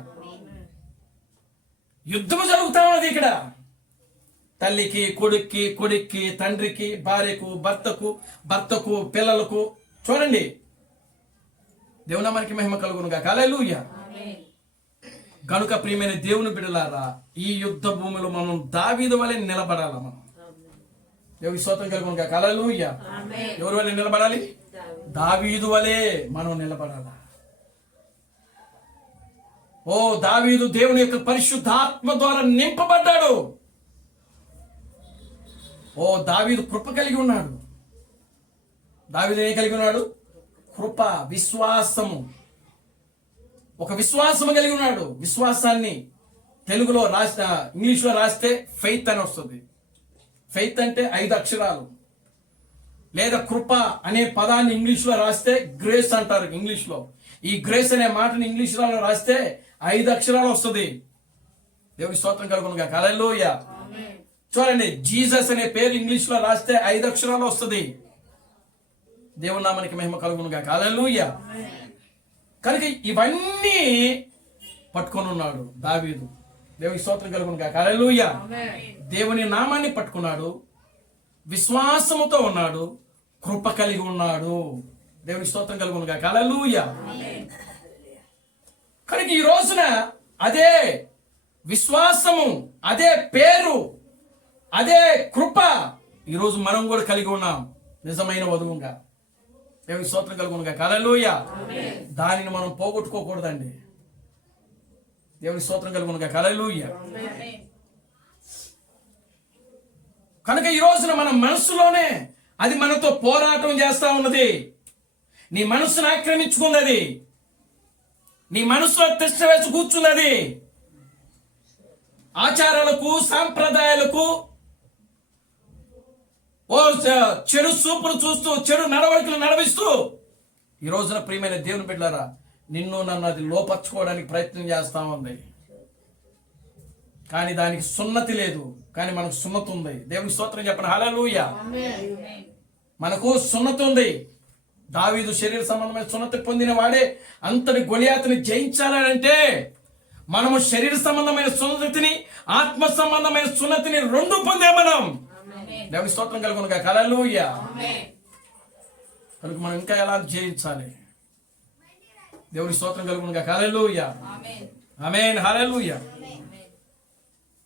యుద్ధము జరుగుతా ఉన్నది ఇక్కడ. తల్లికి, కొడుక్కి, తండ్రికి, భార్యకు, భర్తకు, పిల్లలకు. చూడండి, దేవుని నామానికి మహిమ కలుగును గాక. హల్లెలూయా. కనుక ప్రియమైన దేవుని బిడ్డలారా, ఈ యుద్ధ భూమిలో మనం దావీదు వలె నిలబడాలి. మనం దేవుని స్తోత్రం కలుగును గాక. హల్లెలూయా. ఎవరి వలె నిలబడాలి? దావీదు వలె మనం నిలబడాలి. ఓ దావీదు దేవుని యొక్క పరిశుద్ధాత్మ ద్వారా నింపబడ్డాడు. ఓ దావీదు కృప కలిగి ఉన్నాడు. దావీదు ఏం కలిగి ఉన్నాడు? కృప, విశ్వాసము. ఒక విశ్వాసము కలిగి ఉన్నాడు. విశ్వాసాన్ని తెలుగులో రాసిన, ఇంగ్లీష్లో రాస్తే ఫెయిత్ అని వస్తుంది. ఫెయిత్ అంటే 5 అక్షరాలు. లేదా కృప అనే పదాన్ని ఇంగ్లీష్లో రాస్తే గ్రేస్ అంటారు ఇంగ్లీష్లో. ఈ గ్రేస్ అనే మాటని ఇంగ్లీష్లో రాస్తే 5 అక్షరాలు వస్తుంది. దేవుని స్తోత్రం కలుగును గాక. హల్లెలూయా. చూడండి, జీసస్ అనే పేరు ఇంగ్లీష్లో రాస్తే 5 అక్షరాలు వస్తుంది. దేవుని నామానికి మహిమ కలుగును గాక. హల్లెలూయా. కనుక ఇవన్నీ పట్టుకొని ఉన్నాడు దావీదు. దేవుని స్తోత్రం కలుగును గాక. హల్లెలూయా. దేవుని నామాన్ని పట్టుకున్నాడు, విశ్వాసముతో ఉన్నాడు, కృప కలిగి ఉన్నాడు. దేవుని స్తోత్రం కలుగును గాక. హల్లెలూయా. కనుక ఈ రోజున అదే విశ్వాసము, అదే పేరు, అదే కృప ఈరోజు మనం కూడా కలిగి ఉన్నాం, నిజమైన వధువుగా. దేవుని స్తోత్రం కలుగును గాక. హల్లెలూయా. దానిని మనం పోగొట్టుకోకూడదండి. దేవుని స్తోత్రం కలుగును గాక. హల్లెలూయా. కనుక ఈ రోజున మన మనస్సులోనే అది మనతో పోరాటం చేస్తా ఉన్నది. నీ మనస్సును ఆక్రమించుకున్నది, నీ మనసులో తిష్ట వేసి కూర్చున్నది. ఆచారాలకు, సాంప్రదాయాలకు, ఓ చెడు చూపులు చూస్తూ, చెడు నడవడికలు నడవిస్తూ ఈ రోజున ప్రియమైన దేవుని బిడ్డలారా, నిన్ను నన్ను అది లోపర్చుకోవడానికి ప్రయత్నం చేస్తా ఉంది. కానీ దానికి సున్నతి లేదు, కానీ మనకు సున్నతి ఉంది. దేవుని స్తోత్రం చెప్పండి. హల్లెలూయా. మనకు సున్నతి ఉంది. దావీదు శరీర సంబంధమైన సున్నతి పొందిన వాడే అంతటి గొలియాతుని జయించాలంటే మనము శరీర సంబంధమైన సున్నతిని, ఆత్మ సంబంధమైన సున్నతిని రెండు పొందాం మనం. దేవుని స్తోత్రం కలుగును గాక. హల్లెలూయా. కనుక మనం ఇంకా ఎలా జయించాలి? దేవుని స్తోత్రం కలుగును గాక. హల్లెలూయా. ఆమేన్. హల్లెలూయా.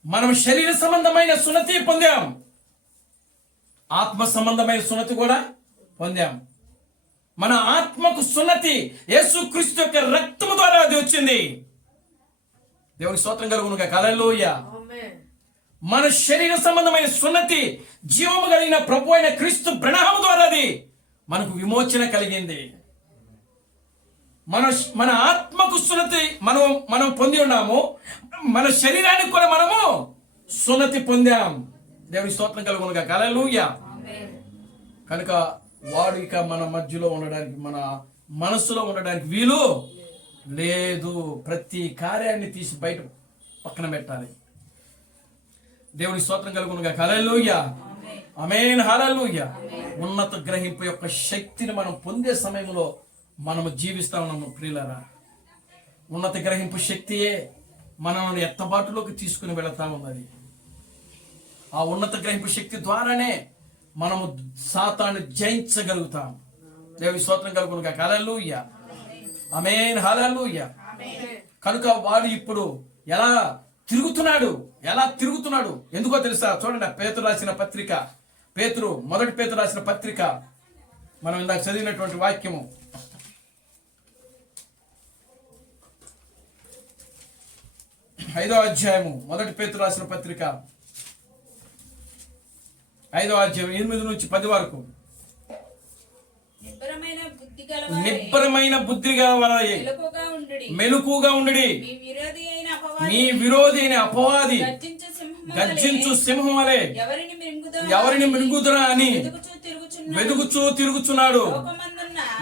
మనం శరీర సంబంధమైన సున్నతి పొందాం, ఆత్మ సంబంధమైన సున్నతి కూడా పొందాం. మన ఆత్మకు సున్నతి యేసుక్రీస్తు యొక్క రక్తము ద్వారా అది వచ్చింది. దేవుని స్తోత్రం కలుగును గాక. హల్లెలూయా. మన శరీర సంబంధమైన సున్నతి జీవము కలిగిన ప్రభు అయిన క్రీస్తు ప్రణామం ద్వారా అది మనకు విమోచన కలిగింది. మన ఆత్మకు సున్నతి మనం పొంది ఉన్నాము, మన శరీరానికి కూడా మనము సున్నతి పొందాం. దేవుని స్తోత్రం కలుగును గాక. హల్లెలూయా. కనుక వాడు ఇక మన మధ్యలో ఉండడానికి, మన మనస్సులో ఉండడానికి వీలు లేదు. ప్రతి కార్యాన్ని తీసి బయట పక్కన పెట్టాలి. దేవుని స్తోత్రం కలుగును గాక. హల్లెలూయా. ఆమేన్. హల్లెలూయా. ఉన్నత గ్రహింపు యొక్క శక్తిని మనం పొందే సమయంలో మనము జీవిస్తా ఉన్నాము ప్రియులారా. ఉన్నత గ్రహింపు శక్తియే మనల్ని ఎత్తబాటులోకి తీసుకుని వెళతా ఉన్నది. ఆ ఉన్నత గ్రహింపు శక్తి ద్వారానే మనము సాతాను జయించగలుగుతాం. దేవుని స్తోత్రం కలుగును గాక. హల్లెలూయా. ఆమేన్. హల్లెలూయా. కనుక వాడు ఇప్పుడు ఎలా తిరుగుతున్నాడు ఎందుకో తెలుసా? చూడండి, పేతురు రాసిన పత్రిక, మొదటి పేతురు రాసిన పత్రిక, మనం ఇందాక చదివినటువంటి వాక్యము, ఐదో అధ్యాయము, మొదటి పేతురు రాసిన పత్రిక 5వ అధ్యాయం 8 నుంచి 10 వరకు. నిబ్బరమైన బుద్ధి గలవారై నిబ్బరమైన బుద్ధి గలవారై మెలకుగా ఉండుడి. మెలకుగా ఉండుడి. మీ విరోధి అయిన మీ అపవాది విరోధి అయిన అపవాది గర్జించు సింహము వలె గర్జించు సింహం వలె ఎవరిని మింగుదురా అని వెదుకుచూ తిరుగుచున్నాడు.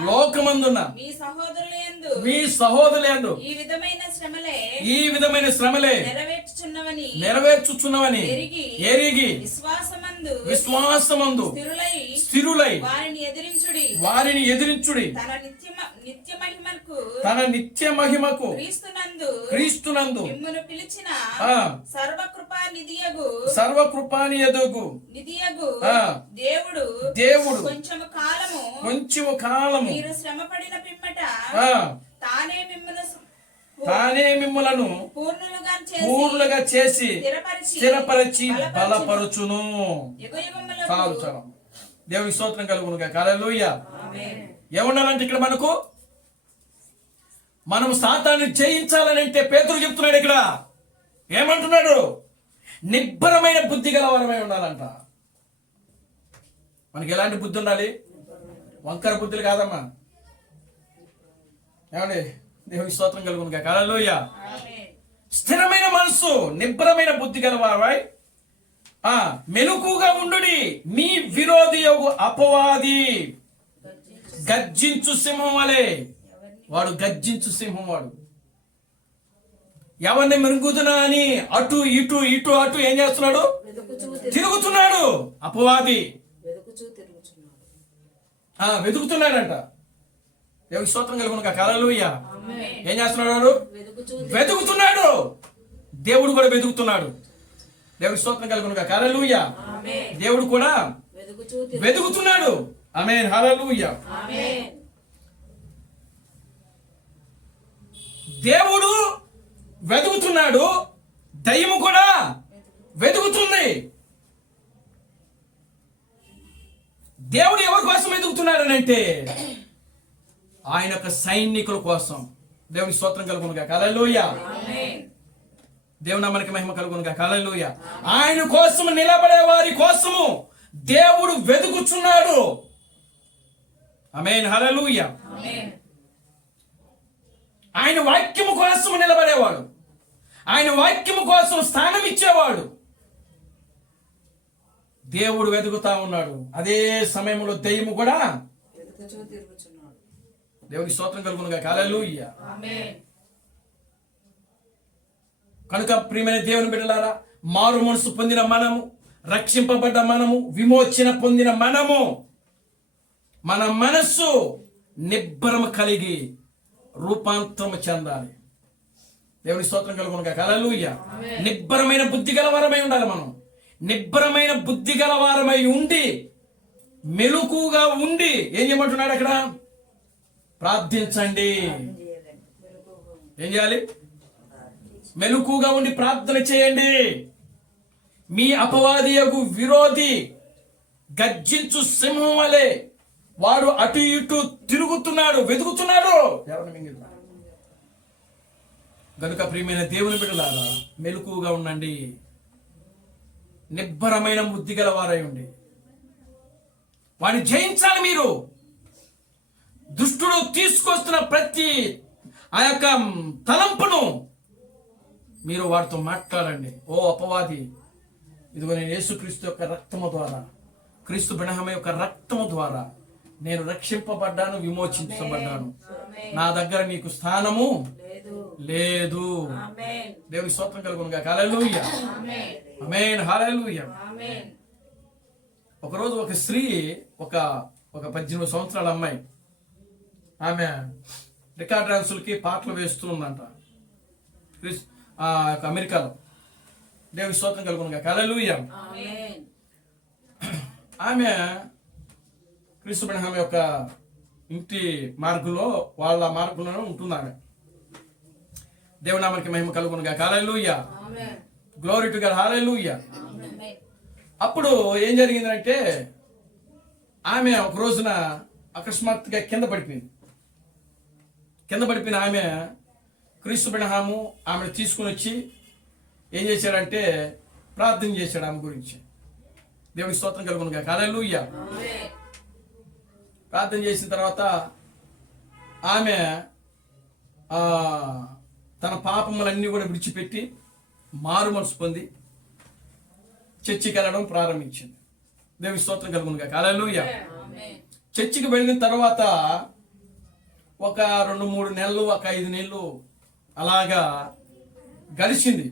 లోకమందున్న మీ సహోదరులందు ఈ విధమైన శ్రమలే నెరవేర్చుచున్నవని ఎరిగి విశ్వాసమందు స్థిరులై వారిని ఎదిరించుడి. తన నిత్య మహిమకు క్రీస్తునందు సర్వకృపానియగు దేవుడు కొంచెము కాలము మీరు శ్రమపడిన పిమ్మట తానే మిమ్ములను పూర్ణులుగా చేసి స్థిరపరిచి బలపరుచును. చాలు చాలు. దేవుని స్తోత్రం కలుగునుగా. హల్లెలూయా. ఏమన్నానంటే ఇక్కడ మనం సాతాన్ని జయించాలని అంటే పేతురు చెప్తున్నాడు. ఇక్కడ ఏమంటున్నాడు? నిబ్బరమైన బుద్ధి గలవారమై ఉండాలంట. మనకి ఎలాంటి బుద్ధి ఉండాలి? వంకర బుద్ధులు కాదమ్మా. ఏమండి? దేవుని స్తోత్రం కలుగునుగా. హల్లెలూయా. స్థిరమైన మనసు, నిబ్బరమైన బుద్ధి గలవారై మెలకుగా ఉండుడి. మీ విరోధి యొగు అపవాది గర్జించు సింహం వలె. వాడు గర్జించు సింహం. వాడు ఎవరిని మింగుదునా అని అటు ఇటు ఇటు అటు ఏం చేస్తున్నాడు? తిరుగుతున్నాడు. అపవాది వెతుకుతున్నాడంట. దేవుని స్తోత్రం కలుగునుగా. హల్లెలూయా. ఏం చేస్తున్నాడు? వాడు వెతుకుతున్నాడు. దేవుడు కూడా వెతుకుతున్నాడు. దేవుని స్తోత్రం కలుగునుగా. హల్లెలూయా. దేవుడు కూడా వెతుకుతున్నాడు. ఆమేన్. హల్లెలూయా. దేవుడు వెతుకుతున్నాడు. దయ్యము కూడా వెతుకుతుంది. దేవుడు ఎవరి కోసం వెతుకుతున్నాడనంటే ఆయన యొక్క సైనికుల కోసం. దేవుని స్తోత్రం కలుగునుగా. హల్లెలూయా. దేవుని నామానికి మహిమ కలుగునుగా. హల్లెలూయా. ఆయన కోసం నిలబడే వారి కోసము దేవుడు వెతుకుచున్నాడు. ఆమేన్. హల్లెలూయా. ఆయన వాక్యము కోసం నిలబడేవాడు, ఆయన వాక్యము కోసం స్థానం ఇచ్చేవాడు దేవుడు వెతుకుతా ఉన్నాడు. అదే సమయంలో దయ్యము కూడా దేవుని స్తోత్రం కలుగునుగా. హల్లెలూయా. కనుక ప్రియమైన దేవుని బిడ్డలారా, మారు మనసు పొందిన మనము, రక్షింపబడ్డ మనము, విమోచన పొందిన మనము, మన మనస్సు నిబ్బరము కలిగి రూపాంతరము చెందాలి. దేవుని స్తోత్రం కలుగునుగా. హల్లెలూయా. నిబ్బరమైన బుద్ధి గలవారమై ఉండాలి. మనం నిబ్బరమైన బుద్ధి గలవారమై ఉండి మెలకుగా ఉండి ఏం చేయమంటున్నాడు అక్కడ? ప్రార్థించండి. ఏం చేయాలి? మెలకుగా ఉండి ప్రార్థన చేయండి. మీ అపవాదియగు విరోధి గర్జించు సింహం వలె వాడు అటు ఇటు తిరుగుతున్నాడు, వెతుకుతున్నాడు. గనుక ప్రియమైన దేవుని బిడ్డలారా, మెలకుగా ఉండండి. నిబ్బరమైన బుద్ధి గల వారై ఉండి వాడిని జయించాలి. మీరు దుష్టుడు తీసుకొస్తున్న ప్రతి ఆ యొక్క తలంపును మీరు వాడితో మాట్లాడండి. ఓ అపవాది, ఇదిగో నేను యేసుక్రీస్తు యొక్క రక్తము ద్వారా, క్రీస్తు బ్రహ్మ యొక్క రక్తము ద్వారా నేను రక్షింపబడ్డాను, విమోచించబడ్డాను. నా దగ్గర నీకు స్థానము లేదు. దేవుని స్తోత్రం కలుగునుగా. హల్లెలూయా. ఆమేన్. హల్లెలూయా. ఒకరోజు ఒక స్త్రీ, ఒక 18 సంవత్సరాల అమ్మాయి, ఆమె రికార్డ్ డాన్సులకి పాటలు వేస్తూ ఉందంట అమెరికాలో. దేవుని స్తోత్రం కలుగునుగా. హల్లెలూయా. ఆమె క్రీస్తు బ్రహ్మ యొక్క ఇంటి మార్గంలో, వాళ్ళ మార్గంలో ఉంటుంది ఆమె. దేవుని నామానికి మహిమ కలుగునుగా. Hallelujah. Glory to God. Hallelujah. అప్పుడు ఏం జరిగిందంటే ఆమె ఒక రోజున అకస్మాత్తుగా కింద పడిపోయిన ఆమె క్రీస్తు బ్రహ్మ ఆమెను తీసుకుని వచ్చి ఏం చేశాడంటే ప్రార్థన చేశాడు ఆమె గురించి. దేవునికి స్తోత్రం కలుగును గాక. హల్లెలూయా. ప్రార్థన చేసిన తర్వాత ఆమె తన పాపములన్నీ కూడా విడిచిపెట్టి మారు మనసు పొంది చర్చికి వెళ్ళడం ప్రారంభించింది. దేవునికి స్తోత్రం కలుగును గాక. హల్లెలూయా. చర్చికి వెళ్ళిన తర్వాత ఒక 2-3 నెలలు, ఒక 5 నెలలు అలాగా గడిచింది.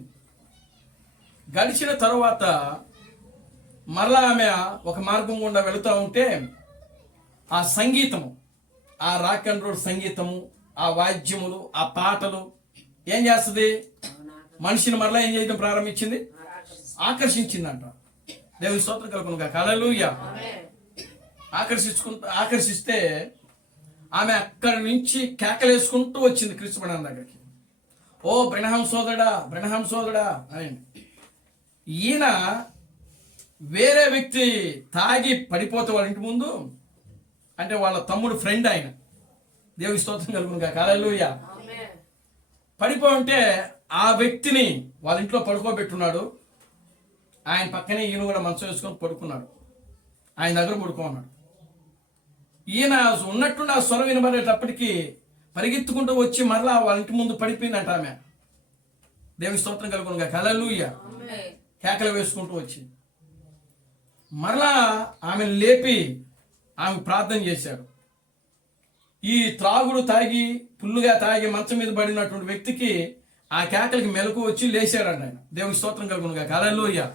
గడిచిన తర్వాత మరలా ఆమె ఒక మార్గం గుండా వెళుతూ ఉంటే ఆ సంగీతము, ఆ రాక్ అండ్ రోల్ సంగీతము, ఆ వాద్యములు, ఆ పాటలు ఏం చేస్తుంది? మనిషిని మరలా ఏం చేయడం ప్రారంభించింది? ఆకర్షించిందంట. దేవుని స్తోత్రం కలుగును గాక. హల్లెలూయా. ఆకర్షిస్తే ఆమె అక్కడి నుంచి కేకలేసుకుంటూ వచ్చింది క్రీస్తు బ్రహ్మం దగ్గరికి. ఓ బ్రహ్మం సోదరుడా అని. ఈయన వేరే వ్యక్తి తాగి పడిపోతే వాళ్ళ ఇంటి ముందు, అంటే వాళ్ళ తమ్ముడు ఫ్రెండ్ ఆయన, దేవుని స్తోత్రం కలుగును గాక. హల్లెలూయా. పడిపోయి ఉంటే ఆ వ్యక్తిని వాళ్ళ ఇంట్లో పడుకోబెట్టున్నాడు. ఆయన పక్కనే ఈయన కూడా మంచం వేసుకొని పడుకున్నాడు. ఆయన దగ్గర పడుకోన్నాడు. ఈయన ఉన్నట్టుండి ఆ స్వరం వినబడేటప్పటికి పరిగెత్తుకుంటూ వచ్చి మరలా వాళ్ళ ఇంటి ముందు పడిపోయిందంట ఆమె. దేవుని స్తోత్రం కలుగును గాక. హల్లెలూయా. కేకలు వేసుకుంటూ వచ్చి మరలా ఆమెను లేపి ఆమె ప్రార్థన చేశాడు. ఈ త్రాగుడు తాగి పుల్లుగా తాగి మంచం మీద పడినటువంటి వ్యక్తికి ఆ కేకలకి మెలకు వచ్చి లేచాడండి ఆయన. దేవుని స్తోత్రం కలుగును గాక. హల్లెలూయా.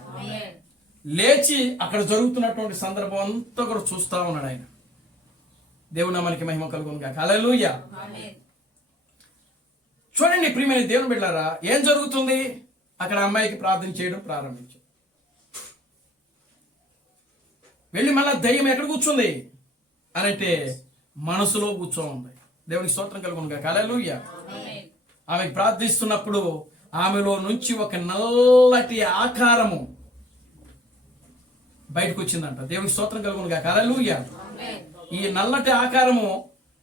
లేచి అక్కడ జరుగుతున్నటువంటి సందర్భం అంతా కూడా చూస్తా ఉన్నాడు ఆయన. దేవుని నామానికి మహిమ కలుగును గాక. హల్లెలూయా. చూడండి ప్రియమైన దేవుని బిడ్డలారా, ఏం జరుగుతుంది? అక్కడ అమ్మాయికి ప్రార్థన చేయడం ప్రారంభించాడు. వెళ్ళి మళ్ళా దయ్యం ఎక్కడ కూర్చుంది అని అంటే మనసులో కూర్చో ఉంది. దేవునికి స్తోత్రం కలుగును గాక. హల్లెలూయా. ఆమెకు ప్రార్థిస్తున్నప్పుడు ఆమెలో నుంచి ఒక నల్లటి ఆకారము బయటకు వచ్చిందంట. దేవునికి స్తోత్రం కలుగును గాక. హల్లెలూయా. ఈ నల్లటి ఆకారము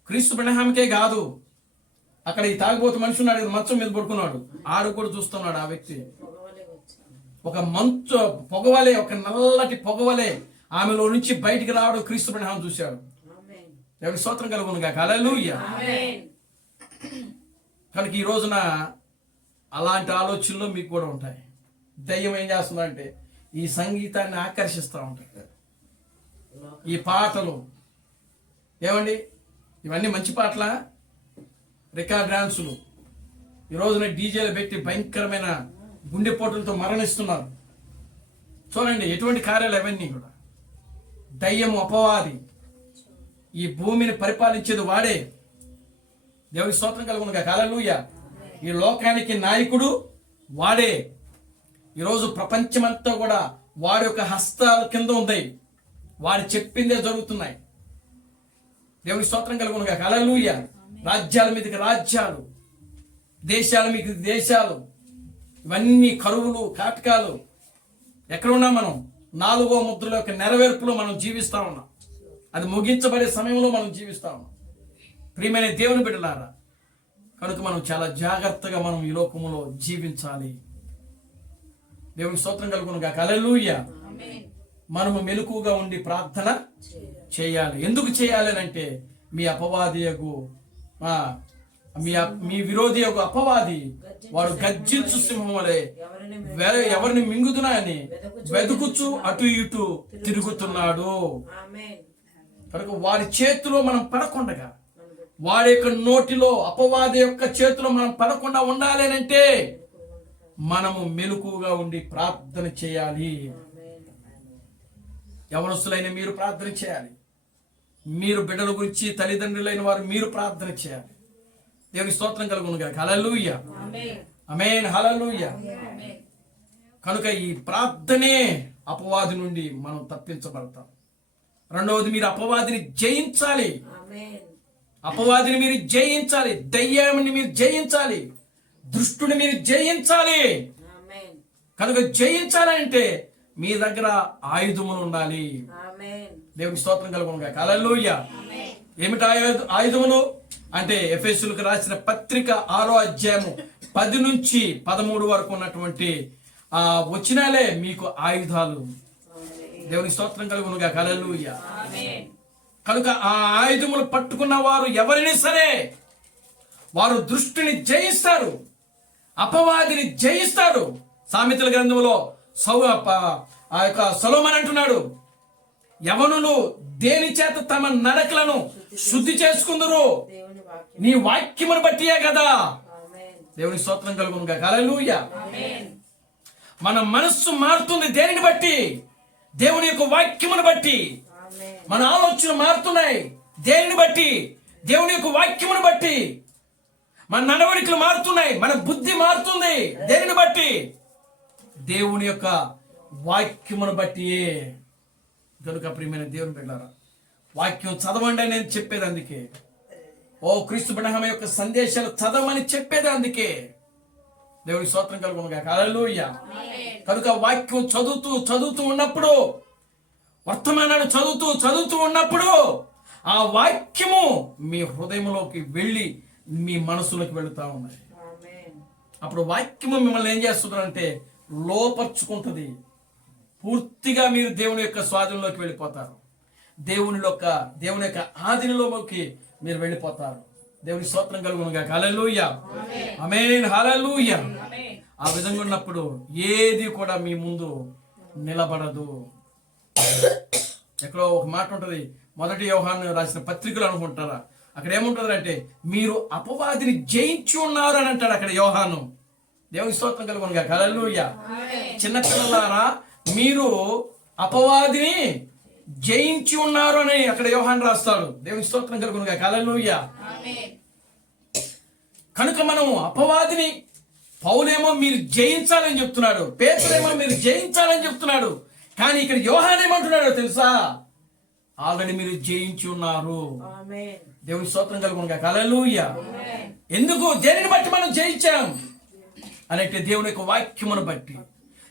క్రీస్తు బ్రహ్మంకే కాదు, అక్కడ ఈ తాగిపోతు మనిషి ఉన్నాడు, మంచం మీద పడుకున్నాడు, ఆడు కూడా చూస్తున్నాడు. ఆ వ్యక్తి ఒక మంచు పొగవలే, ఒక నల్లటి పొగవలే ఆమెలో నుంచి బయటికి రావడం క్రీస్తు బ్రహ్మం చూశాడు. దేవునికి స్తోత్రం కలుగును గాక. హల్లెలూయా. కనుక ఈ రోజున అలాంటి ఆలోచనలు మీకు కూడా ఉంటాయి. దయ్యం ఏం చేస్తుందంటే ఈ సంగీతాన్ని ఆకర్షిస్తూ ఉంటాయి. ఈ పాటలు ఏమండి, ఇవన్నీ మంచి పాటలా? రికార్డ్ డాన్సులు ఈ రోజున డీజేలు పెట్టి భయంకరమైన గుండెపోటులతో మరణిస్తున్నారు. చూడండి ఎటువంటి కార్యాలు అవన్నీ కూడా. దయ్యము అపవాది, ఈ భూమిని పరిపాలించేది వాడే. దేవుని స్తోత్రం కలుగును గాక. హల్లెలూయా. ఈ లోకానికి నాయకుడు వాడే. ఈరోజు ప్రపంచమంతా కూడా వాడి యొక్క హస్తాల కింద ఉంది. వాడు చెప్పిందే జరుగుతున్నాయి. దేవుని స్తోత్రం కలుగును గాక. హల్లెలూయా. రాజ్యాల మీదకి రాజ్యాలు, దేశాల మీదకి దేశాలు, ఇవన్నీ కరువులు, కాటకాలు. ఎక్కడ ఉన్నాం మనం? 4వ ముద్రల యొక్క నెరవేర్పులో మనం జీవిస్తా ఉన్నాం. అది ముగించబడే సమయంలో మనం జీవిస్తా ఉన్నాం. ప్రియమైన దేవుని బిడ్డలారా, కనుక మనం చాలా జాగ్రత్తగా మనం ఈ లోకములో జీవించాలి. దేవుని స్తోత్రం కలుగును గాక. హల్లెలూయా. మనము మెలకుగా ఉండి ప్రార్థన చేయాలి. ఎందుకు చేయాలి అంటే మీ అపవాది మీ విరోధి యొక్క అపవాది వాడు గర్జించు సింహం వలె ఎవరిని మింగుదునా అని వెతుకుచు అటు ఇటు తిరుగుతున్నాడు. కనుక వాడి చేతిలో మనం పడకుండా, వాడి యొక్క నోటిలో, అపవాది యొక్క చేతిలో మనం పడకుండా ఉండాలి అంటే మనము మెలకుగా ఉండి ప్రార్థన చేయాలి. యవనస్తులైన మీరు ప్రార్థన చేయాలి. మీరు బిడ్డల గురించి, తల్లిదండ్రులైన వారు మీరు ప్రార్థన చేయాలి. దేవుని స్తోత్రం కలుగును గాక. హల్లెలూయా. ఆమేన్. హల్లెలూయా. కనుక ఈ ప్రార్థనే అపవాది నుండి మనం తప్పించబడతాం. రెండవది, మీరు అపవాదిని జయించాలి. అపవాదిని మీరు జయించాలి. దయ్యాన్ని మీరు జయించాలి. దుష్టుని మీరు జయించాలి. కనుక జయించాలంటే మీ దగ్గర ఆయుధములు ఉండాలి. దేవుని స్తోత్రం కలుగును గాక. హల్లెలూయా. ఏమిటి ఆయుధములు అంటే ఎఫెసీయులకు రాసిన పత్రిక 6వ అధ్యాయము 10 నుంచి 13 వరకు ఉన్నటువంటి వచనాలే మీకు ఆయుధాలు. దేవుని స్తోత్రం కలుగునుగా. హల్లెలూయా. ఆమేన్. కనుక ఆ ఆయుధములు పట్టుకున్న వారు ఎవరైనా సరే వారు దృష్టిని జయిస్తారు, అపవాదిని జయిస్తారు. సామెతల గ్రంథంలో ఆ యొక్క సొలొమోను అంటున్నాడు, యవనులు దేని చేత తమ నడకలను శుద్ధి చేసుకుందరు, దేవుని వాక్యం. నీ వాక్యమును బట్టియే కదా. ఆమేన్. దేవుని స్తోత్రం కలుగునుగా. హల్లెలూయా. ఆమేన్. మన మనస్సు మారుతుంది దేనిని బట్టి? దేవుని యొక్క వాక్యమును బట్టి. ఆమేన్. మన ఆలోచనలు మారుతున్నాయి దేనిని బట్టి? దేవుని యొక్క వాక్యమును బట్టి. మన నడవడికలు మారుతున్నాయి, మన బుద్ధి మారుతుంది దేనిని బట్టి? దేవుని యొక్క వాక్యమును బట్టి. కనుక ప్రియమైన దేవుని బిడ్డలారా, వాక్యం చదవండి అని నేను చెప్పేది అందుకే. ఓ క్రీస్తు బ్రహ్మ యొక్క సందేశాలు చదవమని చెప్పేది అందుకే. దేవుని స్తోత్రం కలుగునుగా. హల్లెలూయా. కనుక వాక్యం చదువుతూ ఉన్నప్పుడు, వర్తమానాలు చదువుతూ ఉన్నప్పుడు ఆ వాక్యము మీ హృదయంలోకి వెళ్ళి మీ మనసులోకి వెళుతూ ఉన్నాయి. ఆమేన్. అప్పుడు వాక్యము మిమ్మల్ని ఏం చేస్తుందంటే లోపర్చుకుంటుంది. పూర్తిగా మీరు దేవుని యొక్క స్వాధీనంలోకి వెళ్ళిపోతారు. దేవుని యొక్క ఆధీనంలోకి మీరు వెళ్ళిపోతారు. దేవుని స్తోత్రం కలుగునుగా. హల్లెలూయా. ఆమేన్. హల్లెలూయా. ఆమేన్. ఆ విధంగా ఉన్నప్పుడు ఏది కూడా మీ ముందు నిలబడదు. ఎక్కడో ఒక మాట ఉంటుంది, 1 యోహాను రాసిన పత్రికలు అనుకుంటారా, అక్కడ ఏముంటుంది అంటే మీరు అపవాదిని జయించి ఉన్నారు అని అంటాడు అక్కడ యోహాను. దేవుని స్తోత్రం కలుగునుగా. హల్లెలూయా. చిన్నపిల్లలారా, మీరు అపవాదిని జయించి ఉన్నారు అని అక్కడ యోహాను రాస్తాడు. దేవుని స్తోత్రం కలుగునుగా. హల్లెలూయా. ఆమేన్. కనుక మనము అపవాదిని, పౌలేమో మీరు జయించాలని చెప్తున్నాడు, పేతురేమో మీరు జయించాలని చెప్తున్నాడు. కానీ ఇక్కడ యోహాను ఏమంటున్నాడో తెలుసా? ఆల్రెడీ మీరు జయించి ఉన్నారు. ఆమేన్. దేవుని స్తోత్రం కలుగునుగా. హల్లెలూయా. ఆమేన్. ఎందుకు? దేనిని బట్టి మనం జయించాం అంటే దేవుని యొక్క వాక్యమును బట్టి,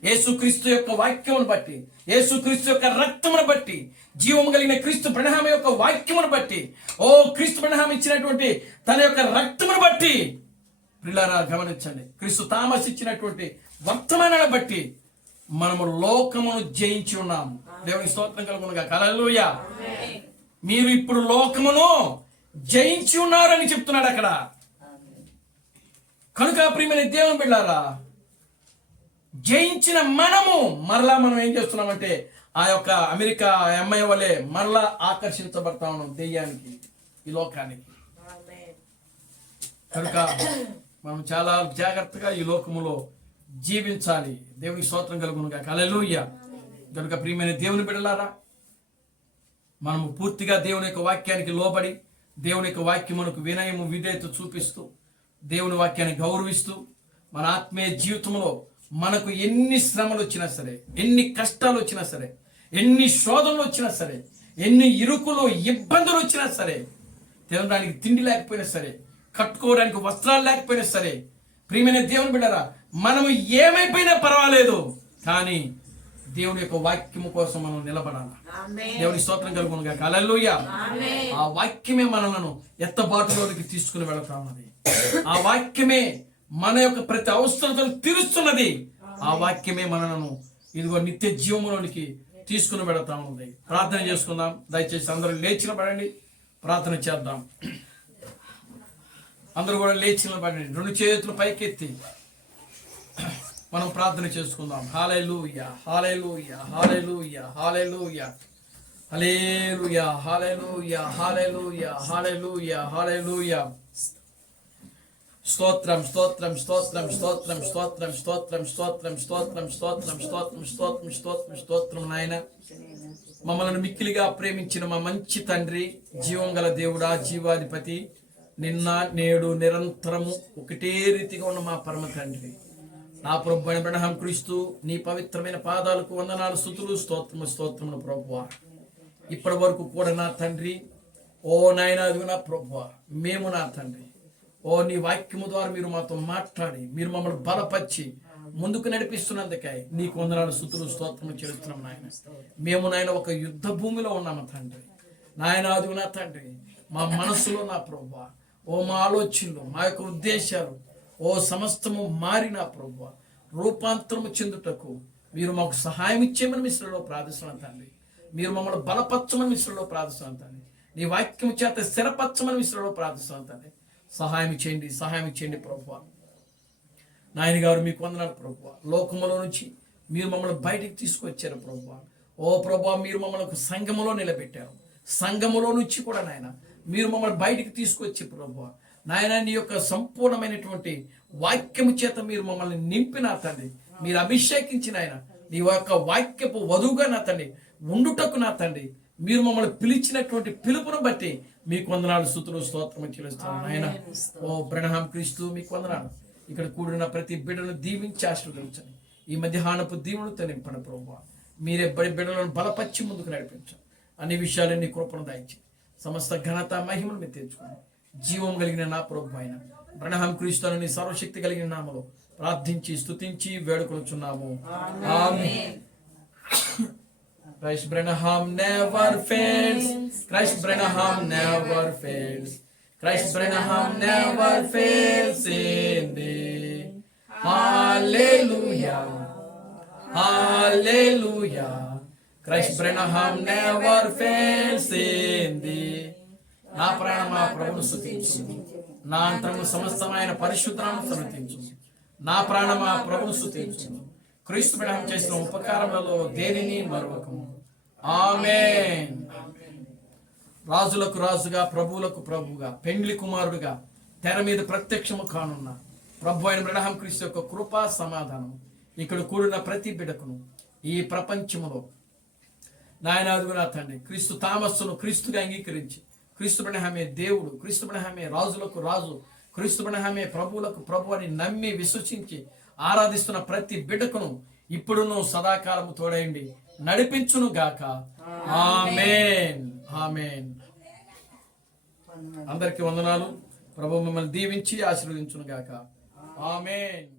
యేసుక్రీస్తు యొక్క వాక్యమును బట్టి, యేసుక్రీస్తు యొక్క రక్తమును బట్టి, జీవము కలిగిన క్రీస్తు ప్రణామ యొక్క వాక్యమును బట్టి, ఓ క్రీస్తు ప్రణామ ఇచ్చినటువంటి తన యొక్క రక్తమును బట్టి. ప్రియులారా గమనించండి, క్రీస్తు తామస్ ఇచ్చినటువంటి వర్తమానాన్ని బట్టి మనము లోకమును జయించి ఉన్నాము. దేవుని స్తోత్రం కలుగునుగా. హల్లెలూయా. మీరు ఇప్పుడు లోకమును జయించి ఉన్నారని చెప్తున్నాడు అక్కడ. కనుక ప్రియమైన దేవుని బిడ్డలారా, జయించిన మనము మరలా మనం ఏం చేస్తున్నామంటే ఆ యొక్క అమెరికా అమ్మాయి వలె మరలా ఆకర్షించబడతా ఉన్నాం దెయ్యానికి, ఈ లోకానికి. ఆమేన్. కనుక మనం చాలా జాగ్రత్తగా ఈ లోకములో జీవించాలి. దేవుని స్తోత్రం కలుగునుగా. హల్లెలూయా. కనుక ప్రియమైన దేవుని బిడ్డలారా, మనము పూర్తిగా దేవుని యొక్క వాక్యానికి లోబడి, దేవుని యొక్క వాక్యమునకు వినయము విధేయత చూపిస్తూ, దేవుని వాక్యాన్ని గౌరవిస్తూ, మన ఆత్మీయ జీవితంలో మనకు ఎన్ని శ్రమలు వచ్చినా సరే, ఎన్ని కష్టాలు వచ్చినా సరే, ఎన్ని శోధనలు వచ్చినా సరే, ఎన్ని ఇరుకులు ఇబ్బందులు వచ్చినా సరే, తినడానికి తిండి లేకపోయినా సరే, కట్టుకోవడానికి వస్త్రాలు లేకపోయినా సరే, ప్రియమైన దేవుని బిడ్డరా, మనము ఏమైపోయినా పర్వాలేదు, కానీ దేవుని యొక్క వాక్యము కోసం మనం నిలబడాలి. ఆమేన్. దేవుని స్తోత్రం కలుగునుగా. హల్లెలూయా. ఆ వాక్యమే మనలను ఎత్తబాటులోనికి తీసుకుని వెళతా ఉన్నది. ఆ వాక్యమే మన యొక్క ప్రతి అవసరతను తీరుస్తున్నది. ఆ వాక్యమే మనలను ఇదిగో నిత్య జీవములోనికి తీసుకుని వెళతా ఉన్నది. ప్రార్థన చేసుకుందాం. దయచేసి అందరూ లేచి నిలబడండి, ప్రార్థన చేద్దాం. అందరూ కూడా లేచి నిలబడండి, 2 చేతులు పైకెత్తి మనం ప్రార్థన చేసుకుందాం. హల్లెలూయా. హల్లెలూయా. హల్లెలూయా. హల్లెలూయా. హల్లెలూయా. హల్లెలూయా. హల్లెలూయా. హల్లెలూయా. హల్లెలూయా. స్తోత్రం స్తోత్రం స్తోత్రం స్తోత్రం స్తోత్రం స్తోత్రం స్తోత్రం స్తోత్రం స్తోత్రం స్తోత్రం స్తోత్రం స్తోత్రం స్తోత్రం నాయన, మమ్మల్ని మిక్కిలిగా ప్రేమించిన మా మంచి తండ్రి, జీవం గల దేవుడా, జీవాధిపతి, నిన్న నేడు నిరంతరము ఒకటే రీతిగా ఉన్న మా పరమ తండ్రి, నా ప్రభు అబ్రహాం క్రీస్తు నీ పవిత్రమైన పాదాలకు వందనాలు, స్తుతులు, స్తోత్రము స్తోత్రములు ప్రభువా. ఇప్పటి వరకు కూడా నా తండ్రి, ఓ నాయన, అది నా ప్రభువా, మేము నా తండ్రి, ఓ నీ వాక్యము ద్వారా మీరు మాతో మాట్లాడి మీరు మమ్మల్ని బలపరిచి ముందుకు నడిపిస్తున్నందుకై నీకు వందనాలు, స్తుతులు, స్తోత్రము చేస్తున్నాం నాయన. మేము నాయన ఒక యుద్ధ భూమిలో ఉన్నాము తండ్రి, నాయన అది నా తండ్రి, మా మనసులో నా ప్రభువా, ఓ మా ఆలోచనలు, మా యొక్క ఉద్దేశాలు, ఓ సమస్తము మారిన ప్రభువా, రూపాంతరము చెందుటకు, మీరు మాకు సహాయం ఇచ్చేయమని మిశ్రలో ప్రార్థిస్తున్నాను తండ్రి. మీరు మమ్మల్ని బలపరచమని మిశ్రలో ప్రార్థిస్తున్నాను తండ్రి. నీ వాక్యం చేత స్థిరపరచమని మిశ్రలో ప్రార్థిస్తున్నాను తండ్రి. సహాయం చేయండి ప్రభువా. నాయన గారు మీకు వందనాలు ప్రభువా. లోకములో నుంచి మీరు మమ్మల్ని బయటికి తీసుకొచ్చారు ప్రభువా. ఓ ప్రభువా, మీరు మమ్మల్ని సంఘములో నిలబెట్టారు. సంఘములో నుంచి కూడా నాయన మీరు మమ్మల్ని బయటికి తీసుకొచ్చి ప్రభువా నాయన నీ యొక్క సంపూర్ణమైనటువంటి వాక్యము చేత మీరు మమ్మల్ని నింపిన తండ్రి. మీరు అభిషేకించిన ఆయన నీ యొక్క వాక్యపు వధువుగా నా తండ్రి ఉండుటకు నా తండ్రి మీరు మమ్మల్ని పిలిచినటువంటి పిలుపును బట్టి మీకు వందనాలు స్తుతులు స్తోత్రం చెల్లిస్తున్నాను నాయన. ఓ బ్రహ్మ క్రీస్తు మీకు వందనాలు. ఇక్కడ కూడిన ప్రతి బిడ్డను దీవించి ఆశీర్వదించండి. ఈ మధ్యాహ్నపు దీవులతో నింపండి ప్రభువా. మీరే బిడ్డలను బలపరిచి ముందుకు నడిపించండి. అన్ని విషయాలన్నీ కృపను దాయించి సమస్త ఘనత మహిమను మీరు తెచ్చుకోండి. జీవం కలిగిన నా ప్రభు అయిన బ్రహ్మ క్రీస్తుని సర్వశక్తి కలిగిన నామలో ప్రార్థించి స్తుతించి వేడుకొనుచున్నాము. ఆమేన్. Christ Branham never fails. Christ Branham never fails. Christ Branham never fails in thee. Hallelujah. Hallelujah. Christ Branham never fails in thee. నా ప్రాణమా ప్రభువును స్తుతించు. నా అంతరము సమస్తమైన పరిశుద్ధనామమును స్తుతించు. నా ప్రాణమా ప్రభువును స్తుతించు. క్రీస్తు బ్రహ్మ చేసిన ఉపకారములలో దేనిని మరువకము. ఆమేన్. రాజులకు రాజుగా ప్రభువులకు ప్రభువుగా పెండ్లి కుమారుడుగా తెర మీద ప్రత్యక్షము కానున్న ప్రభు అయిన బ్రహ్మ క్రీస్తు యొక్క కృపా సమాధానం ఇక్కడ కూడిన ప్రతి బిడ్డకును ఈ ప్రపంచములో నాయనాదుగు నా తండ్రి క్రీస్తు తామస్సును క్రీస్తుగా అంగీకరించి క్రీస్తు బ్రహ్మే దేవుడు, క్రీస్తు బ్రహ్మే రాజులకు రాజు, క్రీస్తు బ్రహ్మే ప్రభువులకు ప్రభు అని నమ్మి విశ్వసించి ఆరాధిస్తున్న ప్రతి బిడ్డకును ఇప్పుడును సదాకాలము తోడైండి నడిపించును గాక. ఆమేన్. ఆమేన్. అందరికీ వందనాలు. ప్రభు మిమ్మల్ని దీవించి ఆశీర్వదించును గాక. ఆమేన్.